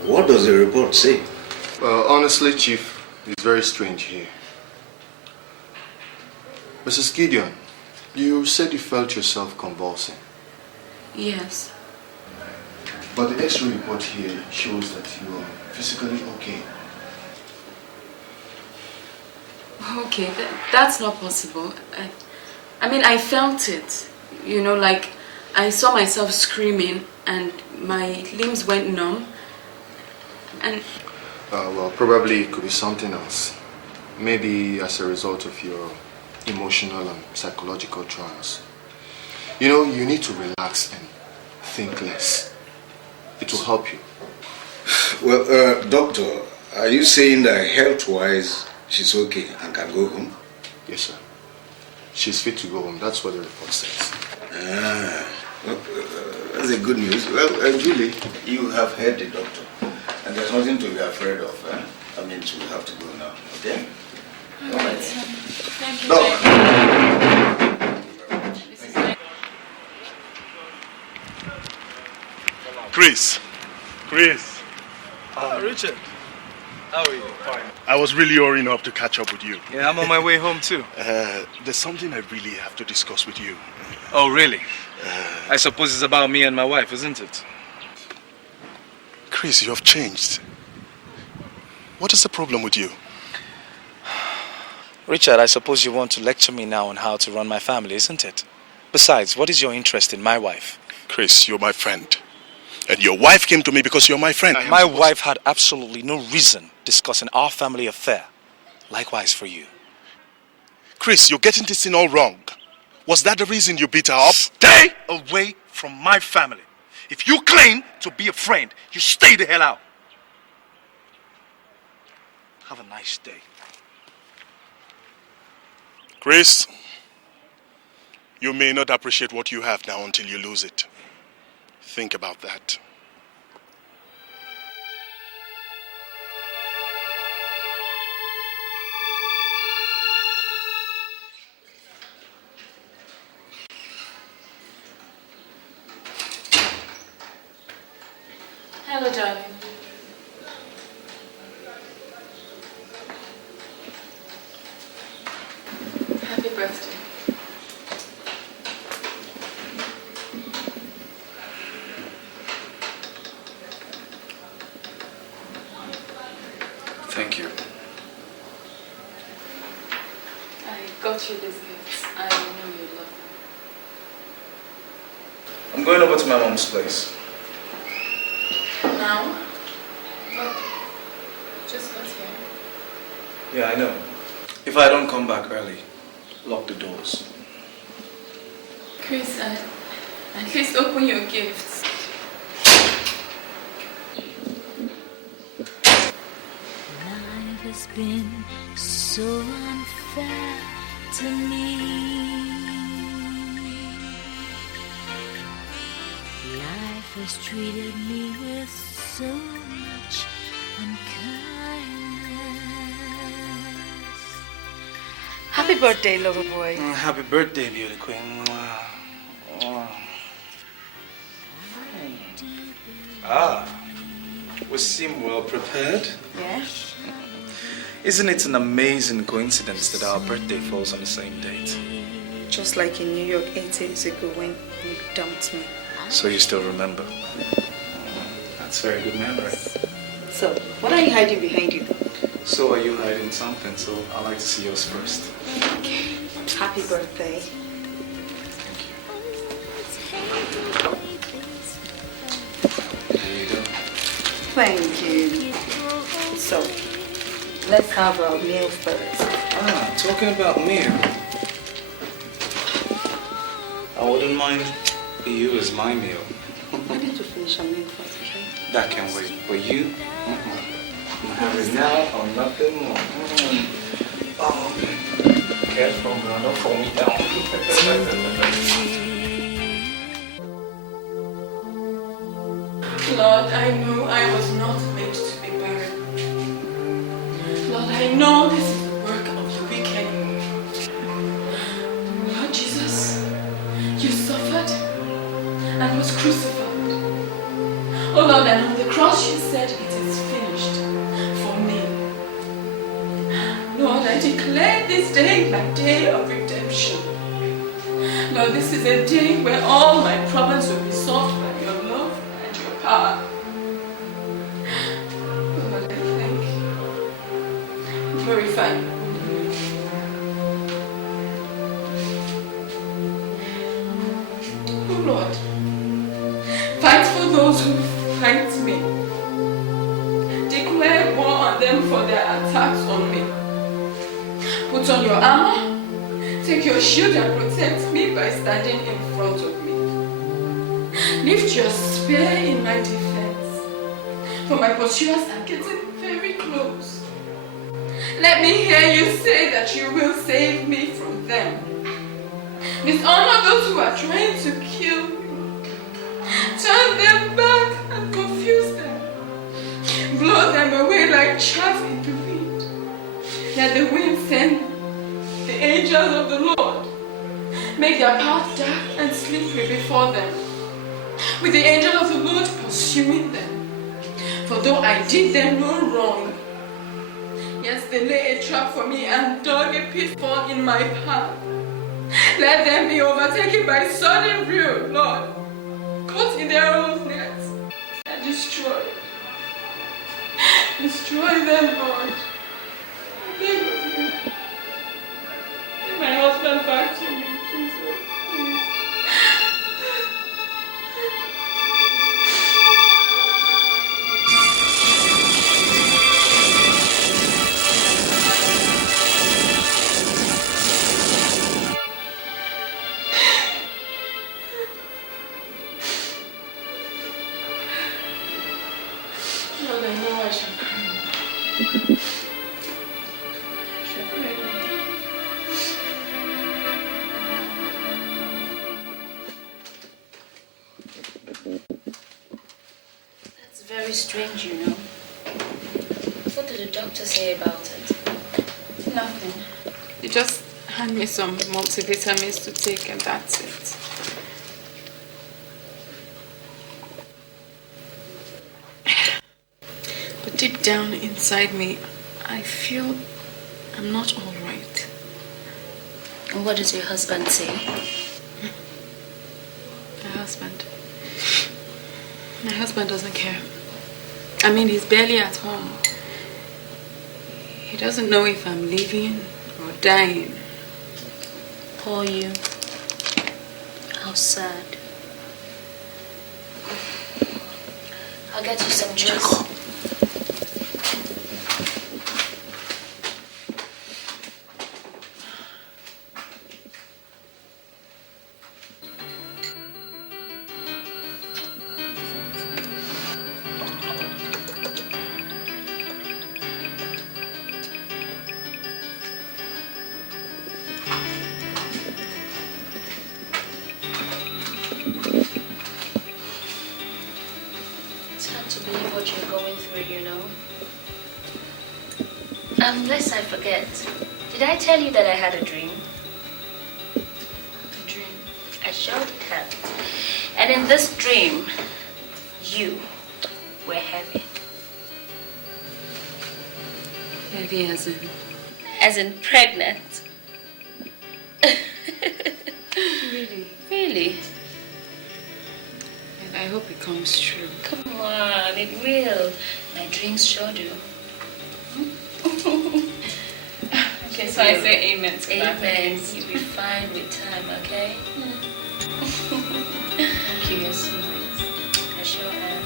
What does the report say? Well, honestly, Chief, it's very strange here. Mrs. Gideon, you said you felt yourself convulsing. Yes. But the X-ray report here shows that you are physically okay. Okay, that's not possible. I mean, I felt it. You know, like I saw myself screaming and my limbs went numb. And well, probably it could be something else. Maybe as a result of your emotional and psychological traumas. You know, you need to relax and think less. It will help you. Well, doctor, are you saying that health-wise she's okay and can go home? Yes, sir. She's fit to go home. That's what the report says. Ah, well, that's a good news. Well, Julie, you have heard the doctor. And there's nothing to be afraid of. I mean, you have to go now, okay? all right. Thank you. Chris. Richard. How are you? Fine. I was really hurrying up to catch up with you. Yeah, I'm on my way home too. There's something I really have to discuss with you. Oh, really? I suppose it's about me and my wife, isn't it? Chris, you have changed. What is the problem with you? Richard, I suppose you want to lecture me now on how to run my family, isn't it? Besides, what is your interest in my wife? Chris, you're my friend. And your wife came to me because you're my friend. My wife had absolutely no reason discussing our family affair. Likewise for you. Chris, you're getting this thing all wrong. Was that the reason you beat her up? Stay away from my family. If you claim to be a friend, you stay the hell out. Have a nice day. Chris, you may not appreciate what you have now until you lose it. Think about that. Hello, darling. Happy birthday. Thank you. I got you these gifts. I know you love them. I'm going over to my mom's place. Now? But just got here. Yeah, I know. If I don't come back early, lock the doors. Chris, at least open your gifts. Life has been so unfair to me. Life has treated me with so much unkindness. Happy birthday, lover boy. Happy birthday, beauty queen. We seem well prepared. Yes. Isn't it an amazing coincidence that our birthday falls on the same date? Just like in New York 8 years ago when you dumped me. So you still remember? That's very good memory. So, what are you hiding behind you? So are you hiding something? So I'd like to see yours first. Happy birthday. There you go. Thank you. So, let's have a meal first. Talking about meal. I wouldn't mind you as my meal. I need to finish a meal first, okay? That can wait. But you, I'm having now or nothing more. Oh, careful, girl. Don't fall me down. Lord, I know I was not meant to be barren. Lord, I know this is the work of the wicked. Lord Jesus, you suffered and was crucified. Oh Lord, and on the cross you said it is finished for me. Lord, I declare this day my day of redemption. Lord, this is a day where all my problems will be solved by your love and your power. Lord, I thank you. Glorify you. Oh Lord, fight for those who fight me. Declare war on them for their attacks on me. Put on your armor, take your shield and protect me by standing in front of me. Lift your spear in my defense, for my pursuers are getting very close. Let me hear you say that you will save me from them. Dishonor those who are trying to kill me. Turn them back and confuse them. Blow them away like chaff in the wind. Let the wind send the angels of the Lord. Make their path dark and slippery before them, with the angel of the Lord pursuing them. For though I did them no wrong, yes, they lay a trap for me and dug a pitfall in my path. Let them be overtaken by sudden ruin, Lord, caught in their own nets and destroyed. Destroy them, Lord. I beg of you. Give my husband back to me, Jesus. Please. Lord, I know I shall cry. I shall cry. That's very strange, you know. What did the doctor say about it? Nothing. You just hand me some multivitamins to take and that's it. But deep down inside me, I feel I'm not all right. And what does your husband say? My husband doesn't care. I mean, he's barely at home. He doesn't know if I'm living or dying. Poor you. How sad. I'll get you some juice. It's hard to believe what you're going through, you know. Lest I forget, did I tell you that I had a dream? A dream? I sure did have. And in this dream, you were heavy. Heavy as in? As in pregnant. Really? Really? And I hope it comes true. Come on, it will. My dreams sure do. Okay, so I say amen to that. Amen. You'll be fine with time, okay? Thank you, you're sweet. I sure am.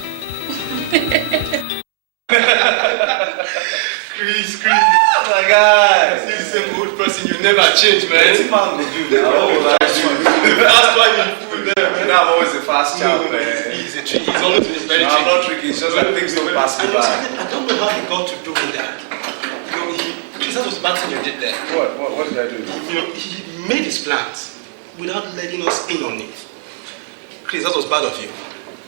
Chris. Oh my God. You're the same old person. You never change, man. What man will do now? The fast one in food there, man. I'm always a fast child, man. He's always been very tricky. I'm not tricky. It's just that things don't pass me by. I don't know how he got to doing that. You know, that was the bad thing you did there. What did I do? You know, he made his plans without letting us in on it. Chris, that was bad of you.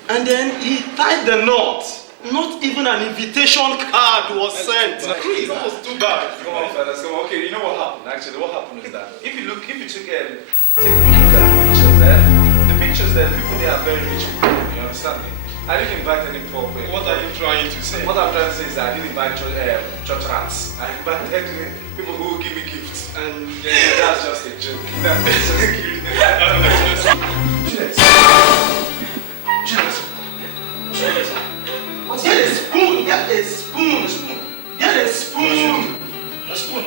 And then he tied the knot. Not even an invitation card was sent. Chris, that was too bad. Come on, fellas. Come on. Okay, you know what happened? Actually, what happened is that if you took a look at the pictures there, the people there are very rich people. You understand me? I didn't invite any poor people. What are you trying to say? What I'm trying to say is that I didn't invite church rats. I invited people who will give me gifts. And that's just a joke. That's just a joke. Juliet. Get a spoon. Get a spoon. Get a spoon. A spoon.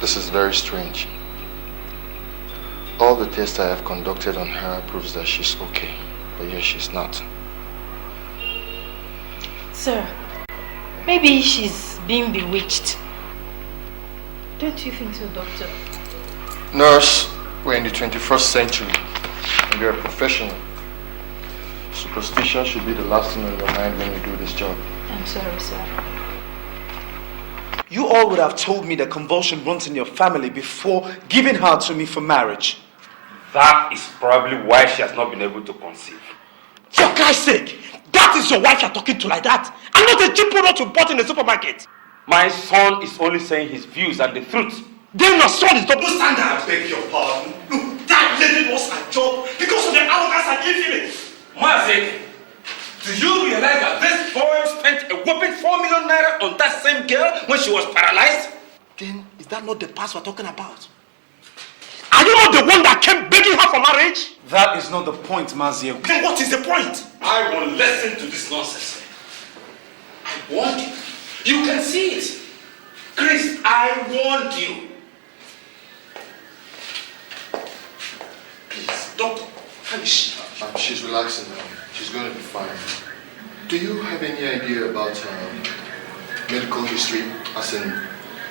This is very strange. All the tests I have conducted on her proves that she's okay, but yet she's not. Sir, maybe she's being bewitched. Don't you think so, doctor? Nurse, we're in the 21st century, and you're a professional. Superstition should be the last thing on your mind when you do this job. I'm sorry, sir. You all would have told me the convulsion runs in your family before giving her to me for marriage. That is probably why she has not been able to conceive. For Christ's sake, that is your wife you're talking to like that, and not a cheap product you bought in the supermarket. My son is only saying his views and the truth. Then your son is double standard. I beg your pardon. Look, that lady lost her job because of the arrogance and influence. Marcy, do you realize that this boy spent a whopping 4 million naira on that same girl when she was paralyzed? Then is that not the past we're talking about? Are you not the one that came begging her for marriage? That is not the point, Mazio. Then what is the point? I won't listen to this nonsense. I warned you. You can see it. Chris, I warned you. Please, doctor, how is she? She's relaxing now. She's going to be fine. Do you have any idea about medical history? As in,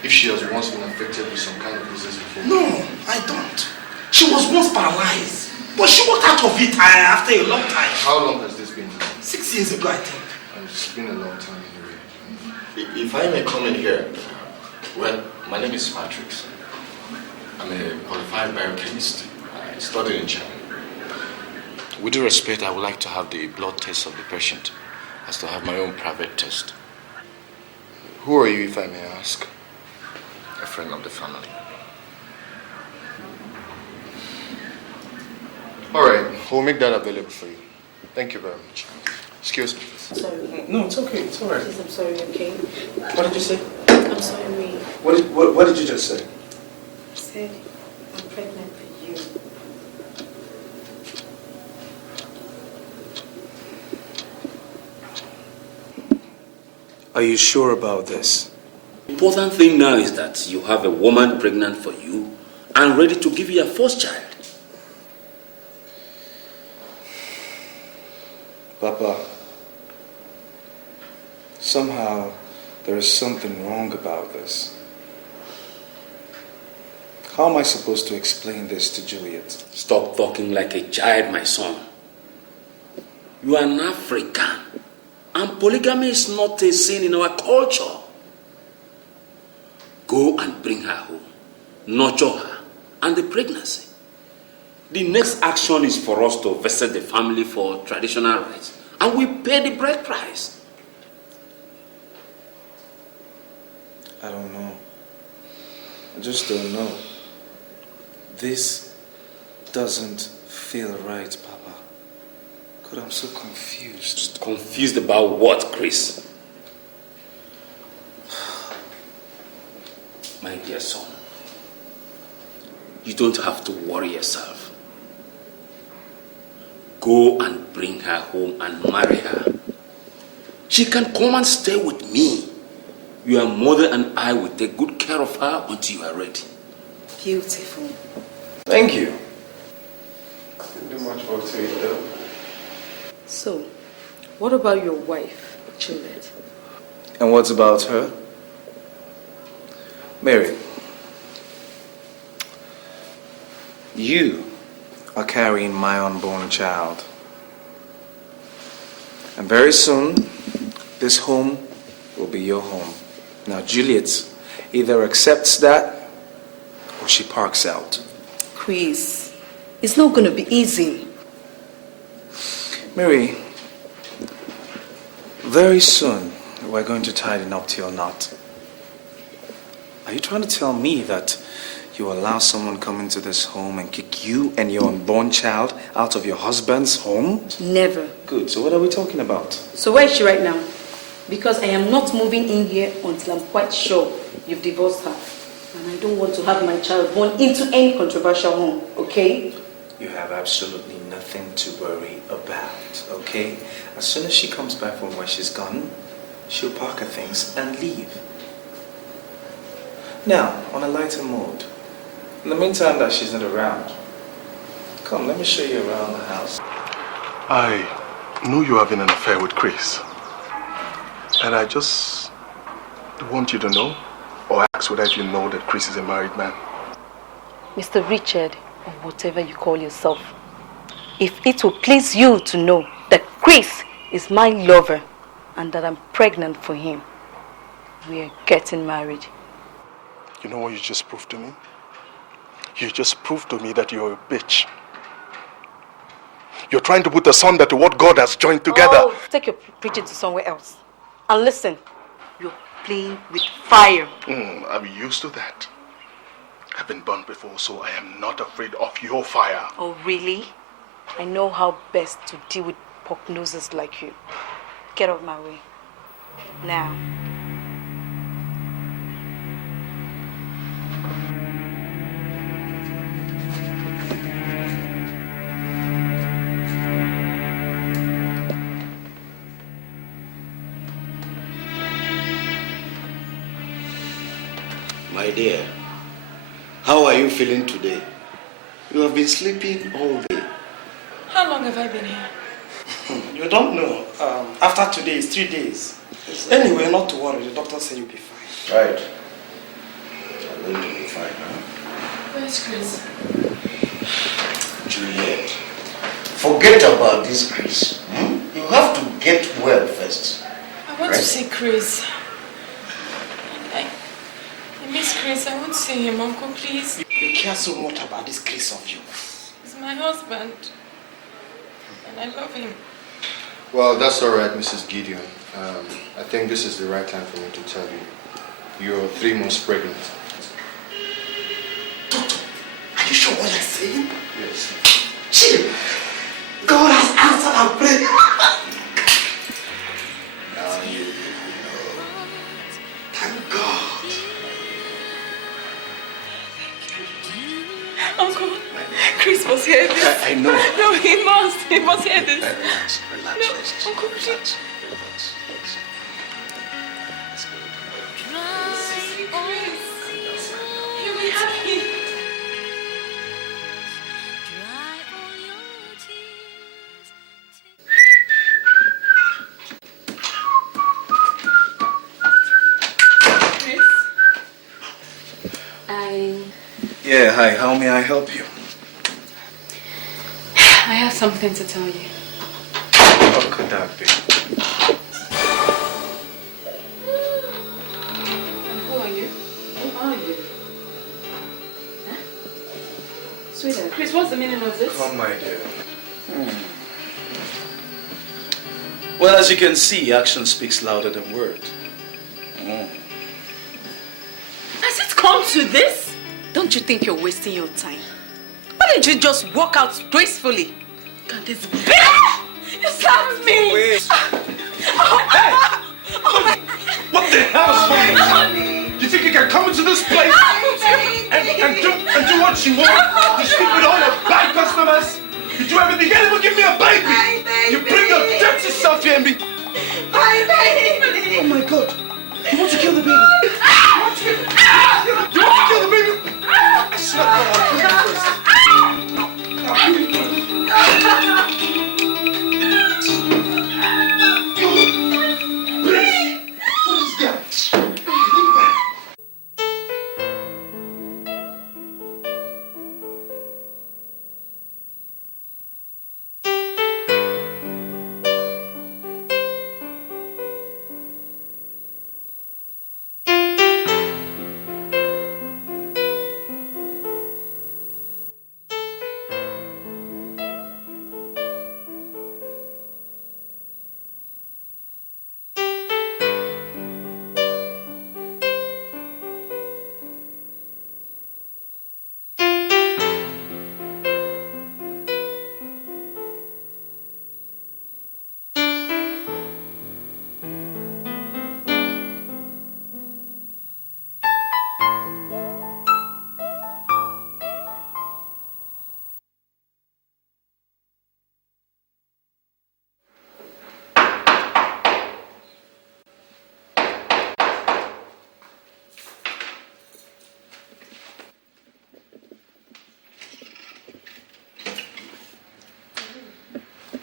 if she has once been affected with some kind of disease before? No, I don't. She was once paralyzed, but she walked out of it after a long time. How long has this been? 6 years ago, I think. It's been a long time anyway. If I may come in here, well, my name is Patrick. I'm a qualified biochemist. I studied in China. With due respect, I would like to have the blood test of the patient, as to have my own private test. Who are you, if I may ask? A friend of the family. All right, we'll make that available for you. Thank you very much. Excuse me. Sorry. No, it's okay. It's all right. Please, I'm sorry, okay? What did you say? I'm sorry. What did you just say? I said I'm pregnant for you. Are you sure about this? The important thing now is that you have a woman pregnant for you and ready to give you your first child. Papa, somehow there is something wrong about this. How am I supposed to explain this to Juliet? Stop talking like a child, my son. You are an African, and polygamy is not a sin in our culture. Go and bring her home, nurture her, and the pregnancy. The next action is for us to visit the family for traditional rites, and we pay the bride price. I don't know. I just don't know. This doesn't feel right, Papa. God, I'm so confused. Confused about what, Chris? My dear son, you don't have to worry yourself. Go and bring her home and marry her. She can come and stay with me. Your mother and I will take good care of her until you are ready. Beautiful. Thank you. Didn't do much work to it, though. So, what about your wife, Juliet? And what's about her? Mary, you are carrying my unborn child. And very soon, this home will be your home. Now, Juliet either accepts that or she parks out. Chris, it's not going to be easy. Mary, very soon we're going to tie the nuptial knot. Are you trying to tell me that you allow someone come into this home and kick you and your unborn child out of your husband's home? Never. Good. So what are we talking about? So where is she right now? Because I am not moving in here until I'm quite sure you've divorced her. And I don't want to have my child born into any controversial home, okay? You have absolutely nothing to worry about, okay? As soon as she comes back from where she's gone, she'll pack her things and leave. Now, on a lighter mood, in the meantime that she's not around, come, let me show you around the house. I know you having an affair with Chris. And I just want you to know, or ask whether you know that Chris is a married man. Mr. Richard, or whatever you call yourself, if it will please you to know that Chris is my lover and that I'm pregnant for him, we are getting married. You know what you just proved to me? You just proved to me that you're a bitch. You're trying to put asunder to what God has joined together. Oh, take your preaching to somewhere else. And listen, you're playing with fire. I'm used to that. I've been burned before, so I am not afraid of your fire. Oh, really? I know how best to deal with pork noses like you. Get out of my way. Now. My dear, how are you feeling today? You have been sleeping all day. How long have I been here? You don't know. After today, it's 3 days. Anyway, not to worry. The doctor said you'll be fine. Right. I'm going to be fine, huh? Where's Chris? Juliet, forget about this Chris. You have to get well first. I want to see Chris. I miss Chris. I want to see him, Uncle, please. You care so much about this Chris of you. He's my husband. And I love him. Well, that's all right, Mrs. Gideon. I think this is the right time for me to tell you. You're 3 months pregnant. Doctor, are you sure what you're saying? Yes. Chill. God has answered our prayer. Now you know. Thank God. Uncle, Chris must hear this. I know. No, he must. He must hear this. Relax, No, rest. Uncle, please. Relax. You'll be happy. Yeah, hi, how may I help you? I have something to tell you. What could that be? Who are you? Who are you? Huh? Sweetheart, Chris, what's the meaning of this? Come, my dear. Well, as you can see, action speaks louder than words. Has it come to this? Don't you think you're wasting your time? Why don't you just walk out gracefully? God, this bitch! You slapped me! Wait. Hey! What the hell is wrong with you? You think you can come into this place and do what you want? You sleep with all your bad customers? You do everything. You can't even give me a baby! You bring your dirty self here and be... Oh my God! You want to kill the baby? You want to kill the baby? I swear to God, I'll kill you first. I'll kill you first. What is that?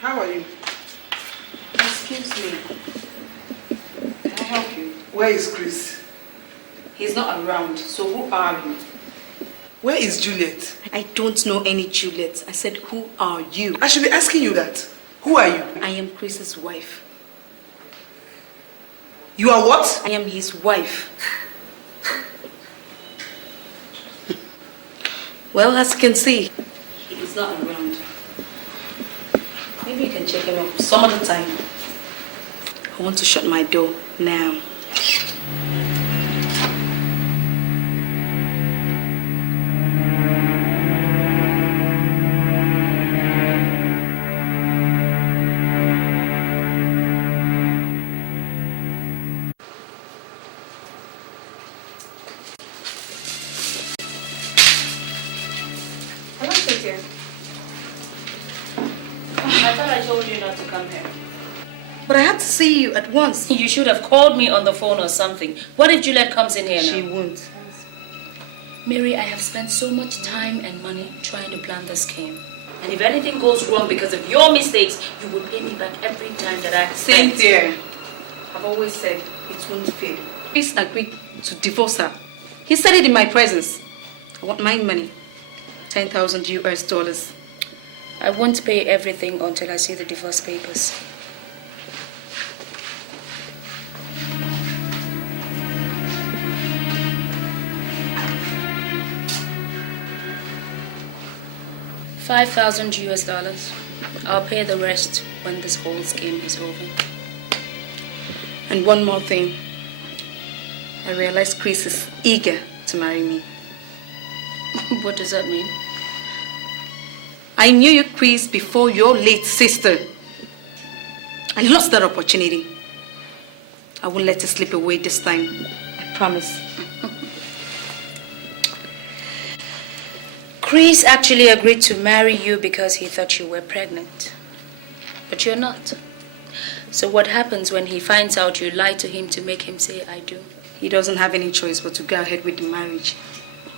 How are you? Excuse me. Can I help you? Where is Chris? He's not around, so who are you? Where is Juliet? I don't know any Juliet. I said, who are you? I should be asking you that. Who are you? I am Chris's wife. You are what? I am his wife. Well, as you can see, he is not around. Maybe you can check him out some other time. I want to shut my door now. I thought I told you not to come here. But I had to see you at once. You should have called me on the phone or something. What if Juliet comes in here now? She won't. Mary, I have spent so much time and money trying to plan this scheme. And if anything goes wrong because of your mistakes, you will pay me back every time that I Same there. I've always said it won't fail. Chris agreed to divorce her. He said it in my presence. I want my money. $10,000 US. I won't pay everything until I see the divorce papers. $5,000 US. I'll pay the rest when this whole scheme is over. And one more thing. I realize Chris is eager to marry me. What does that mean? I knew you, Chris, before your late sister. I lost that opportunity. I won't let it slip away this time. I promise. Chris actually agreed to marry you because he thought you were pregnant. But you're not. So what happens when he finds out you lied to him to make him say, I do? He doesn't have any choice but to go ahead with the marriage.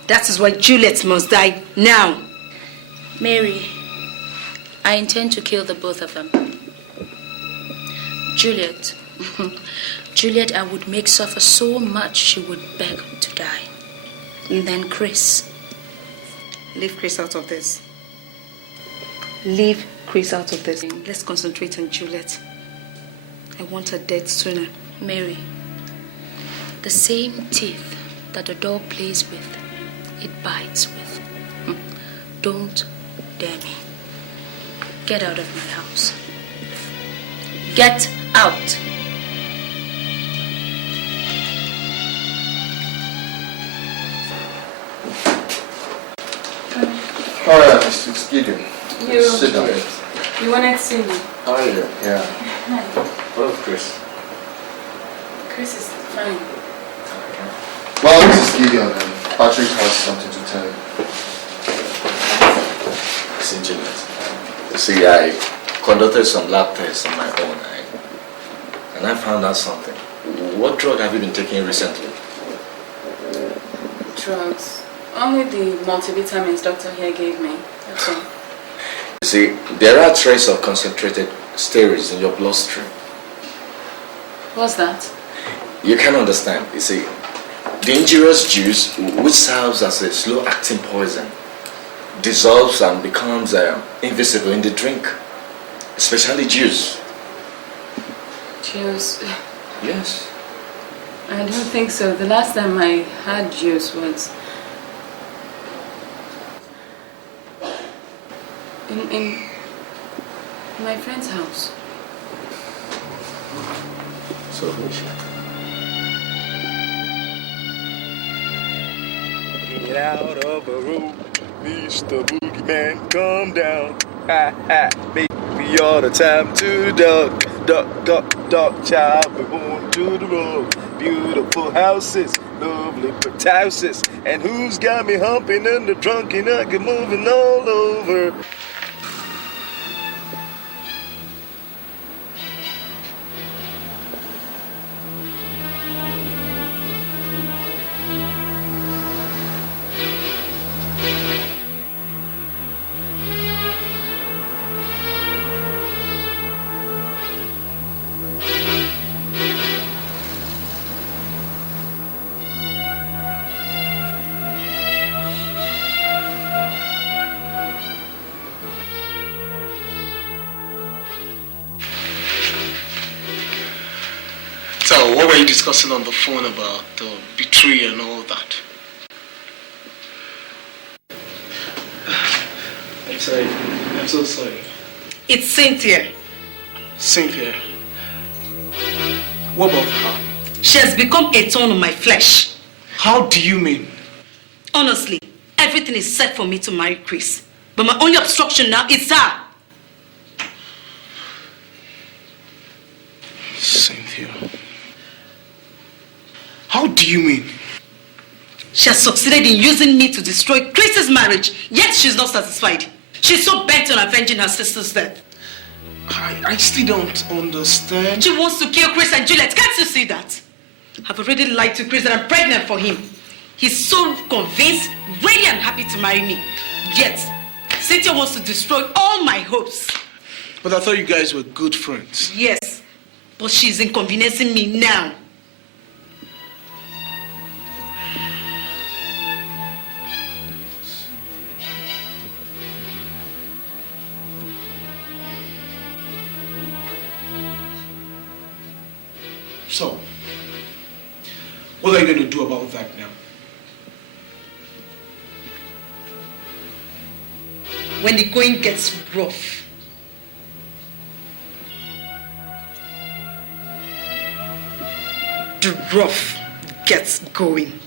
That is why Juliet must die now. Mary, I intend to kill the both of them. Juliet, Juliet, I would make suffer so much she would beg to die. And then Chris. Leave Chris out of this. Leave Chris out of this. Let's concentrate on Juliet. I want her dead sooner. Mary, the same teeth that a dog plays with, it bites with. Don't dare me. Get out of my house. Get out! All right, Mr. Gideon. Sit down. You wanted to see me? How are you? Yeah. Hi. What of Chris? Chris is fine. Well, Mrs. Gideon, Patrick has something to tell you. See, Juliet. See, I conducted some lab tests on my own, and I found out something. What drug have you been taking recently? Drugs? Only the multivitamins Dr. here gave me. That's all. You see, there are traces of concentrated steroids in your bloodstream. What's that? You can understand. You see, the injurious juice, which serves as a slow-acting poison, dissolves and becomes invisible in the drink, especially juice. Juice? Yes. I don't think so. The last time I had juice was in my friend's house. So who is she? Get out of a room, Mr. Boogeyman, come down. Ha ha, baby, all the time to duck, duck, duck, duck, child, we're going to the road. Beautiful houses, lovely brick houses, and who's got me humping in the trunk and I get moving all over. So, what were you discussing on the phone about the betrayal and all that? I'm sorry. I'm so sorry. It's Cynthia. Cynthia? What about her? She has become a thorn on my flesh. How do you mean? Honestly, everything is set for me to marry Chris. But my only obstruction now is her. Cynthia? How do you mean? She has succeeded in using me to destroy Chris's marriage, yet she's not satisfied. She's so bent on avenging her sister's death. I still don't understand. She wants to kill Chris and Juliet. Can't you see that? I've already lied to Chris that I'm pregnant for him. He's so convinced, ready and happy to marry me. Yet, Cynthia wants to destroy all my hopes. But I thought you guys were good friends. Yes, but she's inconveniencing me now. So, what are you going to do about that now? When the going gets rough, the rough gets going.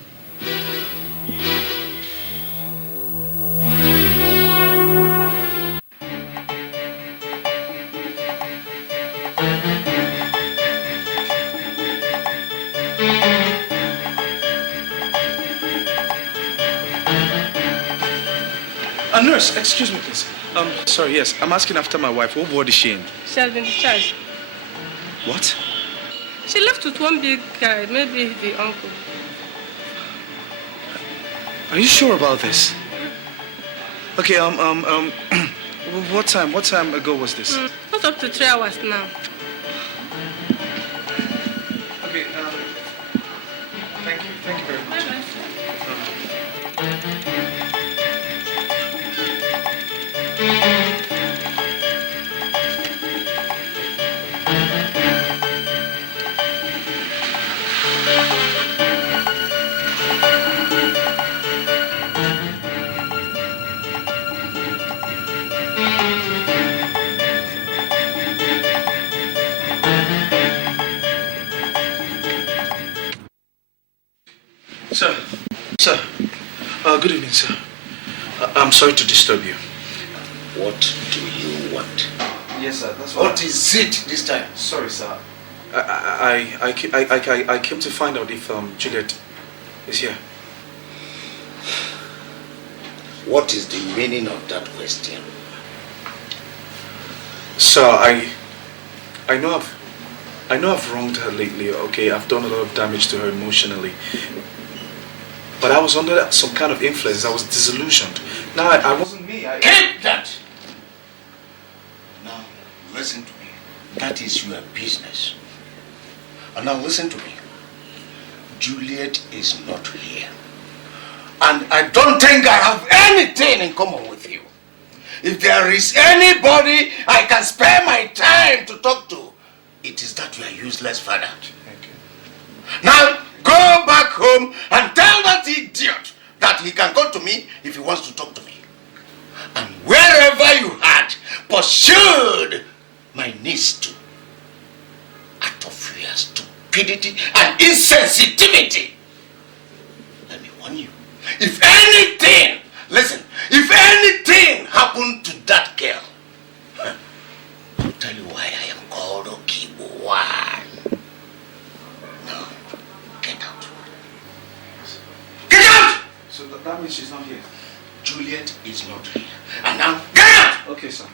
Nurse, excuse me, please. Sorry, yes, I'm asking after my wife. What ward is she in? She has been discharged. What? She left with one big guy, maybe the uncle. Are you sure about this? Okay, what time ago was this? Not up to 3 hours now. Okay, thank you very much. Bye-bye. Sir, good evening, sir. I'm sorry to disturb you. What do you want? Yes, sir. That's what is it this time? Sorry, sir. I came to find out if Juliet is here. What is the meaning of that question? Sir, I know I've wronged her lately. Okay, I've done a lot of damage to her emotionally. But I was under some kind of influence. I was disillusioned. Now I wasn't me. Keep that! Now, listen to me. That is your business. And now listen to me. Juliet is not here. And I don't think I have anything in common with you. If there is anybody I can spare my time to talk to, it is that your useless father. Thank you. Now, go back home and tell that idiot that he can come to me if he wants to talk to me. And wherever you had pursued my niece to, out of your stupidity and insensitivity, let me warn you. If anything, listen, if anything happened to that girl, I'll tell you why I am called Okibuwan. Now, get out. Get out! So that means she's not here? Juliet is not here. And now, get out! Okay, sir.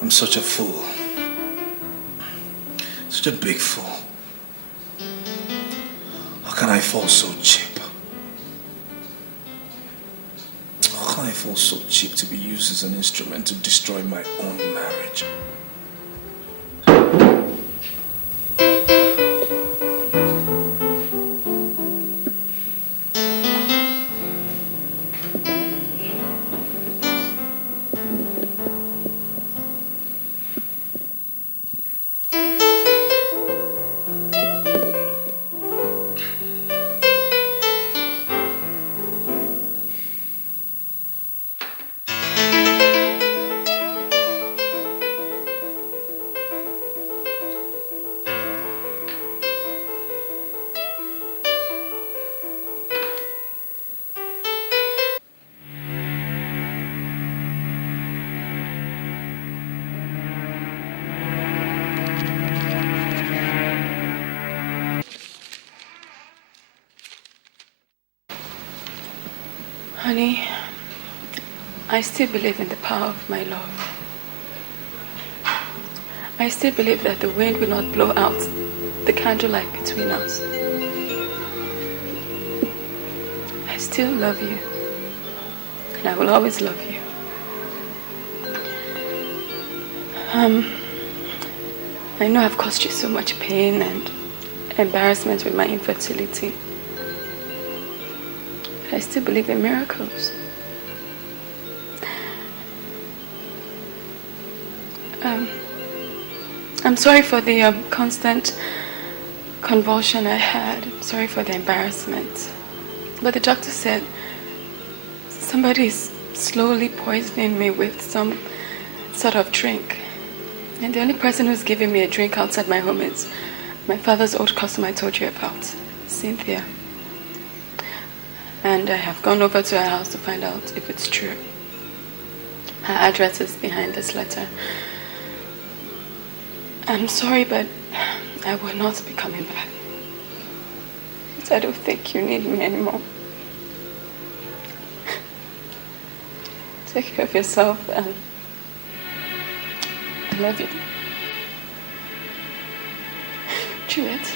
I'm such a fool. Such a big fool. How can I fall so cheap? How can I fall so cheap to be used as an instrument to destroy my own marriage? Honey, I still believe in the power of my love. I still believe that the wind will not blow out the candlelight between us. I still love you, and I will always love you. I know I've caused you so much pain and embarrassment with my infertility. But I still believe in miracles. I'm sorry for the constant convulsion I had. I'm sorry for the embarrassment. But the doctor said somebody is slowly poisoning me with some sort of drink. And the only person who's giving me a drink outside my home is my father's old customer I told you about, Cynthia. And I have gone over to her house to find out if it's true. Her address is behind this letter. I'm sorry, but I will not be coming back. Because I don't think you need me anymore. Take care of yourself, and I love you. Juliet.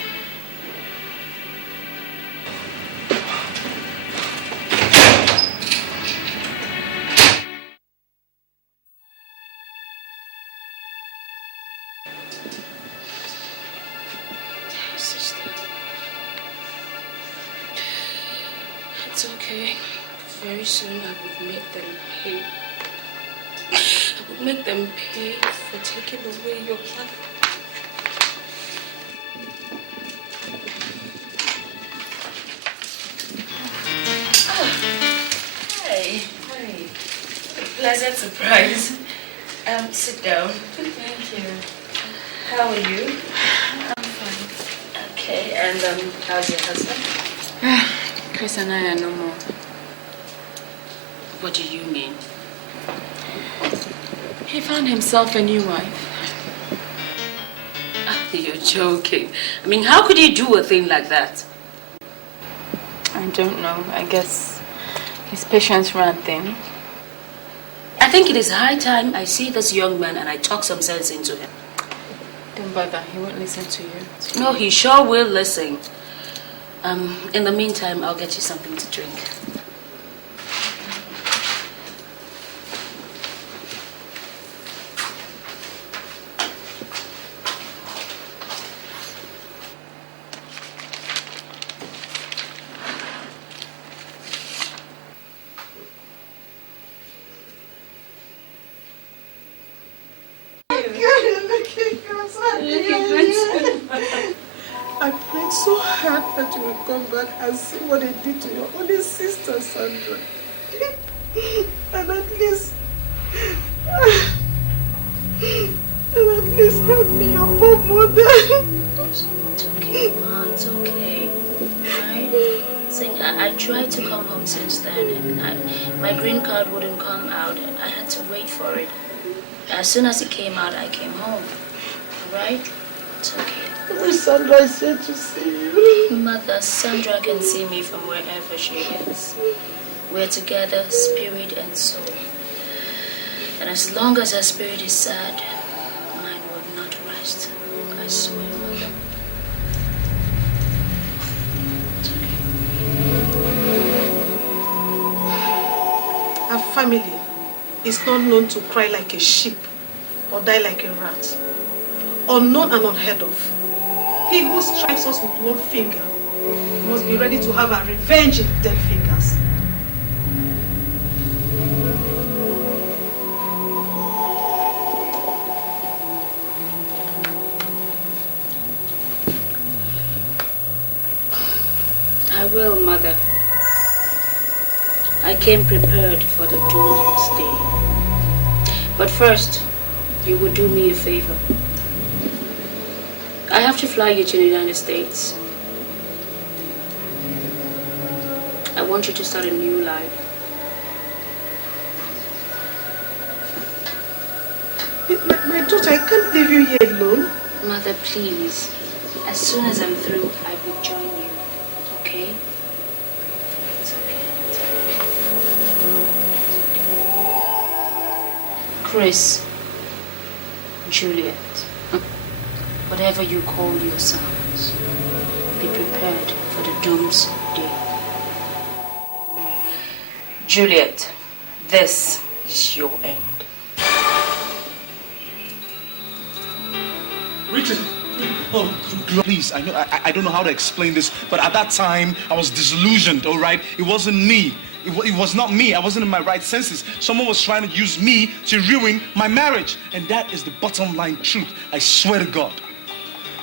It's okay. Very soon I would make them pay. I would make them pay for taking away your life. Hey. What a pleasant surprise. Sit down. Thank you. How are you? I'm fine. Okay, and how's your husband? Chris and I are no more. What do you mean? He found himself a new wife. You're joking. I mean, how could you do a thing like that? I don't know. I guess his patience ran thin. I think it is high time I see this young man and I talk some sense into him. Don't bother. He won't listen to you. No, he sure will listen. In the meantime, I'll get you something to drink. I prayed so hard that you will come back and see what they did to your only sister, Sandra. And at least help me, your poor mother. It's okay, Ma. It's okay. Right? Saying I tried to come home since then, and my green card wouldn't come out. I had to wait for it. As soon as it came out, I came home. Right? It's okay. I wish Sandra is here to see you. Mother, Sandra can see me from wherever she is. We're together, spirit and soul. And as long as her spirit is sad, mine will not rest. I swear, Mother. Our family is not known to cry like a sheep or die like a rat. Unknown and unheard of. He who strikes us with one finger must be ready to have a revenge in 10 fingers. I will, Mother. I came prepared for the doomsday. But first, you will do me a favor. I have to fly you to the United States. I want you to start a new life. My daughter, I can't leave you here alone. Mother, please. As soon as I'm through, I will join you. Okay? It's okay. Chris, Juliet, whatever you call yourselves, be prepared for the doomsday. Juliet, this is your end. Richard! Oh, please, I don't know how to explain this, but at that time, I was disillusioned, all right? It wasn't me. It was not me. I wasn't in my right senses. Someone was trying to use me to ruin my marriage. And that is the bottom line truth. I swear to God.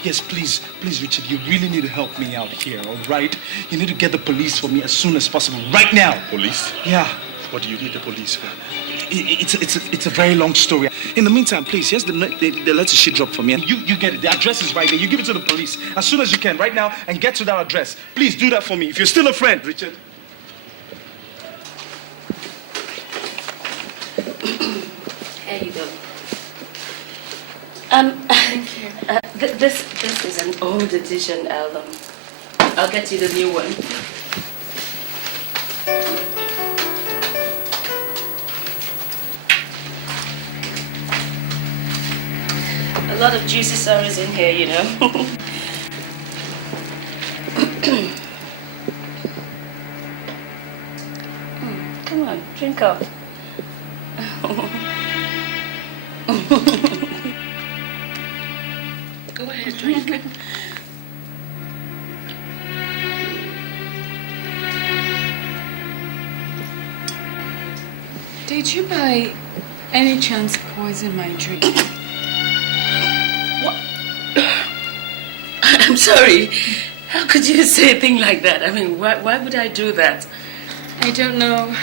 Yes, please, Richard, you really need to help me out here, all right? You need to get the police for me as soon as possible, right now. Police? Yeah. What do you need the police for? It's a very long story. In the meantime, please, here's the letter she dropped for me. And you get it. The address is right there. You give it to the police as soon as you can, right now, and get to that address. Please do that for me. If you're still a friend, Richard. Here you go. Thank you. This is an old edition album. I'll get you the new one. A lot of juicy stories in here, you know. Come on, drink up. Go ahead, drink. Did you by any chance poison my drink? What? I'm sorry. How could you say a thing like that? I mean, why would I do that? I don't know.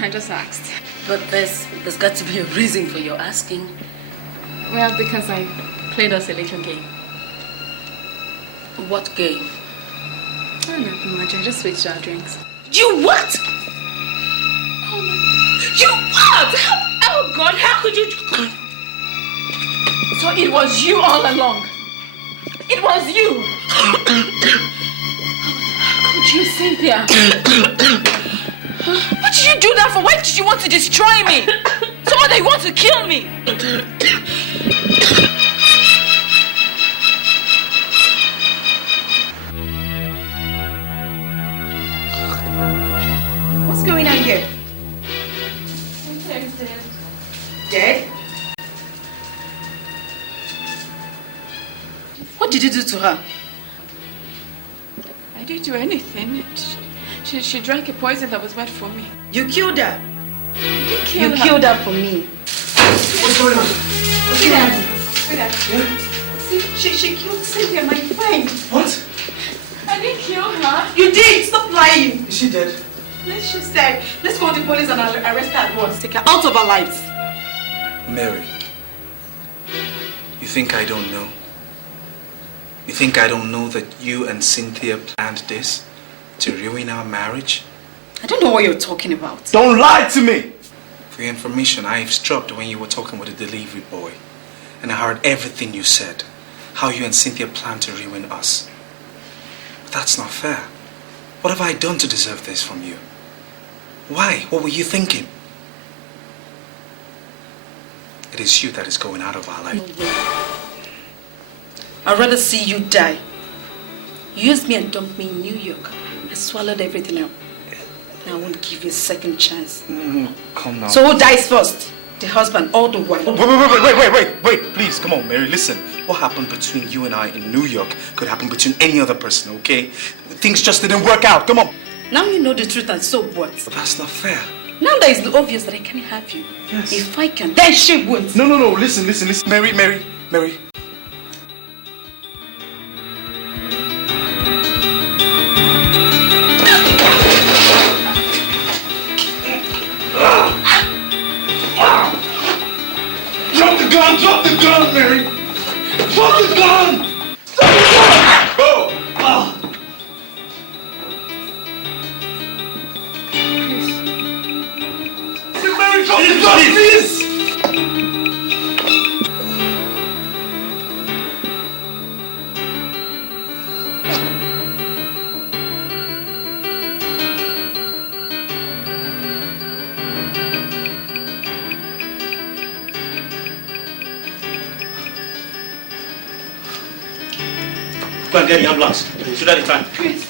I just asked. But there's got to be a reason for your asking. Well, because I played us a little game. What game? Oh, nothing much. I just switched our drinks. You what? You what? Oh God, how could you? So it was you all along. It was you. How could you, Cynthia? What did you do that for? Why did you want to destroy me? Someone that you want to kill me. What's going on here? Cynthia's dead. Dead? What did you do to her? I didn't do anything. She drank a poison that was meant for me. You killed her? I didn't kill her. You killed her for me. What's going on? Look at that. See, she killed Cynthia, my friend. What? I didn't kill her. You did. Stop lying. Is she dead? Yes, she's dead. Let's call the police and arrest her at once. Take her out of our lives. Mary, you think I don't know? You think I don't know that you and Cynthia planned this to ruin our marriage? I don't know what you're talking about. Don't lie to me! For your information, I eavesdropped when you were talking with the delivery boy. And I heard everything you said. How you and Cynthia planned to ruin us. But that's not fair. What have I done to deserve this from you? Why? What were you thinking? It is you that is going out of our life. I'd rather see you die. You used me and dumped me in New York. I swallowed everything up. I won't give you a second chance. Come now. So who dies first? The husband or the wife? Wait, please, come on, Mary, listen. What happened between you and I in New York could happen between any other person, okay? Things just didn't work out, come on. Now you know the truth and so what? But that's not fair. Now that it's obvious that I can't have you. Yes. If I can, then she won't. No, listen. Mary. Drop the gun, Mary! Drop the gun! Drop the gun! Go! Mary, drop the gun, please! Go and get the ambulance. Shoot at the time. Chris.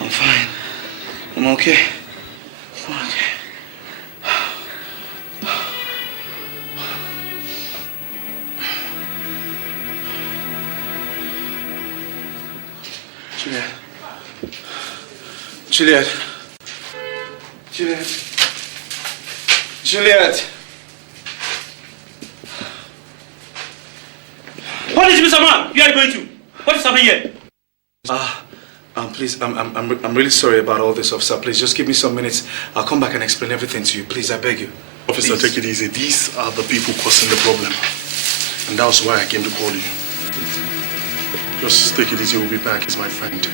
I'm fine. I'm okay. I'm okay. Juliet. What is Mr. Man? You are going to? What is happening here? Please, I'm really sorry about all this, officer. Please, just give me some minutes. I'll come back and explain everything to you. Please, I beg you. Officer, take it easy. These are the people causing the problem. And that's why I came to call you. Just take it easy. We'll be back. He's my friend.